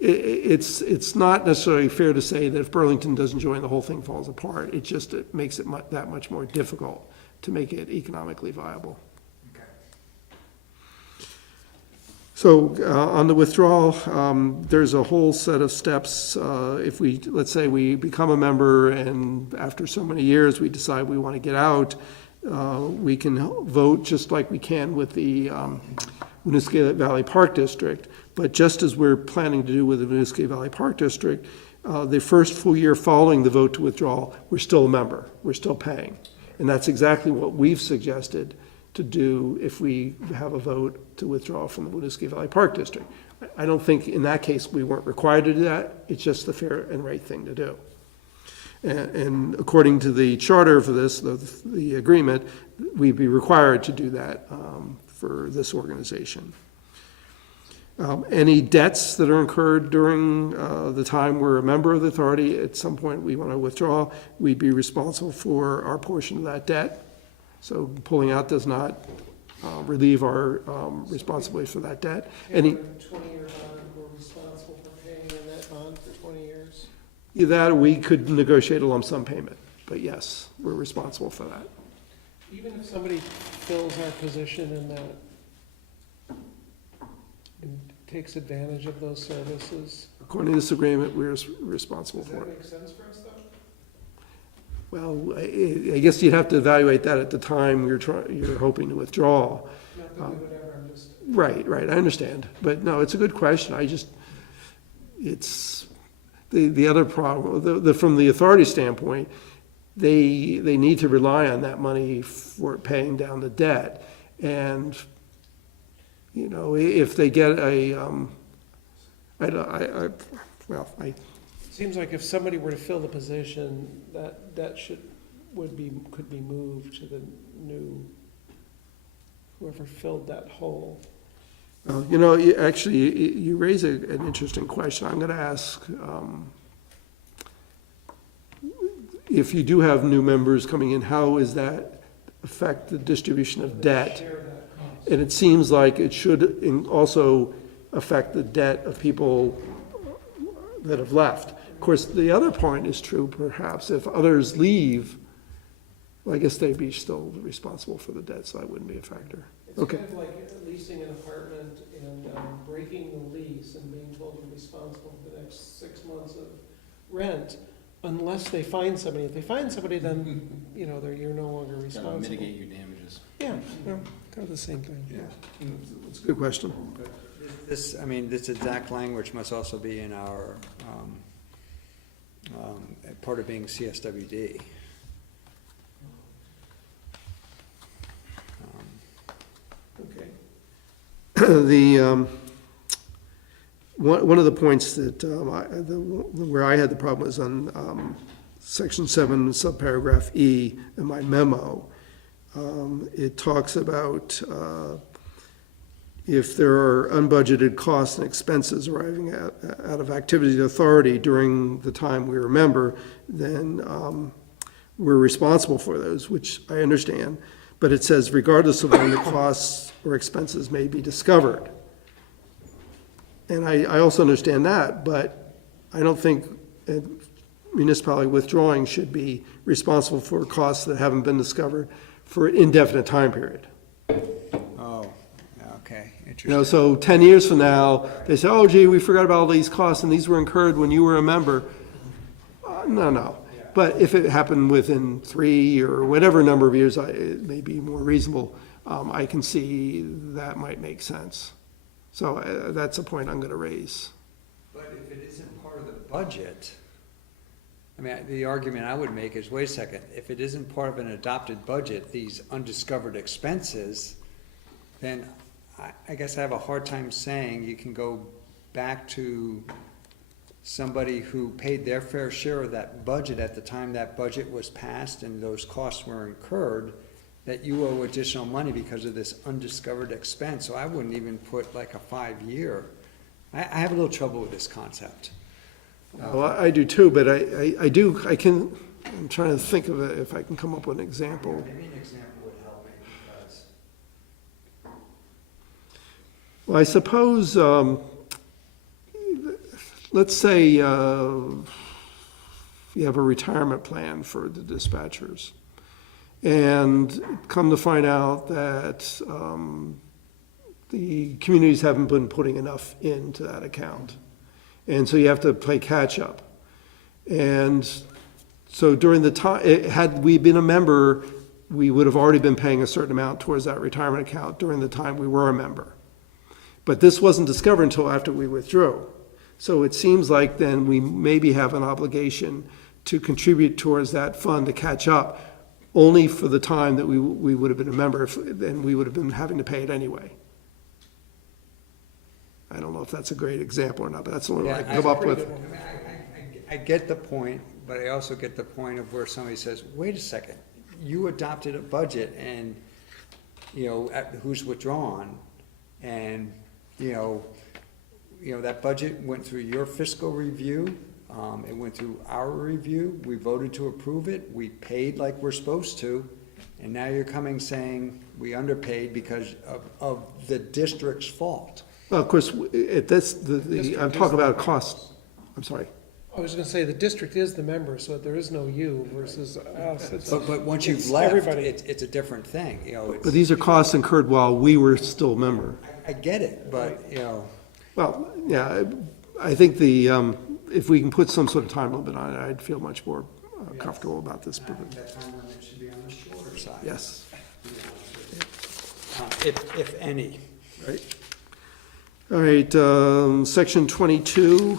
it's not necessarily fair to say that if Burlington doesn't join, the whole thing falls apart. It makes it that much more difficult to make it economically viable. Okay. So on the withdrawal, there's a whole set of steps. If let's say we become a member and after so many years we decide we want to get out, we can vote just like we can with the Winooski Valley Park District. But just as we're planning to do with the Winooski Valley Park District, the first full year following the vote to withdraw, we're still a member. We're still paying. And that's exactly what we've suggested to do if we have a vote to withdraw from the Winooski Valley Park District. I don't think in that case we weren't required to do that. It's just the fair and right thing to do. And according to the charter for this, the agreement, we'd be required to do that for this organization. Any debts that are incurred during the time we're a member of the authority, at some point we want to withdraw, we'd be responsible for our portion of that debt. So pulling out does not relieve our responsibility for that debt. Any, 20-year bond, we're responsible for paying in that bond for 20 years. either that or we could negotiate a lump sum payment, but yes, we're responsible for that. Even if somebody fills our position in that and takes advantage of those services, According to this agreement, we're responsible does for that it. make sense for us, though? Well, I guess you'd have to evaluate that at the time you're hoping to withdraw. Not that we would ever, I'm just, Right, I understand. But no, it's a good question. It's, the other problem, from the authority standpoint, they need to rely on that money for paying down the debt. And, you know, if they get seems like if somebody were to fill the position, that could be moved to the new, whoever filled that hole. you know, you raise an interesting question. I'm gonna ask, if you do have new members coming in, how does that affect the distribution of debt? Share that cost. And it seems like it should also affect the debt of people that have left. Of course, the other point is true, perhaps, if others leave, well, I guess they'd be still responsible for the debt, so that wouldn't be a factor. It's Okay. kind of like leasing an apartment and breaking the lease and being told you're responsible for the next 6 months of rent, unless they find somebody. If they find somebody, then, you know, you're no longer Gotta responsible. mitigate your damages. Yeah, no, kind of the same thing, yeah. It's a good question. This exact language must also be in our, part of being CSWD. Okay. One of the points that, where I had the problem was on section 7, subparagraph E in my memo. It talks about if there are unbudgeted costs and expenses arising out of activities of the authority during the time we were a member, then we're responsible for those, which I understand. But it says regardless of when the costs or expenses may be discovered. And I also understand that, but I don't think a municipality withdrawing should be responsible for costs that haven't been discovered for an indefinite time period. Oh, okay, You know, interesting. so 10 years from now, they say, oh gee, we forgot about all these costs and these were incurred when you were a member. No. But if it happened within 3 or whatever number of years, it may be more reasonable. I can see that might make sense. So that's a point I'm gonna raise. But if it isn't part of the budget, I mean, the argument I would make is, wait a second, if it isn't part of an adopted budget, these undiscovered expenses, then I guess I have a hard time saying you can go back to somebody who paid their fair share of that budget at the time that budget was passed and those costs were incurred, that you owe additional money because of this undiscovered expense. So I wouldn't even put like a 5-year. I have a little trouble with this concept. Well, I do too, but I'm trying to think of it, if I can come up with an example. Maybe an example would help me, because Well, I suppose, let's say you have a retirement plan for the dispatchers, and come to find out that the communities haven't been putting enough into that account. And so you have to play catch-up. And so during the time, had we been a member, we would have already been paying a certain amount towards that retirement account during the time we were a member. But this wasn't discovered until after we withdrew. So it seems like then we maybe have an obligation to contribute towards that fund to catch up, only for the time that we would have been a member, then we would have been having to pay it anyway. I don't know if that's a great example or not, but that's the only one I can come up with. I get the point, but I also get the point of where somebody says, wait a second, you adopted a budget and, who's withdrawn, and, that budget went through your fiscal review, it went through our review, we voted to approve it, we paid like we're supposed to, and now you're coming saying we underpaid because of the district's fault. Well, of course, I'm talking about cost, I'm sorry. I was gonna say, the district is the member, so there is no you versus us. But once you've it's left, everybody. it's a different thing, But these are costs incurred while we were still a member. I get it, but, Well, yeah, I think if we can put some sort of time limit on it, I'd feel much more comfortable about this. that time limit should be on the shorter side. Yes, If any. right. All right, section 22,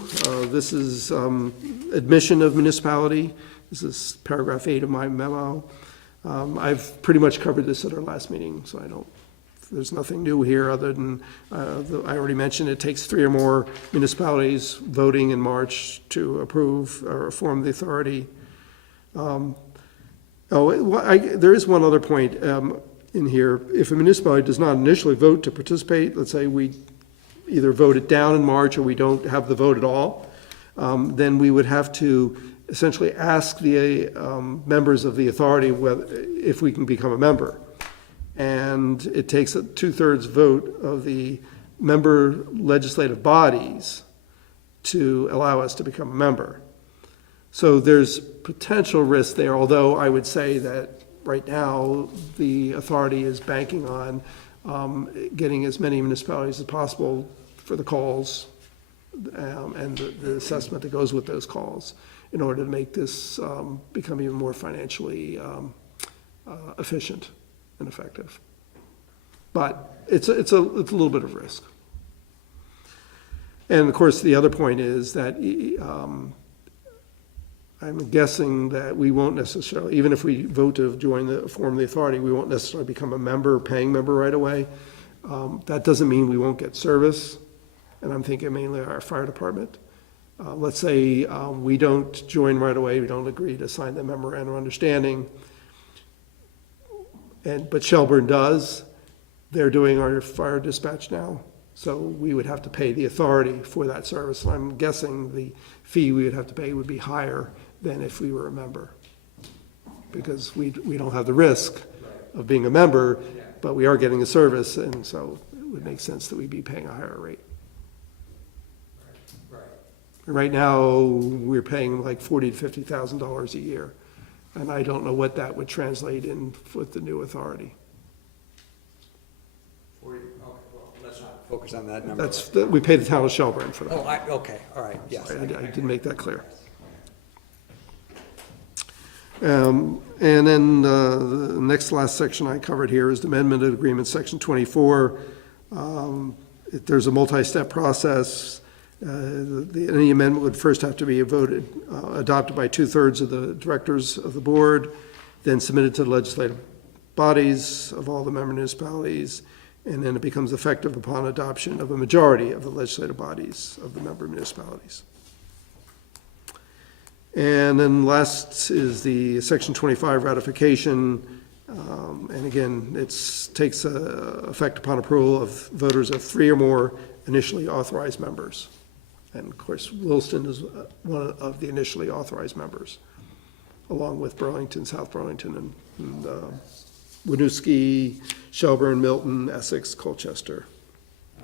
this is admission of municipality. This is paragraph 8 of my memo. I've pretty much covered this at our last meeting, so there's nothing new here other than, I already mentioned, it takes 3 or more municipalities voting in March to approve or form the authority. There is one other point in here. If a municipality does not initially vote to participate, let's say we either vote it down in March or we don't have the vote at all, then we would have to essentially ask the members of the authority if we can become a member. And it takes a 2/3 vote of the member legislative bodies to allow us to become a member. So there's potential risk there, although I would say that right now, the authority is banking on getting as many municipalities as possible for the calls and the assessment that goes with those calls in order to make this become even more financially efficient and effective. But it's a little bit of risk. And of course, the other point is that I'm guessing that we won't necessarily, even if we vote to form the authority, we won't necessarily become a paying member right away. That doesn't mean we won't get service, and I'm thinking mainly our fire department. Let's say we don't join right away, we don't agree to sign the memorandum of understanding, but Shelburne does. They're doing our fire dispatch now, so we would have to pay the authority for that service. And I'm guessing the fee we would have to pay would be higher than if we were a member, because we don't have the risk of being a member, but we are getting a service, and so it would make sense that we'd be paying a higher rate. Right now, we're paying like $40,000 to $50,000 a year, and I don't know what that would translate in with the new authority. Let's not focus on that number. We pay the town of Shelburne for that. Okay, all right, yes. I didn't make that clear. And then the last section I covered here is the amendment of agreement, section 24. There's a multi-step process. Any amendment would first have to be adopted by 2/3 of the directors of the board, then submitted to the legislative bodies of all the member municipalities, and then it becomes effective upon adoption of a majority of the legislative bodies of the member municipalities. And then last is the section 25 ratification, and again, it takes effect upon approval of voters of 3 or more initially authorized members. And of course, Williston is one of the initially authorized members, along with Burlington, South Burlington, and Winooski, Shelburne, Milton, Essex, Colchester.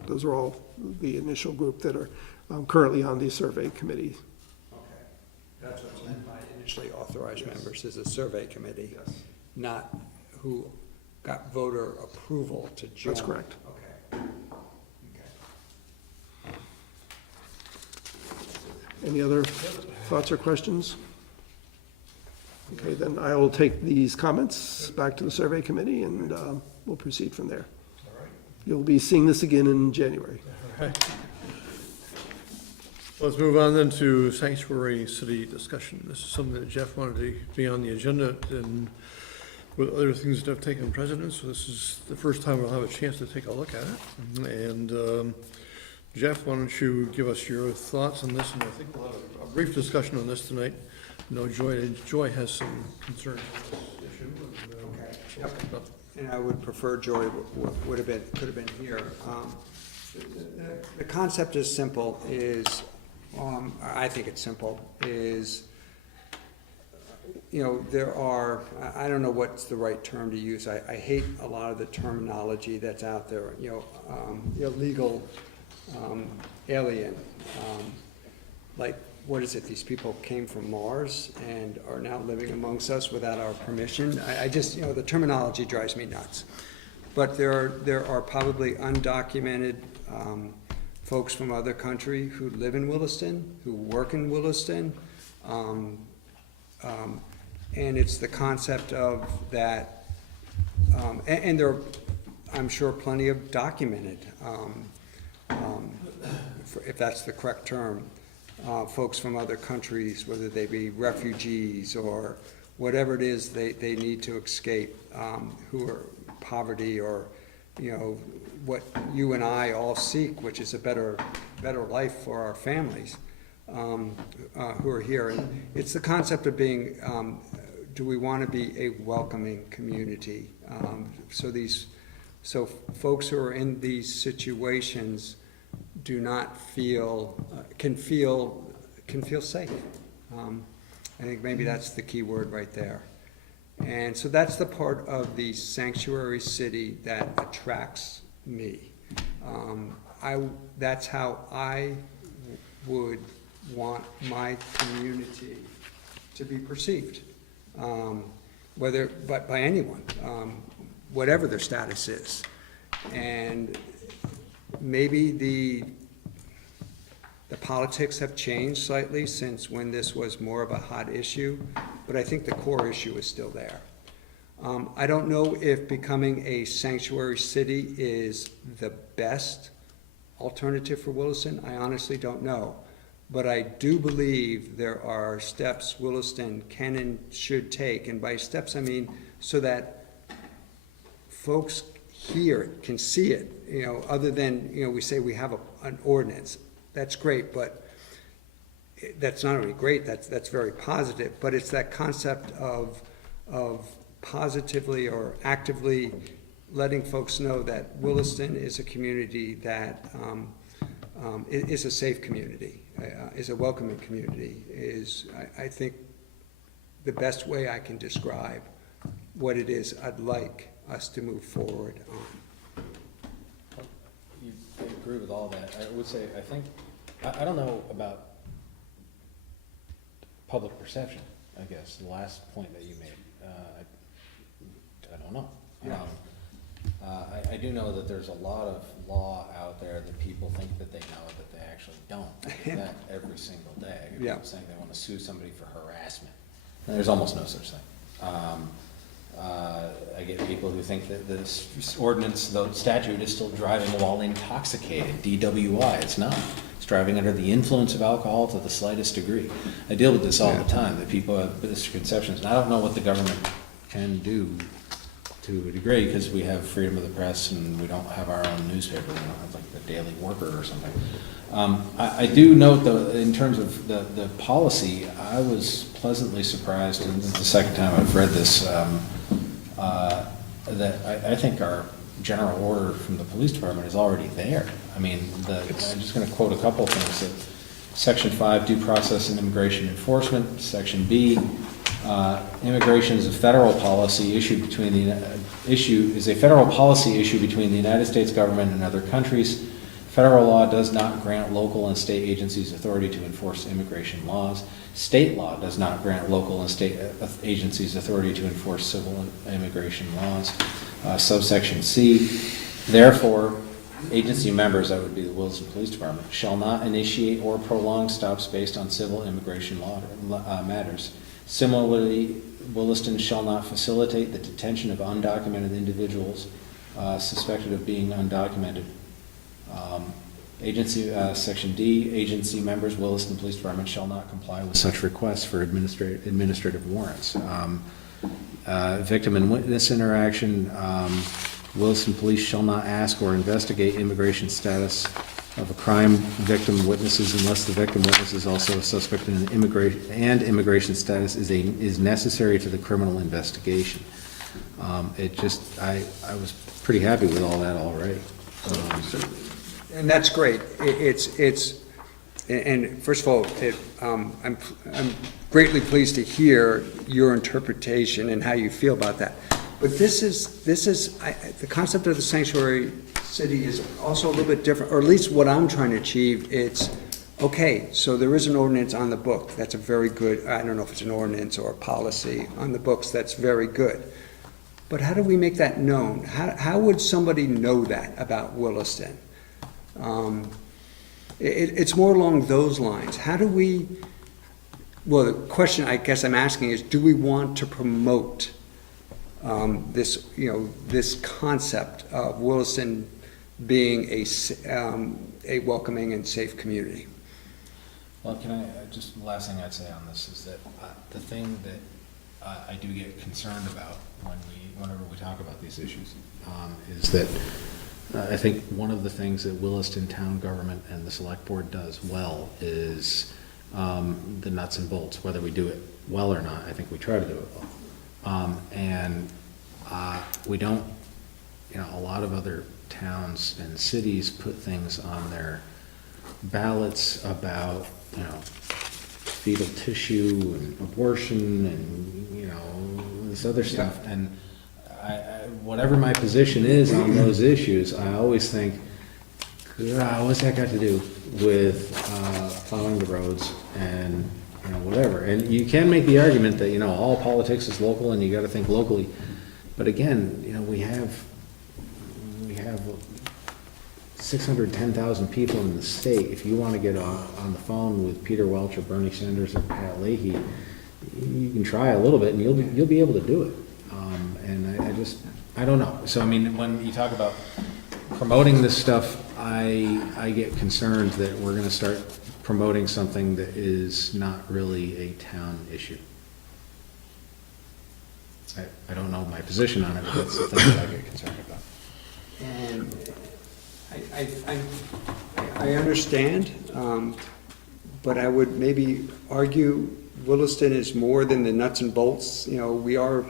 Those are all the initial group that are currently on the survey committee. Okay, that's what's meant by initially authorized members, is a survey committee, not who got voter approval to join. That's correct. Okay. Any other thoughts or questions? Okay, then I will take these comments back to the survey committee, and we'll proceed from there. You'll be seeing this again in January. Let's move on then to sanctuary city discussion. This is something that Jeff wanted to be on the agenda, and with other things that have taken precedence, so this is the first time we'll have a chance to take a look at it. And Jeff, why don't you give us your thoughts on this, and I think we'll have a brief discussion on this tonight. No, Joy has some concerns on this issue. And I would prefer Joy would have been, could have been here. The concept is simple, I think it's simple, there are, I don't know what's the right term to use. I hate a lot of the terminology that's out there, illegal alien. Like, what is it, these people came from Mars and are now living amongst us without our permission? I just, the terminology drives me nuts. But there are probably undocumented folks from other country who live in Williston, who work in Williston, and it's the concept of that, and there are, I'm sure, plenty of documented, if that's the correct term, folks from other countries, whether they be refugees or whatever it is they need to escape, who are poverty or, what you and I all seek, which is a better life for our families, who are here. And it's the concept of being, do we want to be a welcoming community? So folks who are in these situations do not feel, can feel safe. I think maybe that's the key word right there. And so that's the part of the sanctuary city that attracts me. That's how I would want my community to be perceived, but by anyone, whatever their status is. And maybe the politics have changed slightly since when this was more of a hot issue, but I think the core issue is still there. I don't know if becoming a sanctuary city is the best alternative for Williston. I honestly don't know. But I do believe there are steps Williston can and should take, and by steps I mean so that folks hear it, can see it, other than, we say we have an ordinance. That's great, but that's not only great, that's very positive, but it's that concept of positively or actively letting folks know that Williston is a community that is a safe community, is a welcoming community, I think, the best way I can describe what it is I'd like us to move forward on. I agree with all that. I would say, I don't know about public perception, I guess, the last point that you made. I don't know. I do know that there's a lot of law out there that people think that they know, that they actually don't. That every single day. Yeah. People saying they want to sue somebody for harassment. And there's almost no such thing. I get people who think that this ordinance, the statute, is still driving while intoxicated, DWI. It's not. It's driving under the influence of alcohol to the slightest degree. I deal with this all the time, that people have misconceptions, and I don't know what the government can do to a degree, because we have freedom of the press and we don't have our own newspaper. We don't have like the Daily Worker or something. I do note, though, in terms of the policy, I was pleasantly surprised, and this is the second time I've read this, that I think our general order from the police department is already there. I mean, I'm just going to quote a couple of things. Section 5, due process and immigration enforcement. Section B, immigration is a federal policy issue between the United States government and other countries. Federal law does not grant local and state agencies authority to enforce immigration laws. State law does not grant local and state agencies authority to enforce civil immigration laws. Subsection C, therefore, agency members, that would be the Williston Police Department, shall not initiate or prolong stops based on civil immigration law matters. Similarly, Williston shall not facilitate the detention of undocumented individuals suspected of being undocumented. Section D, agency members, Williston Police Department shall not comply with such requests for administrative warrants. Victim and witness interaction, Williston Police shall not ask or investigate immigration status of a crime victim witnesses unless the victim witness is also a suspect in immigration status is necessary to the criminal investigation. It just, I was pretty happy with all that already. And that's great. And first of all, I'm greatly pleased to hear your interpretation and how you feel about that. But the concept of the sanctuary city is also a little bit different, or at least what I'm trying to achieve. It's, okay, so there is an ordinance on the book. That's a very good, I don't know if it's an ordinance or a policy on the books, that's very good. But how do we make that known? How would somebody know that about Williston? It's more along those lines. How do we, well, the question I guess I'm asking is, do we want to promote this, this concept of Williston being a welcoming and safe community? Well, just the last thing I'd say on this is that the thing that I do get concerned about whenever we talk about these issues is that I think one of the things that Williston town government and the select board does well is the nuts and bolts, whether we do it well or not. I think we try to do it well. We don't, a lot of other towns and cities put things on their ballots about, fetal tissue and abortion and, this other stuff. And whatever my position is on those issues, I always think, what's that got to do with plowing the roads and whatever? And you can make the argument that all politics is local and you got to think locally, but again, we have 610,000 people in the state. If you want to get on the phone with Peter Welch or Bernie Sanders or Pat Leahy, you can try a little bit and you'll be able to do it. And I don't know. So I mean, when you talk about promoting this stuff, I get concerned that we're going to start promoting something that is not really a town issue. I don't know my position on it, but that's the thing that I get concerned about. And I understand, but I would maybe argue Williston is more than the nuts and bolts. We are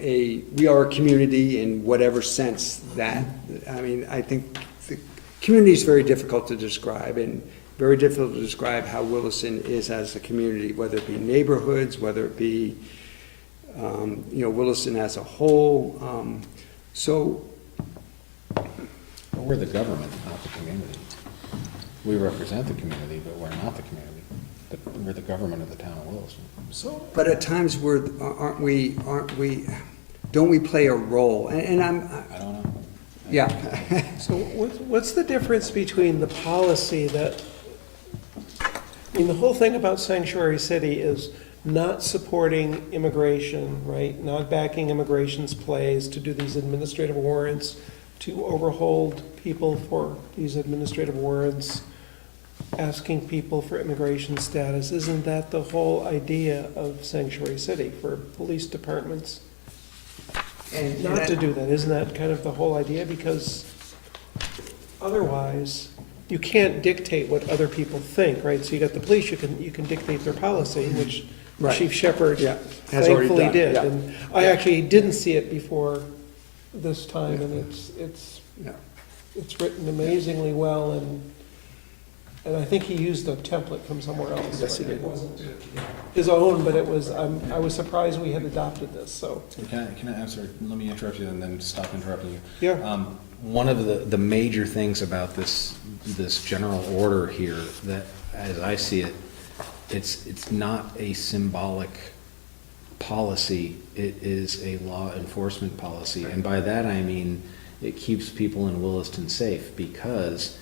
a community in whatever sense that, I think the community is very difficult to describe, and very difficult to describe how Williston is as a community, whether it be neighborhoods, whether it be, Williston as a whole. We're the government, not the community. We represent the community, but we're not the community. But we're the government of the town of Williston. But at times don't we play a role? And I don't know. yeah. So what's the difference between the policy that, the whole thing about Sanctuary City is not supporting immigration, right? Not backing immigration's plays to do these administrative warrants, to overhold people for these administrative warrants, asking people for immigration status. Isn't that the whole idea of Sanctuary City for police departments? And Not to do that, isn't that kind of the whole idea? Because otherwise, you can't dictate what other people think, right? So you got the police, you can dictate their policy, which Right. Chief Shepherd Yeah, has already thankfully done, did. yeah. And I actually didn't see it before this time, and Yeah. it's written amazingly well, and I think he used a template from somewhere else. Yes, he did. It wasn't his own, but it was, I was surprised we had adopted this, so. Can I answer? Let me interrupt you and then stop interrupting you. Yeah. One of the major things about this general order here, that as I see it, it's not a symbolic policy, it is a law enforcement policy. And by that I mean it keeps people in Williston safe, because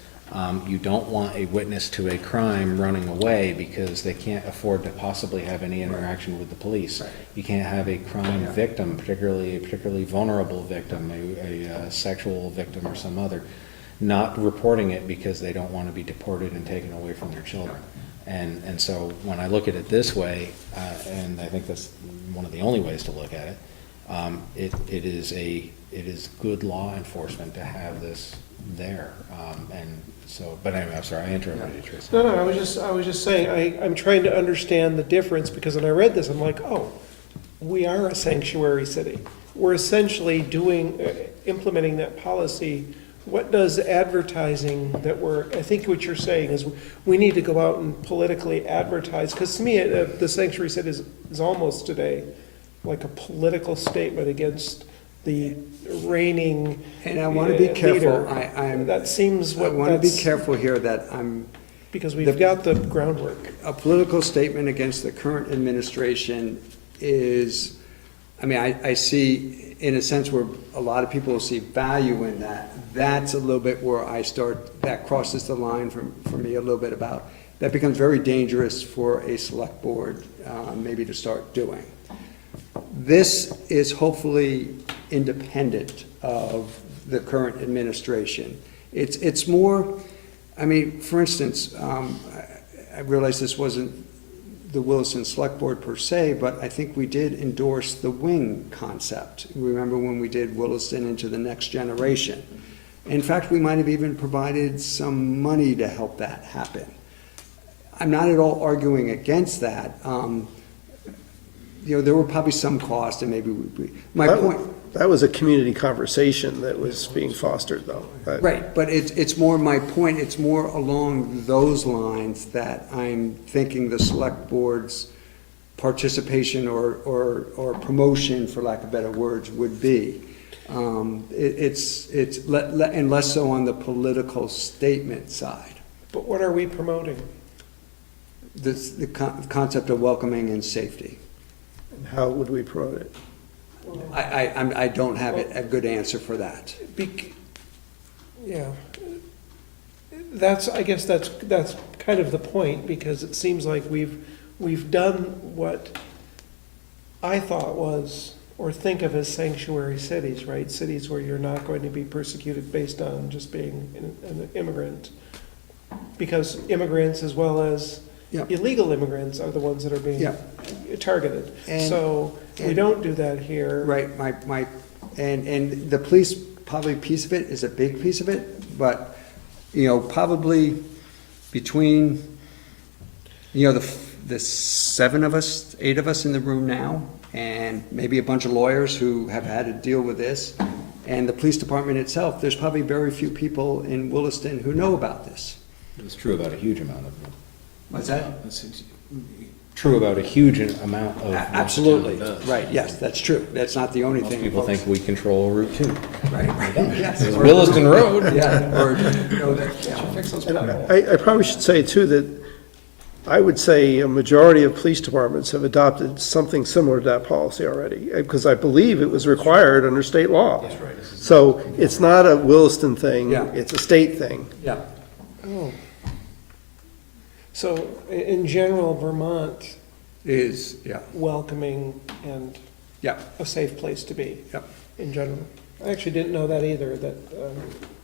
you don't want a witness to a crime running away because they can't afford to possibly have any interaction with the police. You can't have a crime victim, particularly a particularly vulnerable victim, a sexual victim or some other, not reporting it because they don't want to be deported and taken away from their children. And so when I look at it this way, and I think that's one of the only ways to look at it, it is good law enforcement to have this there. And so, but anyway, I'm sorry, I interrupted you, Tracy. No, I was just saying, I'm trying to understand the difference, because when I read this, I'm like, oh, we are a sanctuary city. We're essentially implementing that policy. What does advertising I think what you're saying is, we need to go out and politically advertise, because to me, the sanctuary city is almost today like a political statement against the reigning And I want to be careful, leader. That seems I what want to be that's, careful here that because we've got the groundwork. a political statement against the current administration is, I mean, I see, in a sense, where a lot of people see value in that. That's a little bit where that crosses the line for me a little bit about, that becomes very dangerous for a select board, maybe to start doing. This is hopefully independent of the current administration. It's more, I mean, for instance, I realize this wasn't the Williston Selectboard per se, but I think we did endorse the wing concept. Remember when we did Williston into the next generation? In fact, we might have even provided some money to help that happen. I'm not at all arguing against that. There were probably some cost, and maybe my point. That was a community conversation that was being fostered, though. Right, but it's more my point, it's more along those lines that I'm thinking the select board's participation or promotion, for lack of better words, would be. It's and less so on the political statement side. But what are we promoting? The concept of welcoming and safety. How would we promote it? I don't have a good answer for that. Yeah. I guess that's kind of the point, because it seems like we've done what I thought was, or think of as sanctuary cities, right? Cities where you're not going to be persecuted based on just being an immigrant. Because immigrants as well as Yeah. illegal immigrants are the ones that are being Yeah. targeted. So we and- don't do that here. Right, and the police, probably piece of it is a big piece of it, but, probably between, the 7 of us, 8 of us in the room now, and maybe a bunch of lawyers who have had to deal with this, and the police department itself, there's probably very few people in Williston who know about this. It's true about a huge amount of them. What's that? It's true about a huge amount of. what the town Absolutely, does. right, yes, that's true, that's not the only Most thing. people folks- think we control Route 2. Right, yes. It's Williston Road. Yeah, or, yeah. And I probably should say, too, that I would say a majority of police departments have adopted something similar to that policy already, because I believe it was required under state law. That's right. So it's not a Williston thing, Yeah. it's a state thing. Yeah. Oh. So in general, Vermont Is, yeah, welcoming and yeah, a safe place to be, yeah. in general. I actually didn't know that either, that,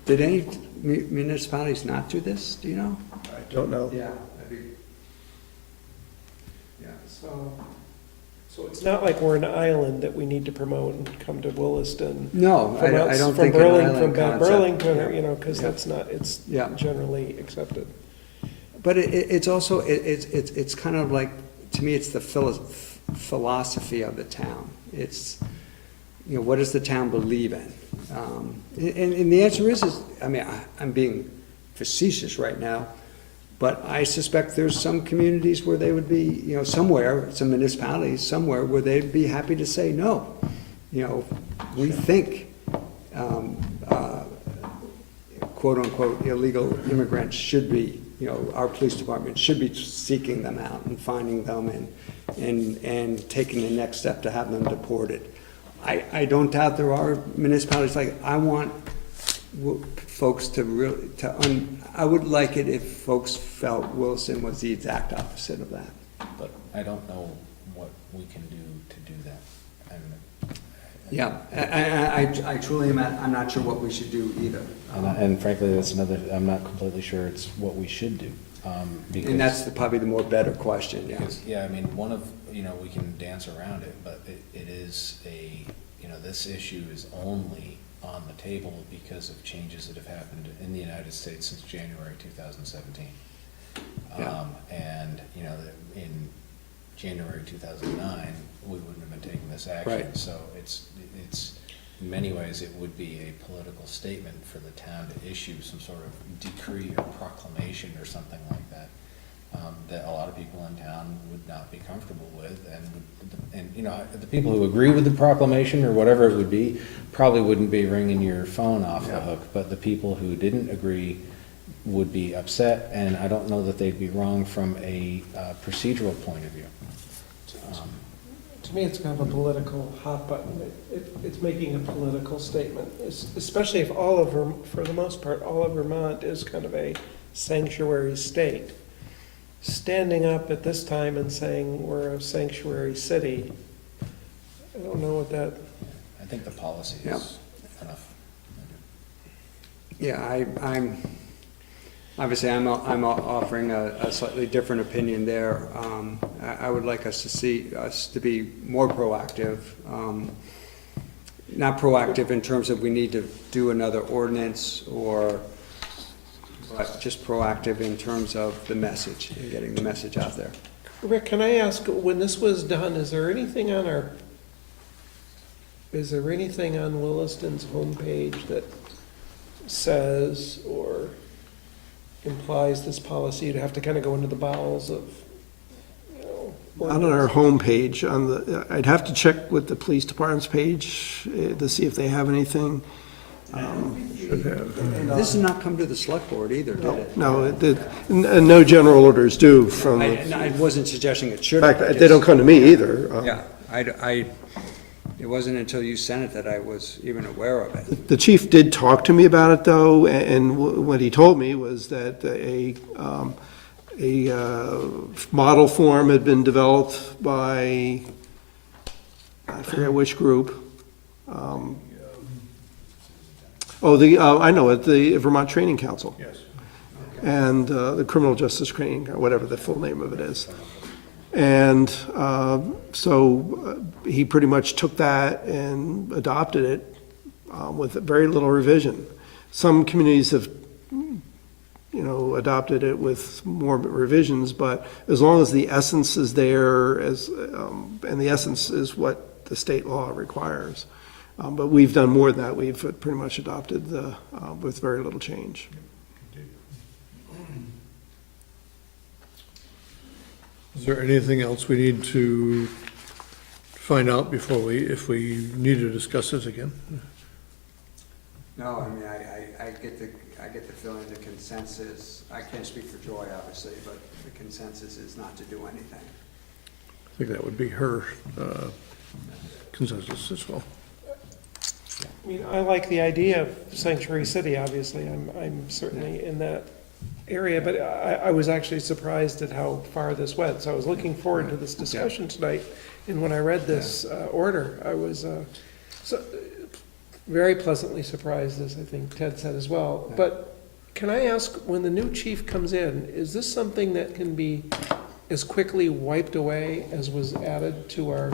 Did any municipalities not do this, do you know? I don't know. Yeah. so it's not like we're an island that we need to promote and come to Williston. No, I don't think an island concept. Burlington, or, Yeah. because that's not, it's Yeah. generally accepted. But it's also, it's kind of like, to me, it's the philosophy of the town. It's, what does the town believe in? And the answer is, I mean, I'm being facetious right now, but I suspect there's some communities where they would be, somewhere, some municipalities somewhere, where they'd be happy to say, no. We think, quote-unquote, illegal immigrants should be, our police department should be seeking them out and finding them and taking the next step to have them deported. I don't doubt there are municipalities I want folks to really, I would like it if folks felt Williston was the exact opposite of that. But I don't know what we can do to do that. Yeah, I truly am, I'm not sure what we should do either. And frankly, that's another, I'm not completely sure it's what we should do. Because. And that's probably the more better question, yeah. Because, yeah, I mean, one of, we can dance around it, but it is this issue is only on the table because of changes that have happened in the United States since January 2017. Yeah. And, you know, in January 2009, we wouldn't have been taking this action. Right. So it's, in many ways, it would be a political statement for the town to issue some sort of decree or proclamation or something like that, that a lot of people in town would not be comfortable with, and, you know, the people who agree with the proclamation or whatever it would be, probably wouldn't be ringing your phone off the hook, but the people who didn't agree would be upset, and I don't know that they'd be wrong from a procedural point of view. To me, it's kind of a political hot button. It's making a political statement, especially if all of for the most part, all of Vermont is kind of a sanctuary state. Standing up at this time and saying we're a sanctuary city, I don't know what that, I think the policy Yeah. is enough. Yeah, obviously, I'm offering a slightly different opinion there. I would like us to see us to be more proactive. Not proactive in terms of we need to do another ordinance but just proactive in terms of the message and getting the message out there. Rick, can I ask, when this was done, is there anything on Williston's homepage that says or implies this policy? You'd have to kind of go into the bowels of, you know. Not on our homepage, I'd have to check with the police department's page to see if they have anything. Should have. This has not come to the select board either, did it? No, no general orders do from, in I wasn't suggesting it should. fact, they don't come to me either. Yeah, it wasn't until you sent it that I was even aware of it. The chief did talk to me about it, though, and what he told me was that a model form had been developed by, I forget which group. I know it, the Vermont Training Council. Yes. And the Criminal Justice Training, or whatever the full name of it is. And so he pretty much took that and adopted it with very little revision. Some communities have, adopted it with more revisions, but as long as the essence is there, and the essence is what the state law requires. But we've done more than that. We've pretty much adopted with very little change. Is there anything else we need to find out before if we need to discuss this again? No, I mean, I get the feeling the consensus, I can't speak for Joy, obviously, but the consensus is not to do anything. I think that would be her consensus as well. I mean, I like the idea of sanctuary city, obviously. I'm certainly in that area, but I was actually surprised at how far this went. So I was looking forward to this discussion tonight. And when I read this order, I was very pleasantly surprised, as I think Ted said as well. But can I ask, when the new chief comes in, is this something that can be as quickly wiped away as was added to our?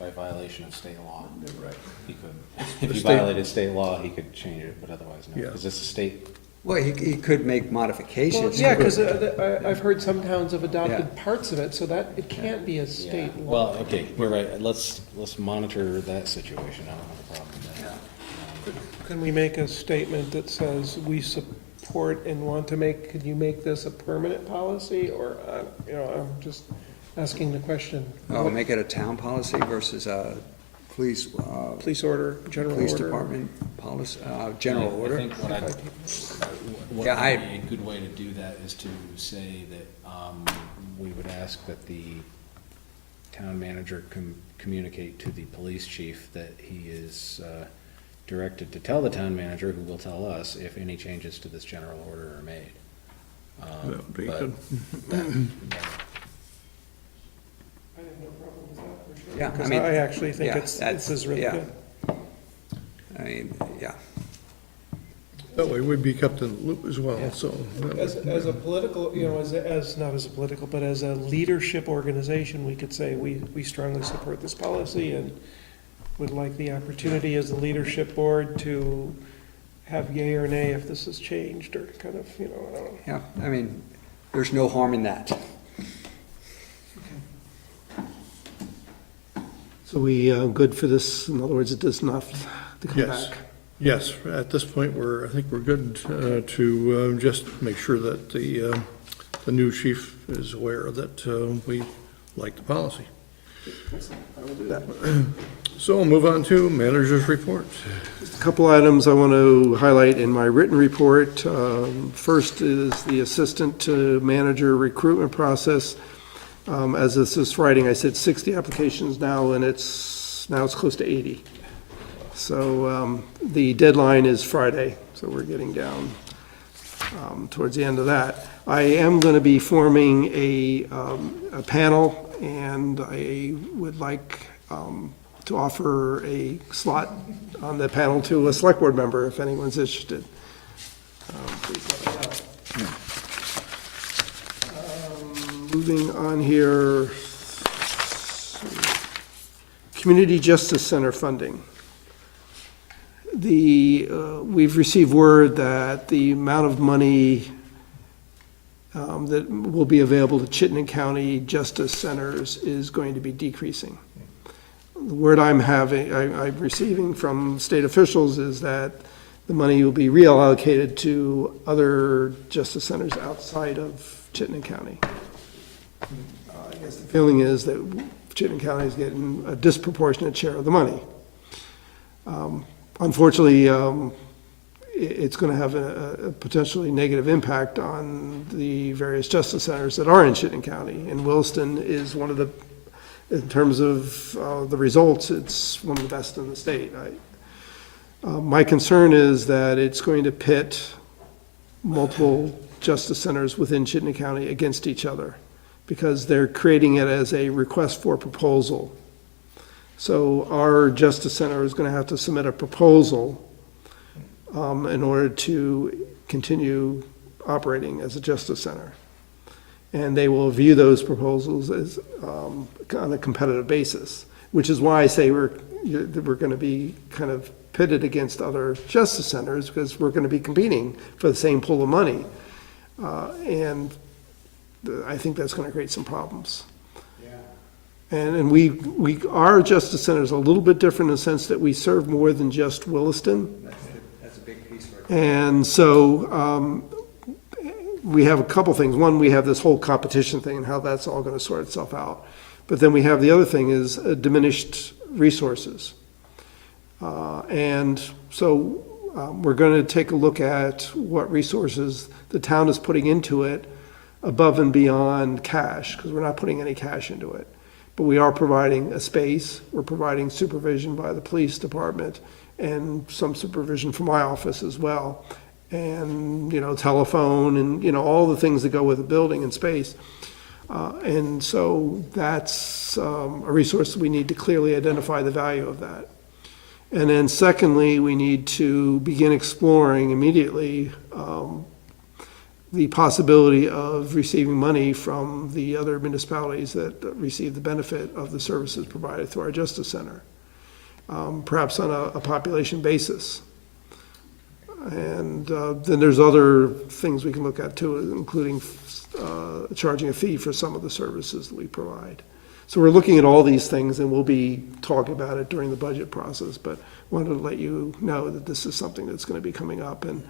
By violation of state law. Right. He could, if he state- violated state law, he could change it, but otherwise no. Yeah. Is this a state? Well, he could make Well, modifications. yeah, because I've heard some towns have adopted Yeah. parts of it, so that it can't be a state Yeah. law. Well, okay, we're right. Let's monitor that situation. I don't have a problem with that. Can we make a statement that says we support and want to make, could you make this a permanent policy? Or, I'm just asking the question. Oh, make it a town policy versus a police, Police order, general order. police department policy, general order. I think what Yeah, would be a good way to do that is to say that we would ask that the town manager communicate to the police chief that he is directed to tell the town manager, who will tell us, if any changes to this general order are made. That would be But good. I have no problem with that, for sure. Yeah, I Because mean, I actually think yeah, this is really yeah. good. I mean, yeah. That way we'd be kept in the loop as well, so. that would- As a political, not as a political, but as a leadership organization, we could say, we strongly support this policy, and would like the opportunity as a leadership board to have yay or nay if this is changed, or kind of, I don't know. Yeah, I mean, there's no harm in that. So we good for this? In other words, it does not have to come Yes. back? Yes, at this point, I think we're good to just make sure that the new chief is aware that we like the policy. I will do that. So we'll move on to manager's report. A couple items I want to highlight in my written report. First is the assistant manager recruitment process. As this is writing, I said 60 applications now, and it's close to 80. So the deadline is Friday, so we're getting down towards the end of that. I am going to be forming a panel, and I would like to offer a slot on the panel to a select board member if anyone's interested. Please let me know. Moving on here, Community Justice Center funding. We've received word that the amount of money that will be available to Chittenden County Justice Centers is going to be decreasing. The word I'm receiving from state officials is that the money will be reallocated to other justice centers outside of Chittenden County. I guess the feeling is that Chittenden County is getting a disproportionate share of the money. Unfortunately, it's going to have a potentially negative impact on the various justice centers that are in Chittenden County. And Williston is one of the, in terms of the results, it's one of the best in the state. My concern is that it's going to pit multiple justice centers within Chittenden County against each other, because they're creating it as a request for proposal. So our justice center is going to have to submit a proposal in order to continue operating as a justice center. And they will view those proposals as on a competitive basis, which is why I say we're going to be kind of pitted against other justice centers, because we're going to be competing for the same pool of money. And I think that's going to create some problems. And our justice center is a little bit different in the sense that we serve more than just Williston. That's a big piece right And so we have a couple things. One, we have this whole competition thing and how that's all going to sort itself out. But then we have the other thing is diminished resources. And so we're going to take a look at what resources the town is putting into it above and beyond cash, because we're not putting any cash into it. But we are providing a space, we're providing supervision by the police department, and some supervision from my office as well. And, telephone and, all the things that go with a building and space. And so that's a resource that we need to clearly identify the value of that. And then secondly, we need to begin exploring immediately the possibility of receiving money from the other municipalities that receive the benefit of the services provided through our Justice Center, perhaps on a population basis. And then there's other things we can look at too, including charging a fee for some of the services that we provide. So we're looking at all these things, and we'll be talking about it during the budget process, but wanted to let you know that this is something that's going to be coming up. And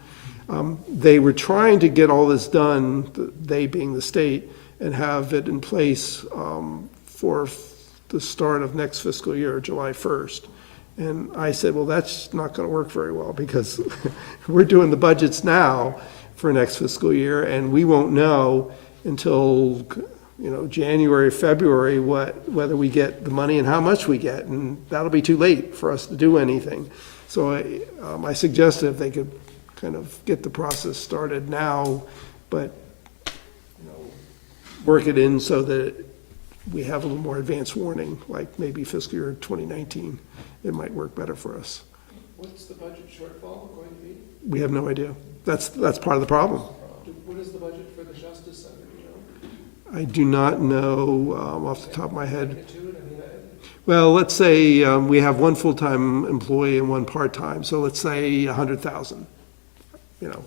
they were trying to get all this done, they being the state, and have it in place for the start of next fiscal year, July 1st. And I said, well, that's not going to work very well, because we're doing the budgets now for next fiscal year, and we won't know until January, February, whether we get the money and how much we get, and that'll be too late for us to do anything. So I suggested if they could kind of get the process started now, but work it in so that we have a little more advance warning, like maybe fiscal year 2019, it might work better for us. What's the budget shortfall going to be? We have no idea. That's part of the problem. What is the budget for the Justice Center, I do not know off the top of my head. Magnitude? Well, let's say we have one full-time employee and one part-time, so let's say 100,000, you know.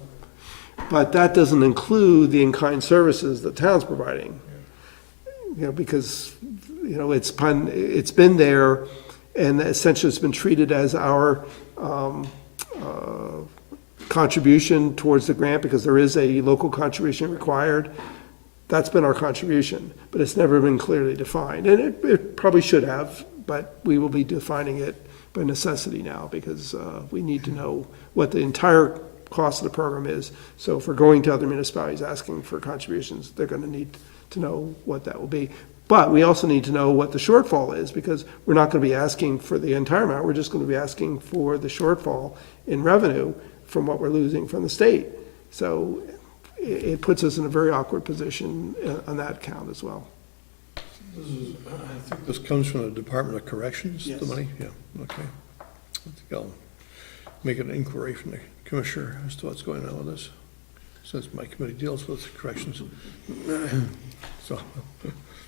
But that doesn't include the in-kind services the town's providing. You know, because, you know, it's been there, and essentially it's been treated as our contribution towards the grant, because there is a local contribution required. That's been our contribution, but it's never been clearly defined, and it probably should have, but we will be defining it by necessity now, because we need to know what the entire cost of the program is. So if we're going to other municipalities asking for contributions, they're gonna need to know what that will be. But we also need to know what the shortfall is, because we're not gonna be asking for the entire amount, we're just gonna be asking for the shortfall in revenue from what we're losing from the state. So it puts us in a very awkward position on that count as well. I think this comes from the Department of Corrections, Yes. the money? Yeah, okay. I think I'll make an inquiry from the commissioner as to what's going on with this, since my committee deals with corrections. So,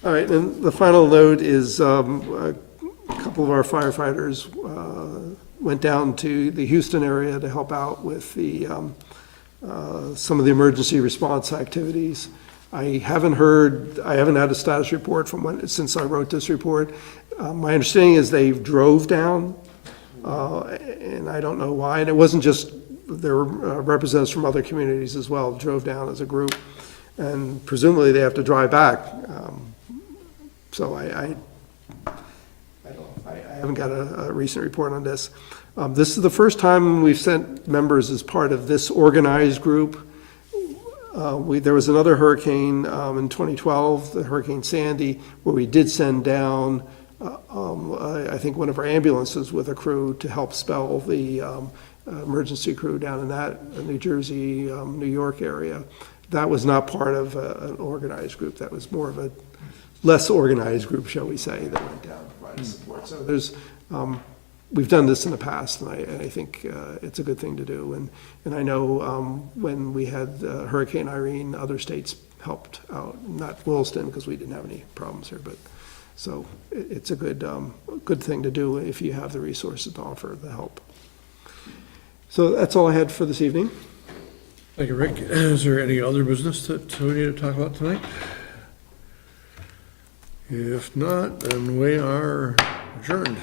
All right, and the final note is a couple of our firefighters went down to the Houston area to help out with the some of the emergency response activities. I haven't had a status report since I wrote this report. My understanding is they drove down, and I don't know why, and it wasn't just, there were representatives from other communities as well, drove down as a group, and presumably they have to drive back. So I haven't got a recent report on this. This is the first time we've sent members as part of this organized group. There was another hurricane in 2012, the Hurricane Sandy, where we did send down, I think, one of our ambulances with a crew to help spell the emergency crew down in that New Jersey, New York area. That was not part of an organized group. That was more of a less organized group, shall we say, that went down to provide support. So there's, we've done this in the past, and I think it's a good thing to do. And I know when we had Hurricane Irene, other states helped out, not Williston, because we didn't have any problems here, but, so it's a good thing to do if you have the resources to offer the help. So that's all I had for this evening. thank you, Rick. Is there any other business that we need to talk about tonight? If not, then we are adjourned.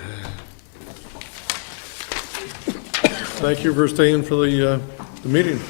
Thank you for staying for the meeting.